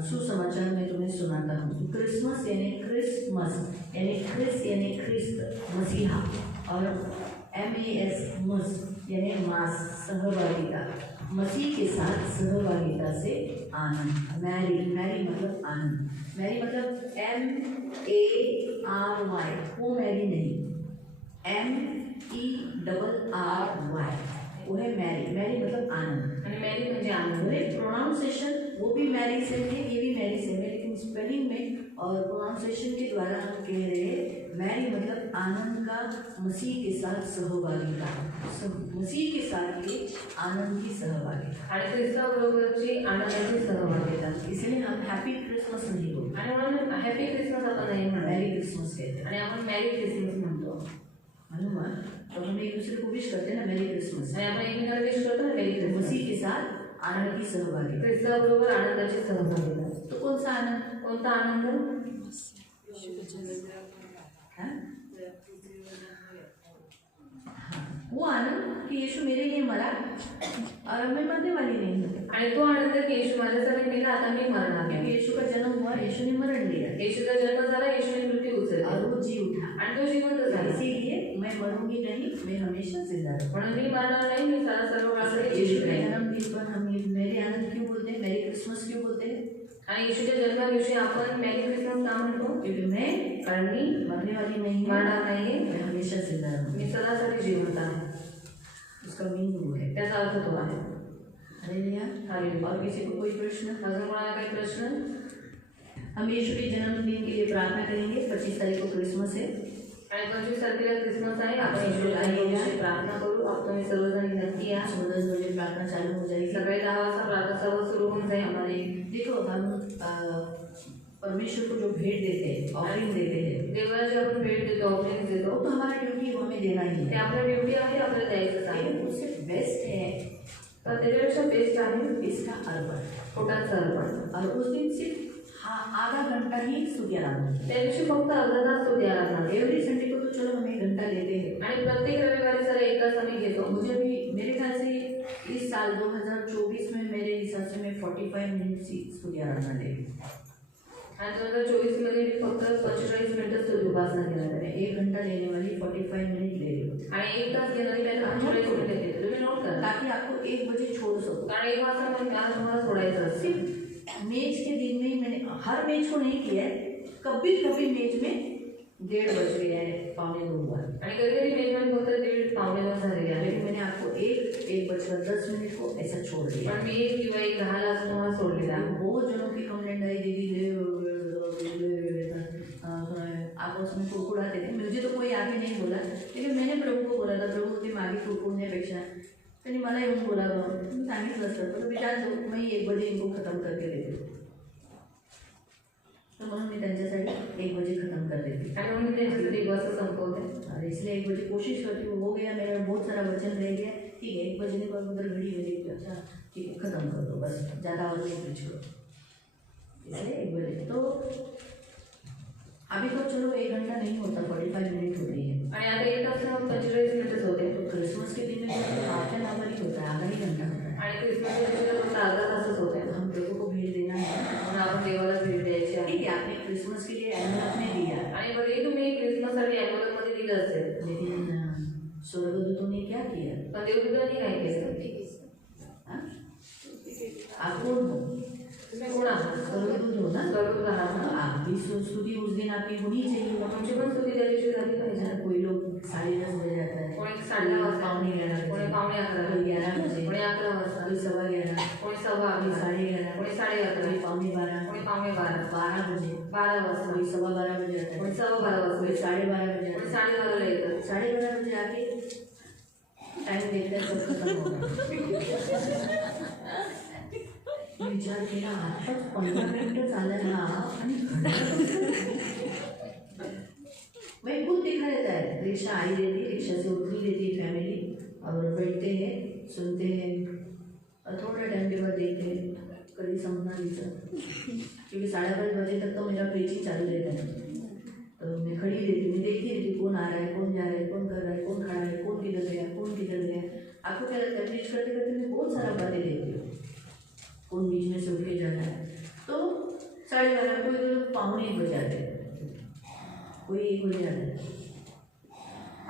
सुसमाचार मैं तुम्हें सुनाता हूँ. क्रिसमस यानी क्रिसमस यानी ख्रिस्त यानी ख्रिस्त मसीहा, और MAS मस यानी मास सहभागिता, मसीह के साथ सहभागिता से आनंद। मैरी, मैरी मतलब आनंद, मैरी मतलब MARY, वो मैरी नहीं, MERRY, वो है मैरी। मैरी मतलब आनंद, आणि मॅरी म्हणजे आनंद। प्रोनाउंसिएशन वो भी मैरी से है, ये भी मैरी से है, लेकिन स्पेलिंग में और प्रोनाउंसिएशन के द्वारा हम कह रहे हैं मैरी मतलब आनंद का मसीह के साथ सहभागिता, मसीह के साथ के आनंद की सहभागिता। आणि ख्रिस्ताबरोबरची आनंदाची सहभागिता। इसलिए हम हैप्पी क्रिसमस नहीं बोलते, आणि म्हणून हॅपी क्रिसमस आपण नाही म्हणत, मैरी क्रिसमस कहते हैं। आणि आपण मॅरी क्रिसमस म्हणतो। मालूम है? तो हम एक दूसरे को विश करते हैं ना, मैरी क्रिसमस, आणि आपण एकमेकांना विश करतो ना मेरी क्रिसमस। मसीह के साथ आनंद की सहभागिता। ख्रिस्ताबरोबर आनंदाची सहभागिता। तो कौन सा आनंद? कोणता आनंद? हाँ? वो आनंद कि यीशु मेरे लिए मरा और अब मैं मरने वाली नहीं हूँ, आणि तो आनंद की येशू माझ्यासाठी मेला, आता मी मरणार क्योंकि नाही। यीशु का जन्म हुआ, यीशु ने मरण लिया येशूचा जन्म झाला, येशूने मृत्यू और उचलला वो जी उठा। आणि तो जिवंत झाला। इसीलिए मैं मरूंगी नहीं, मैं हमेशा जिंदा रहूंगी। म्हणून मी मरणार नाही, मी सदा सर्व काळासाठी यीशु जीवित के राहीन। जन्मदिन पर हम ये मेरे आनंद क्यों बोलते हैं, मेरी क्रिसमस क्यों बोलते हैं? आणि येशूच्या जन्मादिवशी आपण मॅरी क्रिसमस का म्हणतो? क्योंकि मैं कारण मी मरने वाली नहीं हूँ, मरणार नाहीये, मैं हमेशा जिंदा रहूंगी। मी सदासाठी जिवंत आहे। उसका मीनिंग वो है। त्याचा अर्थ तो आहे। हालेलुया। हालेलुया। और किसी को कोई प्रश्न? अजून कोणाला काही प्रश्न? हम यीशु के जन्मदिन के लिए प्रार्थना करेंगे। 25 तारीख को क्रिसमस है। आणि 25 तारखेला क्रिसमस आहे, आपण येशूच्या जन्मादिवशी प्रार्थना करू। आपण तुम्ही सर्वजण नक्की या। 10 बजे प्रार्थना चालू हो जाएगी। सकाळी 10 वाजता प्रार्थना सभा सुरू होऊन जाईल। हमारे देखो हम परमेश्वर को जो भेंट देते हैं, ऑफरिंग देते हैं, देवाला जे आपण भेट देतो, ऑफरिंग देतो, वो तो हमारा ड्यूटी, वो हमें देना ही ते है। आपल्या ड्युटी आहे, आपल्याला द्यायचंच आहे। लेकिन उससे बेस्ट है तर त्याच्यापेक्षा बेस्ट आहे इसका अर्पण। पोटाचं अर्पण। और उस दिन सिर्फ आधा घंटा ही स्तुति आराधना होती त्या दिवशी फक्त अर्धा तास स्तुती आराधना है। आहे। एवरी संडे को तो चलो हम 1 घंटा लेते हैं, आणि प्रत्येक रविवारी सर 1 तास आम्ही घेतो। मुझे भी मेरे ख्याल से इस साल 2024 में मेरे हिसाब से मैं 45 मिनट की स्तुति आराधना लेती हूँ। आणि 2024 मध्ये मी फक्त 45 मिनिटं स्तुती उपासना घेणार आहे। 1 घंटा लेने वाली 45 मिनट ले रही हूँ, आणि 1 तास घेणारी काय 45 मिनिटं घेते। तुम्ही नोट करा, ताकि आपको 1 बजे छोड़ सको। कारण 1 वाजता मला तुम्हाला सोडायचं असतं। सिर्फ मैच के दिन में ही मैंने हर मैच को नहीं किया है, कभी कभी मैच में 1:30 बज गया है, 1:45 हुआ है, आणि कधी कधी मेजबानी फक्त 1:30 पावणे 2 झालेली आहे। लेकिन मैंने आपको 1:10 को ऐसा छोड़ दिया। पण मी 1 किंवा 1:10 असं तुम्हाला सोडलेलं आहे। बहुत जनों की कंप्लेंट आई, दीदी आपस में कुड़कुड़ाते थे। मुझे तो कोई आगे नहीं बोला, लेकिन मैंने प्रभु को बोला था, प्रभु ते मागे कुड़कुड़ण्यापेक्षा त्यांनी मला येऊन बोलावं, मी सांगितलं असतं तर विचार दो मैं 1 बजे इनको खत्म करके देते, तो म्हणून मी त्यांच्यासाठी 1 बजे खत्म कर देती। आणि म्हणून मी त्यांच्यासाठी 1 वाजता संपवते। और इसलिए 1 बजे कोशिश करती हूँ, हो गया मेरा बहुत सारा वचन रह गया, ठीक है 1 बजे के बाद उधर घड़ी बजे, अच्छा ठीक है खत्म कर दो, बस ज़्यादा और नहीं प्रीच करो, इसलिए 1 बजे। तो अभी तो चलो 1 घंटा नहीं होता, 45 मिनट हो रही है। आणि आता 1 तास 45 मिनिटच होते। तो क्रिसमस के दिन में तो हाफ एन आवर ही होता है, आधा ही घंटा होता है। आणि क्रिसमसच्या दिवशी फक्त अर्धा तासच होते। तो हम प्रभु को भेंट देना है, म्हणून आपण देवाला भेट द्यायची आहे। ठीक है आपने क्रिसमस के लिए एनवलप में दिया, आणि भलेही तुम्ही क्रिसमससाठी ॲम्ब्युलन्समध्ये दिलं असेल, लेकिन स्वर्गदूतों ने क्या किया? पण देवदूतांनी काय केलं? हाँ? आप कौन हो? तुम्ही कोण आहात? स्वर्गदूत हो ना? स्वर्गदूत आहात ना? आपकी स्तुति उस दिन आपकी होनी चाहिए। तुमची पण स्तुती त्या दिवशी झाली पाहिजे। जहाँ कोई लोग 10:30 बजे जाता है, कोणी 10:30 वाजता, पौने 11 कोणी बजे, पावणे 11, कोई 11 बजे, कोणी 11 वाजता, कोई 11:15, कोणी 11:15, कोई 11:30, कोणी 11:30, कोई पौने 12, कोणी पावणे 12, 12 बजे, 12 वाजता, कोई 12:15 बजे आता कोणी है, 12:15 वाजता, कोई 12:30 बजे कोणी आता है। 12:30 ला येतं। 12:30 बजे आके टाइम देखते हैं सब खत्म हो गया। विचार केला आता 15 मिनिटं झालं ना आणि मैं खुद दिखा रहता है, रिक्शा आई रहती है, रिक्शा से उतरी रहती है फैमिली, और बैठते हैं, सुनते हैं, और थोड़ा टाइम के बाद देखते हैं कभी समझना नहीं सर, क्योंकि 12:30 बजे तक तो मेरा प्रीचिंग चालू रहता है। तो मैं खड़ी रहती हूँ, देखती रहती कौन आ रहा है, कौन जा रहा है, कौन कर रहा है, कौन खड़ा है, कौन किधर गया, कौन किधर गया। आपको क्या लगता है, प्रीच करते करते मैं बहुत सारा बातें देखती हूँ, कौन बीच में से उठ के जा रहा है। तो 12:30 कोई 1:45 बजे आते हैं, कोई 1 बजे आते हैं।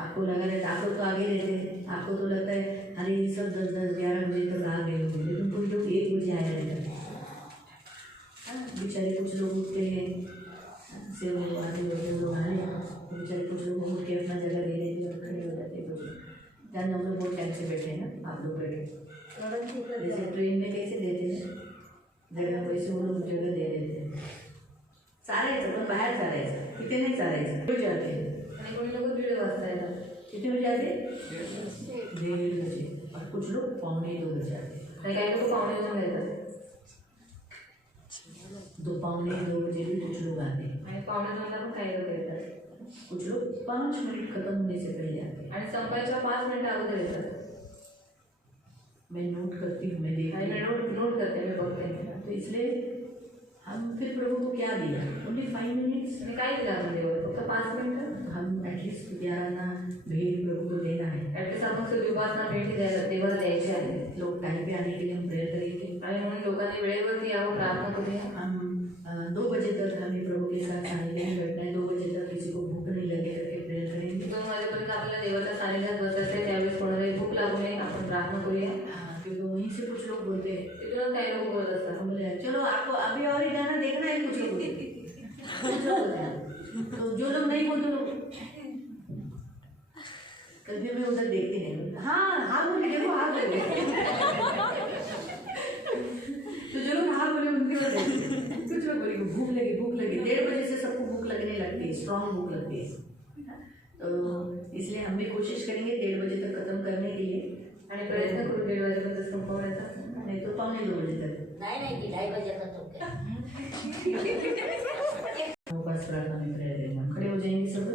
आपको लगा रहता, आप लोग तो आगे रहते हैं, आपको तो लगता है अरे ये सब 10-11 बजे तक आ गए होंगे, लेकिन कुछ लोग 1 बजे आया रहता है। बेचारे कुछ लोग उठते हैं, सेवक आदि लोग आए, बेचारे कुछ लोग उठ के अपना जगह ले लेते और खड़े हो जाते हैं। कुछ जान हम लोग बहुत टाइम से बैठे हैं ना, आप लोग बैठे जैसे ट्रेन में कैसे देते हैं जगह, वैसे वो लोग जगह दे देते हैं। चालायचं पण बाहेर चालायचं, इथे नाही चालायचं. कुठे जाते आणि कोणी लोक 1:30 वाजता येतात. कितने बजे आते? 1:30 बजे. और कुछ लोग 1:45 बजे आते. आणि काही लोक 1:45 येतात. 2:45 बजे भी कुछ लोग आते हैं. आणि 1:45 पण काही लोक येतात. कुछ लोग 5 मिनट खत्म होने से पहले आते हैं. आणि संपायच्या 5 मिनिट अगोदर येतात. मैं नोट करती हूँ, मैं देखती आणि हूँ. मी नोट करते, मी बघते. तो इसलिए हम फिर प्रभु को क्या दिया? Only 5 minutes. आणि काय दिलं आपण देवाला? फक्त 5 मिनिटं. हम एटलीस्ट 11 भेंट प्रभु को देना है. ॲटलीस्ट आपण उपासना भेटी द्यायला देवाला द्यायची आहे. लोग टाइम पे आने के लिए हम प्रेयर करेंगे. आणि म्हणून लोकांनी वेळेवरती यावं, प्रार्थना करूया. हम 2 बजे तक हमें प्रभु के साथ सानिध्य में बैठना है. 2 बजे तक किसी को भूख नहीं लगे करके प्रेयर करेंगे. 2 वाजेपर्यंत आपल्याला देवाच्या सानिध्यात बसायचं आहे. त्यावेळेस कोणालाही भूक लागू नये, आपण प्रार्थना करूया. क्योंकि वहीं से कुछ लोग बोलते हैं, तिकडून काही लोक बोलत असतात, हम बोले चलो आपको अभी और ही गाना देखना है. कुछ लोग बोलते हैं. तो जो लोग नहीं बोलते लोग कभी मैं उधर देखती नहीं. हाँ बोले, देखो हाँ बोले. तो जो लोग हाँ बोले उनके ओर देखते. कुछ लोग बोले भूख लगी 1:30 बजे से सबको भूख लगने लगती है, स्ट्रॉन्ग भूख लगती है. तो इसलिए हम भी कोशिश करेंगे 1:30 बजे तक खत्म करने के लिए. आणि प्रयत्न करू 1:30 वाजेपर्यंत संपवण्याचा. नहीं तो 1:45 बजे तक. नहीं 2:30 बजे तक तो क्या उपास प्रार्थना में प्रेयर करेंगे. खड़े हो जाएंगे सब.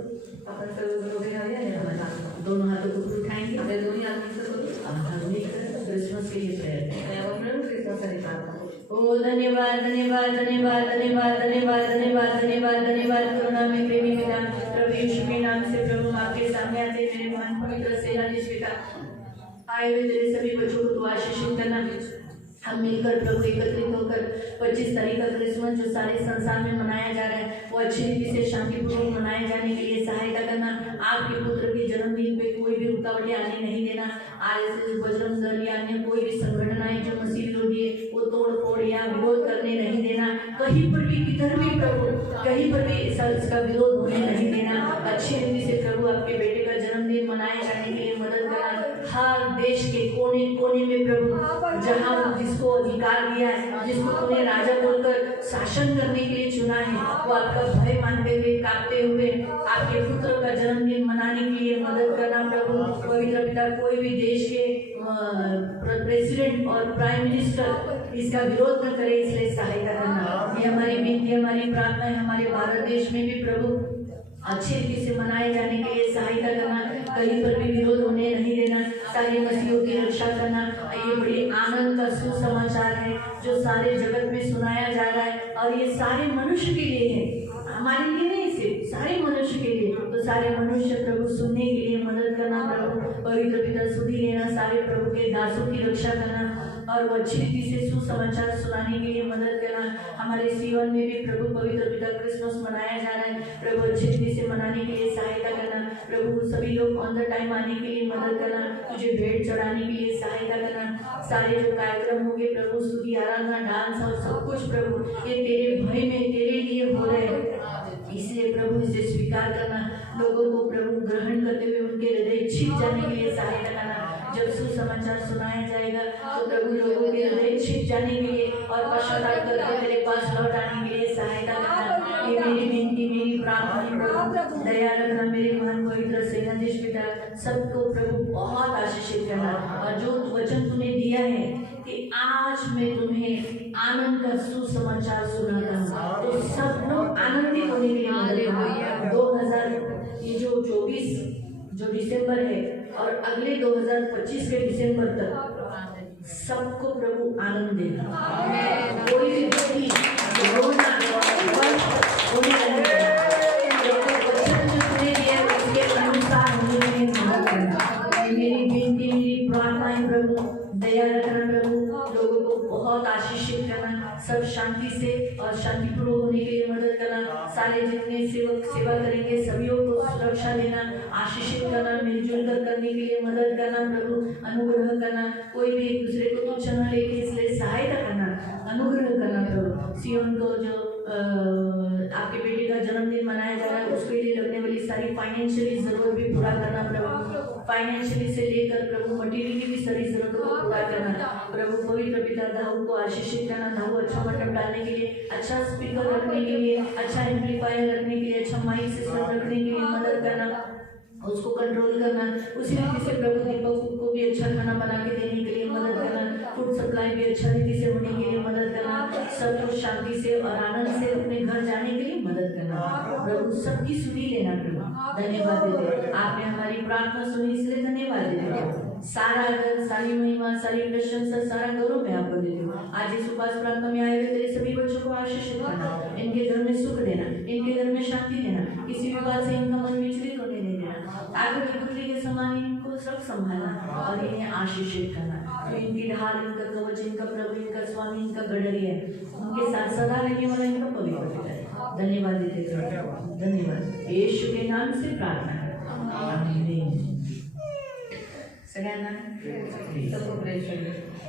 आपण सर्व उभे राहूया आणि आपण प्रार्थना करू. दोनों हाथों को ऊपर उठाएंगे. आपल्या दोन्ही हात उंच करू. हम मिलकर क्रिसमस के लिए प्रेयर करें. आणि आपण मिळून ख्रिसमससाठी प्रार्थना करू. ओ धन्यवाद धन्यवाद धन्यवाद धन्यवाद धन्यवाद धन्यवाद धन्यवाद धन्यवाद. करुणा में प्रेमी पिता प्रभु यीशु के नाम से प्रभु आपके सामने आते मेरे महान पवित्र सेना निष्ठिता आए हुए तेरे सभी बच्चों को तू आशीषित करना. हम मिलकर प्रभु एकत्रित होकर 25 तारीख का क्रिसमस जो सारे संसार में मनाया जा रहा है वो अच्छी रीति से शांतिपूर्वक मनाए जाने के लिए सहायता करना. आपके पुत्र के जन्मदिन पे कोई भी रुकावटें आने नहीं देना. RSS बजरंग दल या अन्य कोई भी संगठनाएं जो मसीह विरोधी है वो तोड़ फोड़ या विरोध करने नहीं देना. कहीं पर भी किधर भी प्रभु कहीं पर भी इसका विरोध होने नहीं देना. अच्छी रीति से प्रभु आपके बेटे का जन्मदिन मनाए जाने के लिए मदद करना. हर देश के कोने कोने में प्रभु जहाँ जिसको अधिकार दिया है, जिसको तूने राजा बोलकर शासन करने के लिए चुना है, वो आपका भय मानते हुए कांपते हुए आपके पुत्र का जन्मदिन मनाने के लिए मदद करना. प्रभु पवित्र पिता कोई भी देश के प्रेसिडेंट और प्राइम मिनिस्टर इसका विरोध न करे इसलिए सहायता करना. ये हमारी विनती हमारी प्रार्थना है. हमारे भारत देश में भी प्रभु अच्छी रीति से मनाए जाने के लिए सहायता करना. कहीं पर भी विरोध होने नहीं देना. सारे मसीहों की रक्षा करना. ये बड़ी आनंद का सुसमाचार है जो सारे जगत में सुनाया जा रहा है और ये सारे मनुष्य के लिए है, हमारे लिए नहीं, सिर्फ सारे मनुष्य के लिए. तो सारे मनुष्य प्रभु सुनने के लिए मदद करना. प्रभु पवित्र पिता सुधी लेना. सारे प्रभु के दासों की रक्षा करना और वो अच्छी रीति से सुसमाचार सुनाने के लिए मदद करना. हमारे जीवन में भी प्रभु पवित्र पिता क्रिसमस मनाया जा रहा है. प्रभु अच्छी रीति से मनाने के लिए सहायता करना. प्रभु सभी लोग ऑन द टाइम आने के लिए मदद करना. तुझे भेंट चढ़ाने के लिए सहायता करना. सारे जो कार्यक्रम होंगे प्रभु स्तुति आराधना डांस और सब कुछ प्रभु ये तेरे भय में तेरे लिए हो रहे हैं, इसलिए प्रभु इसे स्वीकार करना. लोगों को प्रभु ग्रहण करते हुए उनके हृदय छिप जाने के लिए सहायता करना. जब सुसमाचार सुनाया जाएगा तो प्रभु लोगों के हृदय छिप जाने के लिए और पश्चाताप करके तेरे पास लौट आने के लिए सहायता करना. ये मेरी विनती मेरी प्रार्थना प्रभु दया रखना. मेरे महान पवित्र सेनाधीश पिता सबको प्रभु बहुत आशीषित करना. और जो वचन तूने दिया है कि आज मैं तुम्हें आनंद का सुसमाचार सुनाता हूँ, तो सब लोग आनंदित होने के लिए मदद करना. 2000 ये जो 24 जो दिसंबर है और अगले 2025 के दिसंबर तक सबको प्रभु आनंद देना. कोई भी व्यक्ति रोना होने लगे वचन जो तूने दिया है उसके अनुसार होने के लिए मदद करना. ये मेरी विनती मेरी प्रार्थना है प्रभु. दया रखना प्रभु. लोगों को बहुत आशीषित करना. सब शांति से और शांतिपूर्वक होने के लिए मदद करना. सारे जितने सेवक सेवा करेंगे सभी को सुरक्षा देना, आशीषित करना, मिलजुल कर करने के लिए मदद करना प्रभु, अनुग्रह करना, कोई भी एक दूसरे को तुच्छ न लेके इसलिए सहायता करना, अनुग्रह करना प्रभु। सियोन को जो आपके बेटे का जन्मदिन मनाया जा रहा है उसके लिए लगने वाली सारी फाइनेंशियली जरूरत भी पूरा करना प्रभु, फाइनेंशियली से लेकर प्रभु मटेरियल की भी सारी जरूरतों को पूरा करना प्रभु। पवित्र पिता धाऊ को आशीषित करना, धाऊ अच्छा मंडप डालने के लिए, अच्छा स्पीकर रखने के लिए, अच्छा एम्पलीफायर रखने के लिए, अच्छा माइक सिस्टम रखने के लिए मदद करना, उसको कंट्रोल करना। उसी रीति से प्रभु दीपक को भी अच्छा खाना बना के देने के लिए मदद करना, फूड सप्लाई भी अच्छा रीति से होने के लिए मदद करना, सब कुछ शांति से और आनंद से अपने घर जाने के लिए मदद करना प्रभु। सबकी सुनी लेना प्रभु, धन्यवाद देते, आपने हमारी प्रार्थना सुनी इसलिए धन्यवाद देते। सारा आदर, सारी महिमा, सारी प्रशंसा, सारा गौरव मैं आपको देती हूँ। आज इस उपास प्रार्थना में आए हुए तेरे सभी बच्चों को आशीषित करना, इनके घर में सुख देना, इनके घर में शांति देना, किसी भी बात से इनका मन विचलित होने नहीं देना, आगे की पुतली के समान इनको सब संभालना और इन्हें आशीषित करना। तो इनकी ढाल, इनका कवच, इनका प्रभु, इनका स्वामी, इनका गडरी है, उनके साथ सदा रहने वाला इनका पवित्र पिता है। धन्यवाद देते हैं, धन्यवाद यीशु के नाम से प्रार्थना है, आमीन। सगळ्यांना सबको प्रेस